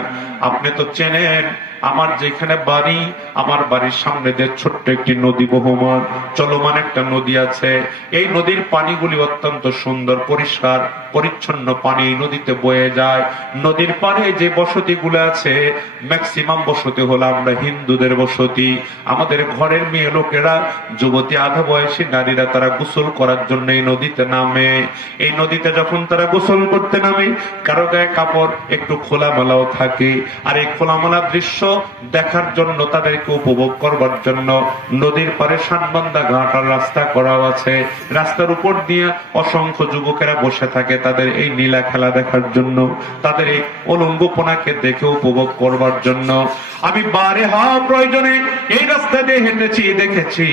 আপনি তো চেনেন আমার যেখানে বাড়ি, আমার বাড়ির সামনে দিয়ে ছোট্ট একটি নদী বহমান চলমান একটা নদী আছে। এই নদীর পানিগুলি অত্যন্ত সুন্দর, পরিষ্কার পরিচ্ছন্ন পানি নদীতে বয়ে যায়। নদীর পাড়ে যে বসতিগুলো আছে, ম্যাক্সিমাম বসতি হলো আমরা হিন্দুদের বসতি। আমাদের ঘরের মেয়ে লোকেরা, যুবতী আধা বয়সী নারীরা, তারা গোসল করার জন্য এই নদীতে নামে। এই নদীতে যখন তারা গোসল করতে নামে, কারো গায়ে কাপড় একটু খোলামেলাও থাকে, আর এই খোলামেলা দৃশ্য দেখার জন্য, তাদেরকে উপভোগ করবার জন্য নদীর পারে সানবান্ধা ঘাট আর রাস্তা করা আছে। রাস্তার উপর দিয়ে অসংখ্য যুবকেরা বসে থাকে তাদের এই নীলা খেলা দেখার জন্য, তাদের এই অলঙ্গপনাকে দেখে উপভোগ করবার জন্য। আমি বারে হওয়া প্রয়োজনে এই রাস্তা দিয়ে হেঁটেছি, দেখেছি,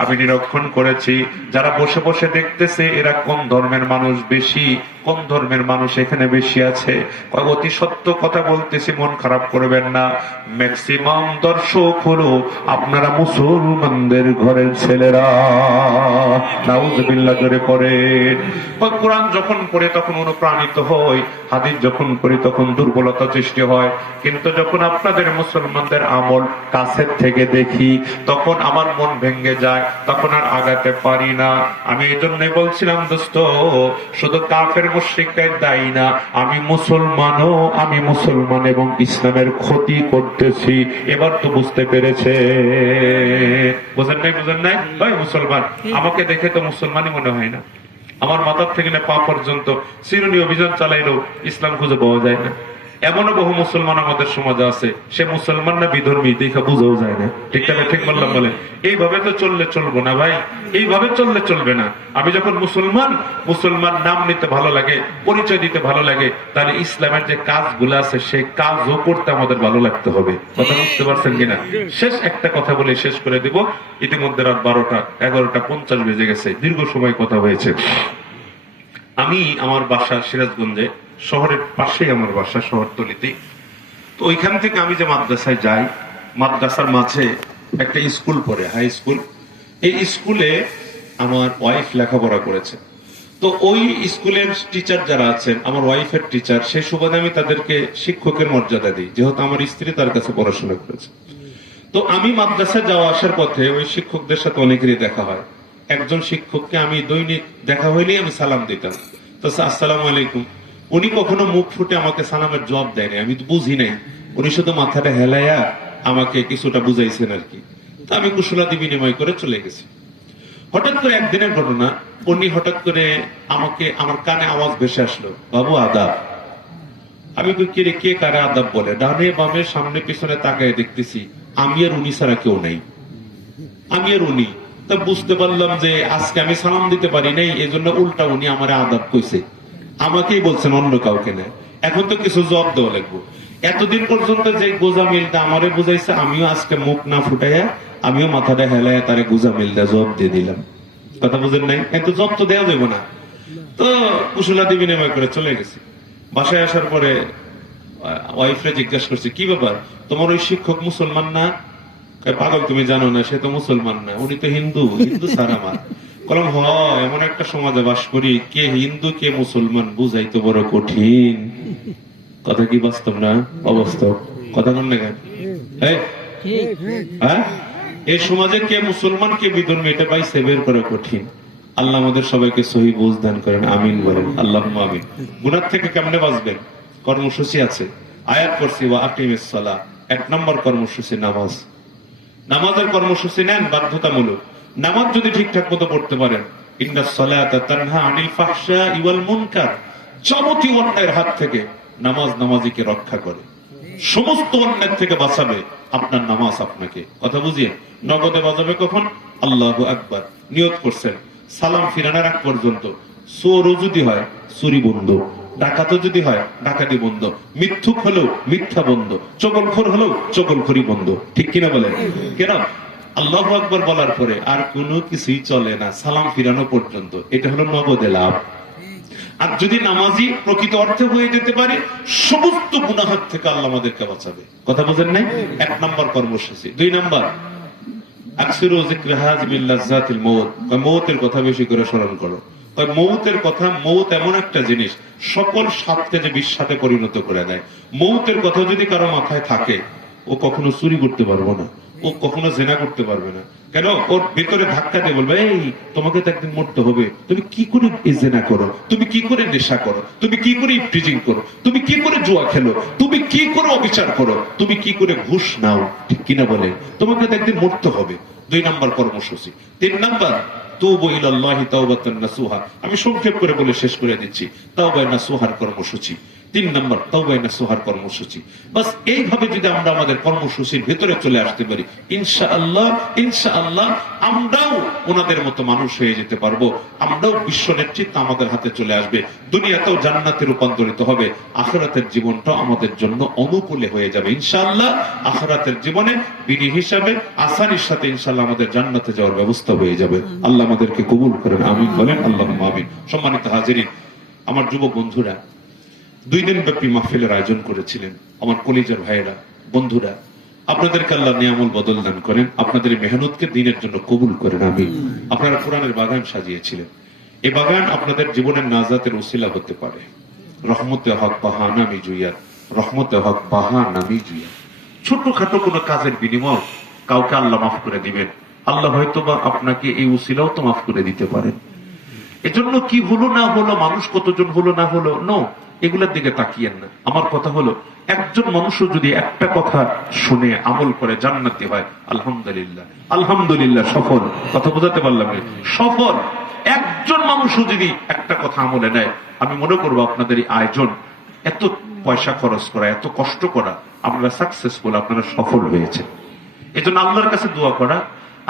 আমি নিরীক্ষণ করেছি। যারা বসে বসে দেখতেছে, এরা কোন ধর্মের মানুষ বেশি, কোন ধর্মের মানুষ এখানে বেশি আছে। অতি সত্য কথা বলতেছি, মন খারাপ করবেন না। ম্যাক্সিমাম দর্শক হলো আপনারা মুসলমানদের ঘরের ছেলেরা। নাউজুবিল্লাহ করে পড়েন। কোরআন যখন পড়ে তখন অনুপ্রাণিত হয়, হাদিস যখন পড়ি তখন দুর্বলতা সৃষ্টি হয়, কিন্তু যখন আপনাদের মুসলমানদের আমল কাছের থেকে দেখি, তখন আমার মন ভেঙে যায়, তখন আর আগাতে পারি না। আমি এই জন্যই বলছিলাম, দোস্ত, শুধু কাফের মুশরিকরাই দায়ী না, আমি মুসলমানও, আমি মুসলমান এবং ইসলামের ক্ষতি করতেছি। এবার তো বুঝতে পেরেছে? বুঝেন নাই? বুঝেন নাই? ভাই মুসলমান, আমাকে দেখে তো মুসলমানই মনে হয় না। আমার মাথার থেকে পা পর্যন্ত চিরুনি অভিযান চালাইলেও ইসলাম খুঁজে পাওয়া যায় না। এমনও বহু মুসলমান আমাদের সমাজে আছে, সে মুসলমান না বিধর্মী দেখে বুঝাও যায় না। ঠিক আছে? ঠিক বললাম বলে? এইভাবে তো চললে চলবো না ভাই, এইভাবে চললে চলবে না। আমি যখন মুসলমান, মুসলমান নাম নিতে ভালো লাগে, পরিচয় দিতে ভালো লাগে, তাহলে ইসলামের যে কাজগুলো আছে সেই কাজও করতে আমাদের ভালো লাগতে হবে। কথা বুঝতে পারছেন কিনা? শেষ একটা কথা বলে শেষ করে দিব। ইতিমধ্যে রাত 12টা 11:50 বেজে গেছে, দীর্ঘ সময় কথা হয়েছে। আমি আমার বাসা সিরাজগঞ্জে, শহরের পাশেই আমার বাসা, শহরতলিতে। তো ওইখান থেকে আমি যে মাদ্রাসায় যাই, মাদ্রাসার মাঝে একটা স্কুল পড়ে, হাই স্কুল। এই স্কুলে আমার ওয়াইফ লেখাপড়া করেছে। তো ওই স্কুলের টিচার যারা আছেন, আমার ওয়াইফের টিচার, সেই সুবাদে আমি তাদেরকে শিক্ষকের মর্যাদা দিই, যেহেতু আমার স্ত্রী তার কাছে পড়াশোনা করেছে। তো আমি মাদ্রাসায় যাওয়া আসার পথে ওই শিক্ষকদের সাথে অনেকেরই দেখা হয়। একজন শিক্ষককে আমি দৈনিক দেখা হইলেই আমি সালাম দিতাম, তো আসসালামু আলাইকুম। উনি কখনো মুখ ফুটে আমাকে সালামের জবাব দেয়নি, আমি তো বুঝি নাই। উনি শুধু মাথাটা হেলাইয়া আমাকে কিছুটা বুঝাইছেন আর কি। তো আমি কুশলাদি বিনিময় করে চলে গেছি। হঠাৎ করে একদিনের ঘটনা, উনি হঠাৎ করে আমাকে, আমার কানে আওয়াজ ভেসে আসলো, বাবু আদাব। আমি কে কারে আদাব বলে? ডানে বামে সামনে পিছনে তাকায় দেখতেছি আমি আর উনি ছাড়া কেউ নাই, আমি আর উনি। তা বুঝতে পারলাম যে আজকে আমি সালাম দিতে পারি নাই, এই জন্য উল্টা উনি আমার আদাব কইছে, আমাকেই বলছেন, অন্য কাউকে না। এখন তো কিছু জবাব দেওয়া লাগবো। এতদিন পর্যন্ত যে গোজা মিলটা আমারে বুঝাইছে, আমিও আজকে মুখ না ফুটাইয়া, আমিও মাথাটা হেলাইয়া তারে গোজা মিলটা জবাব দিয়ে দিলাম। কথা বুঝেন নাই? কিন্তু জবাব তো দেওয়া যাবে না। তো কুশলাদি বিনিময় করে চলে গেছি। বাসায় আসার পরে ওয়াইফরে জিজ্ঞাসা করছি, কি ব্যাপার, তোমার ওই শিক্ষক মুসলমান না? পাগল, তুমি জানো না, সে তো মুসলমান না, উনি তো হিন্দু, হিন্দু স্যার আমার। বললাম এমন একটা সমাজে বাস করি, কে হিন্দু কে মুসলমান বুঝাইতে বড় কঠিন। কথা কি বাস্তব না অবাস্তব? কথা বল না কেন? হ্যাঁ, এই সমাজে কে মুসলমান কে বিধর্মী এটা পাইছে বের করা কঠিন। আল্লাহ আমাদের সবাইকে সহি বুঝ দান করেন, আমিন বলেন, আল্লাহুম্মা আমিন। গুনাহ থেকে কেমনে বাঁচবেন? কর্মসূচি আছে, আয়াত করছি ওয়া আকিমিস সালাহ। 1 নম্বর কর্মসূচি নামাজ। নামাজের কর্মসূচি নেন বাধ্যতামূলক। নামাজ যদি ঠিকঠাক মতো পড়তে পারেন, ইন্নাস সালাতা তানহা আনিল ফাহশাই ওয়াল মুনকার, যাবতীয় অন্যায়ের হাত থেকে নামাজ নামাজিকে রক্ষা করে, সমস্ত অন্যায় থেকে বাঁচাবে আপনার নামাজ আপনাকে। কথা বুঝিয়ে নগদে বাজাবে কখন? আল্লাহু আকবার নিয়ত করছেন, সালাম ফিরানোর আগ পর্যন্ত। চোরও যদি হয় চুরি বন্ধ, ডাকাতও যদি হয় ডাকাতি বন্ধ, মিথ্যুক হলেও মিথ্যা বন্ধ, চগলখোর হলেও চগলখড়ি বন্ধ। ঠিক কিনা বলেন? কেন? আল্লাহু আকবার বলার পরে আর কোনো কিছুই চলে না সালাম ফিরানো পর্যন্ত। এটা হলো নগদে লাভ। আর যদি নামাজি প্রকৃত অর্থে হয়ে যেতে পারে, সমস্ত গুনাহ থেকে আল্লাহ আমাদেরকে বাঁচাবে। কথা বুঝেন নাই? 1 নম্বর কর্মসূচি। 2 নম্বর আকসিরু যিকরা হাযমিল লাযযাতিল মাউত, মৌতের কথা বেশি করে স্মরণ করো। মৌতের কথা, মৌত এমন একটা জিনিস সকল স্বাদকে যে বিস্বাদে পরিণত করে দেয়। মৌতের কথা যদি কারো মাথায় থাকে, ও কখনো চুরি করতে পারবো না, ও কখনো জেনা করতে পারবে না। কেন? ওর ভেতরে ধাক্কা দিয়ে বলবে, এই তোমাকে তো একদিন মরতে হবে। তুমি কি করে জেনা করো, তুমি কি করে নেশা করো, তুমি কি করে ইফটিজিং করো, তুমি কি করে জুয়া খেলো, তুমি কি করে অবিচার করো, তুমি কি করে ঘুষ নাও। ঠিক কিনা বলে? তোমাকে তো একদিন মরতে হবে। 2 নম্বর কর্মসূচি। 3 নম্বর তুবু ইলাল্লাহি তাওবাতান নাসুহা। আমি সংক্ষেপ করে বলে শেষ করে দিচ্ছি। তাওবা নাসুহার কর্মসূচি। 3 নম্বর তাওবা নাসুহার কর্মসূচি। বাস এইভাবে যদি আমরা আমাদের কর্মসূচির ভিতরে চলে আসতে পারি, ইনশাআল্লাহ ইনশাআল্লাহ আমরাও ওনাদের মতো মানুষ হয়ে যেতে পারবো। আমরাও বিশ্ব নেতৃত্ব আমাদের হাতে চলে আসবে। দুনিয়াতেও জান্নাতে রূপান্তরিত হবে, আখিরাতের জীবনটা আমাদের জন্য অনুকূলে হয়ে যাবে ইনশাআল্লাহ। আখিরাতের জীবনে বিধি হিসাবে আসানির সাথে ইনশাআল্লাহ আমাদের জান্নাতে যাওয়ার ব্যবস্থা হয়ে যাবে। আল্লাহ আমাদেরকে কবুল করেন, আমিন বলেন, আল্লাহুম্মা আমিন। সম্মানিত হাজিরিন, আমার যুবক বন্ধুরা 2 দিন ব্যাপী মাহফিলের আয়োজন করেছিলেন। আমার কলিজার ভাইয়েরা, বন্ধুরা, আপনাদেরকে আল্লাহ নিয়ামল বদল দান করেন, আপনাদের মেহনতকে দিনের জন্য কবুল করেন, আমিন। আপনারা কোরআনের বাগান সাজিয়েছিলেন। এই বাগান আপনাদের জীবনের নাজাতের উসিলা হতে পারে। রহমতে হক বাহানা মিজুইয়া, রহমতে হক বাহানা মিজুইয়া। ছোটখাটো কোনো কাজের বিনিময় কাউকে আল্লাহ মাফ করে দিবেন। আল্লাহ হয়তোবা আপনাকে এই উসিলাও তো মাফ করে দিতে পারেন। এজন্য কি হলো না হলো, মানুষ কতজন হলো না হলো, নো, এগুলোর দিকে তাকিয়েন না। আমার কথা হলো, একজন মানুষও যদি একটা কথা শুনে আমল করে জান্নাতি হয়, আলহামদুলিল্লাহ, আলহামদুলিল্লাহ, সফল। কথা বোঝাতে পারলাম? সফল। একজন মানুষও যদি একটা কথা আমলে নেয়, আমি মনে করবো আপনাদের এই আয়োজন, এত পয়সা খরচ করা, এত কষ্ট করা, আপনারা সাকসেসফুল, আপনারা সফল হয়েছে। এজন্য আল্লাহর কাছে দোয়া করা।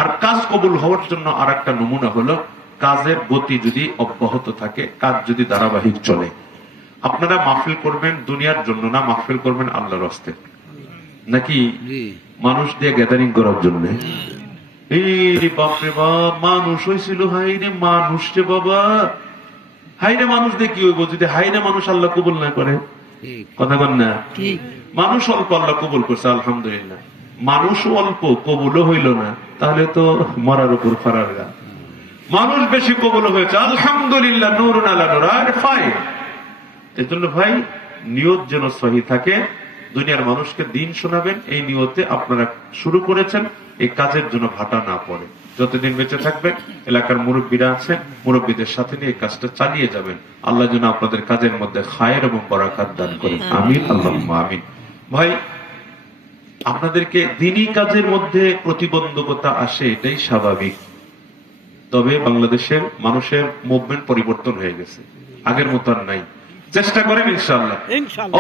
আর কাজ কবুল হওয়ার জন্য আর একটা নমুনা হলো, কাজের গতি যদি অব্যাহত থাকে, কাজ যদি ধারাবাহিক চলে। আপনারা মাহফিল করবেন দুনিয়ার জন্য না, মাহফিল করবেন আল্লাহর হস্তে, নাকি মানুষ দিয়ে গ্যাদারিং করার জন্য? এই বাপরে বাপ, মানুষ হয়েছিল, হাইরে মানুষ রে বাবা, হাইরে মানুষ দিয়ে কি হইব যদি হাইরে মানুষ আল্লাহ কবুল না করে? কথা বল না? মানুষ অল্প আল্লাহ কবুল করছে, আলহামদুলিল্লাহ। মানুষ অল্প কবুলও হইল না, তাহলে তো মরার উপর ফারার গা। মানুষ বেশি কবুল হয়েছে, আলহামদুলিল্লাহ, নূরুন আলা নূর, আর ফাইন। এজন্য ভাই, নিয়ত যেন সহি থাকে। দুনিয়ার মানুষকে দিন শোনাবেন, এই নিয়তে আপনারা শুরু করেছেন। এই কাজের জন্য ভাটা না পড়ে, যতদিন বেঁচে থাকবেন এলাকার মুরব্বীরা আছে, মুরব্বীদের সাথে নিয়ে কাজটা চালিয়ে যাবেন। আল্লাহ যেন আপনাদের কাজের মধ্যে খায়ের এবং বরাকাত দান করেন, আমিন, আল্লাহুম্মা আমিন। ভাই, আপনাদেরকে দিনী কাজের মধ্যে প্রতিবন্ধকতা আসে, এটাই স্বাভাবিক। তবে বাংলাদেশের মানুষের মুভমেন্ট পরিবর্তন হয়ে গেছে, আগের মতো আর নাই। চেষ্টা করেন ইনশাআল্লাহ,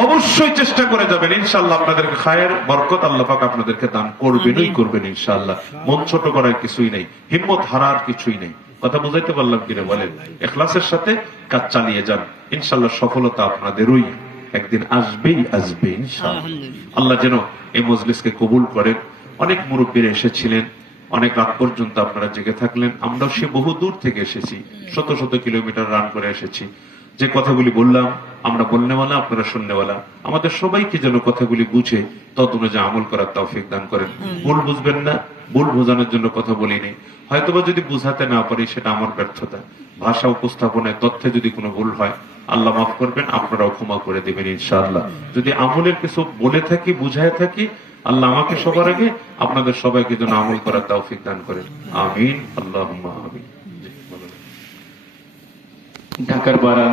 অবশ্যই চেষ্টা করে যাবেন ইনশাআল্লাহ। আপনাদেরকে খায়ের বরকত আল্লাহ পাক আপনাদেরকে দান করবেনই করবেন ইনশাআল্লাহ। মন ছোট করার কিছুই নেই, হিম্মত হারার কিছুই নেই। কথা বুঝাইতে পারলাম কিনা বলেন? ইখলাসের সাথে কাজ চালিয়ে যান, ইনশাআল্লাহ সফলতা আপনাদেরই একদিন আসবেই আসবে ইনশাআল্লাহ। আল্লাহ যেন এই মজলিসকে কবুল করেন। অনেক মুরব্বীরা এসেছিলেন, অনেক রাত পর্যন্ত আপনারা জেগে থাকলেন। আমরাও সে বহু দূর থেকে এসেছি, শত শত কিলোমিটার রান করে এসেছি। যে কথাগুলি বললাম, আমরা বলনেওয়ালা, আপনারা শুননেওয়ালা, আমাদের সবাইকে যেন কথাগুলি বুঝে তত অনুযায়ী আমল করার তৌফিক দান করেন। ভুল বুঝবেন না, ভুল বোঝানোর জন্য কথা বলিনি। হয়তোবা যদি বুঝাতে না পারি সেটা আমার ব্যর্থতা, ভাষা উপস্থাপনায় তথ্যে যদি কোনো ভুল হয় আল্লাহ মাফ করবেন, আপনারাও ক্ষমা করে দেবেন ইনশাআল্লাহ। যদি আমলের কিছু বলে থাকি, বুঝায় থাকি, আল্লাহ আমাকে সবার আগে আপনাদের সবাইকে যেন আমল করার তৌফিক দান করেন। আমিন, আল্লাহুম্মা আমিন। ঢাকার পাড়া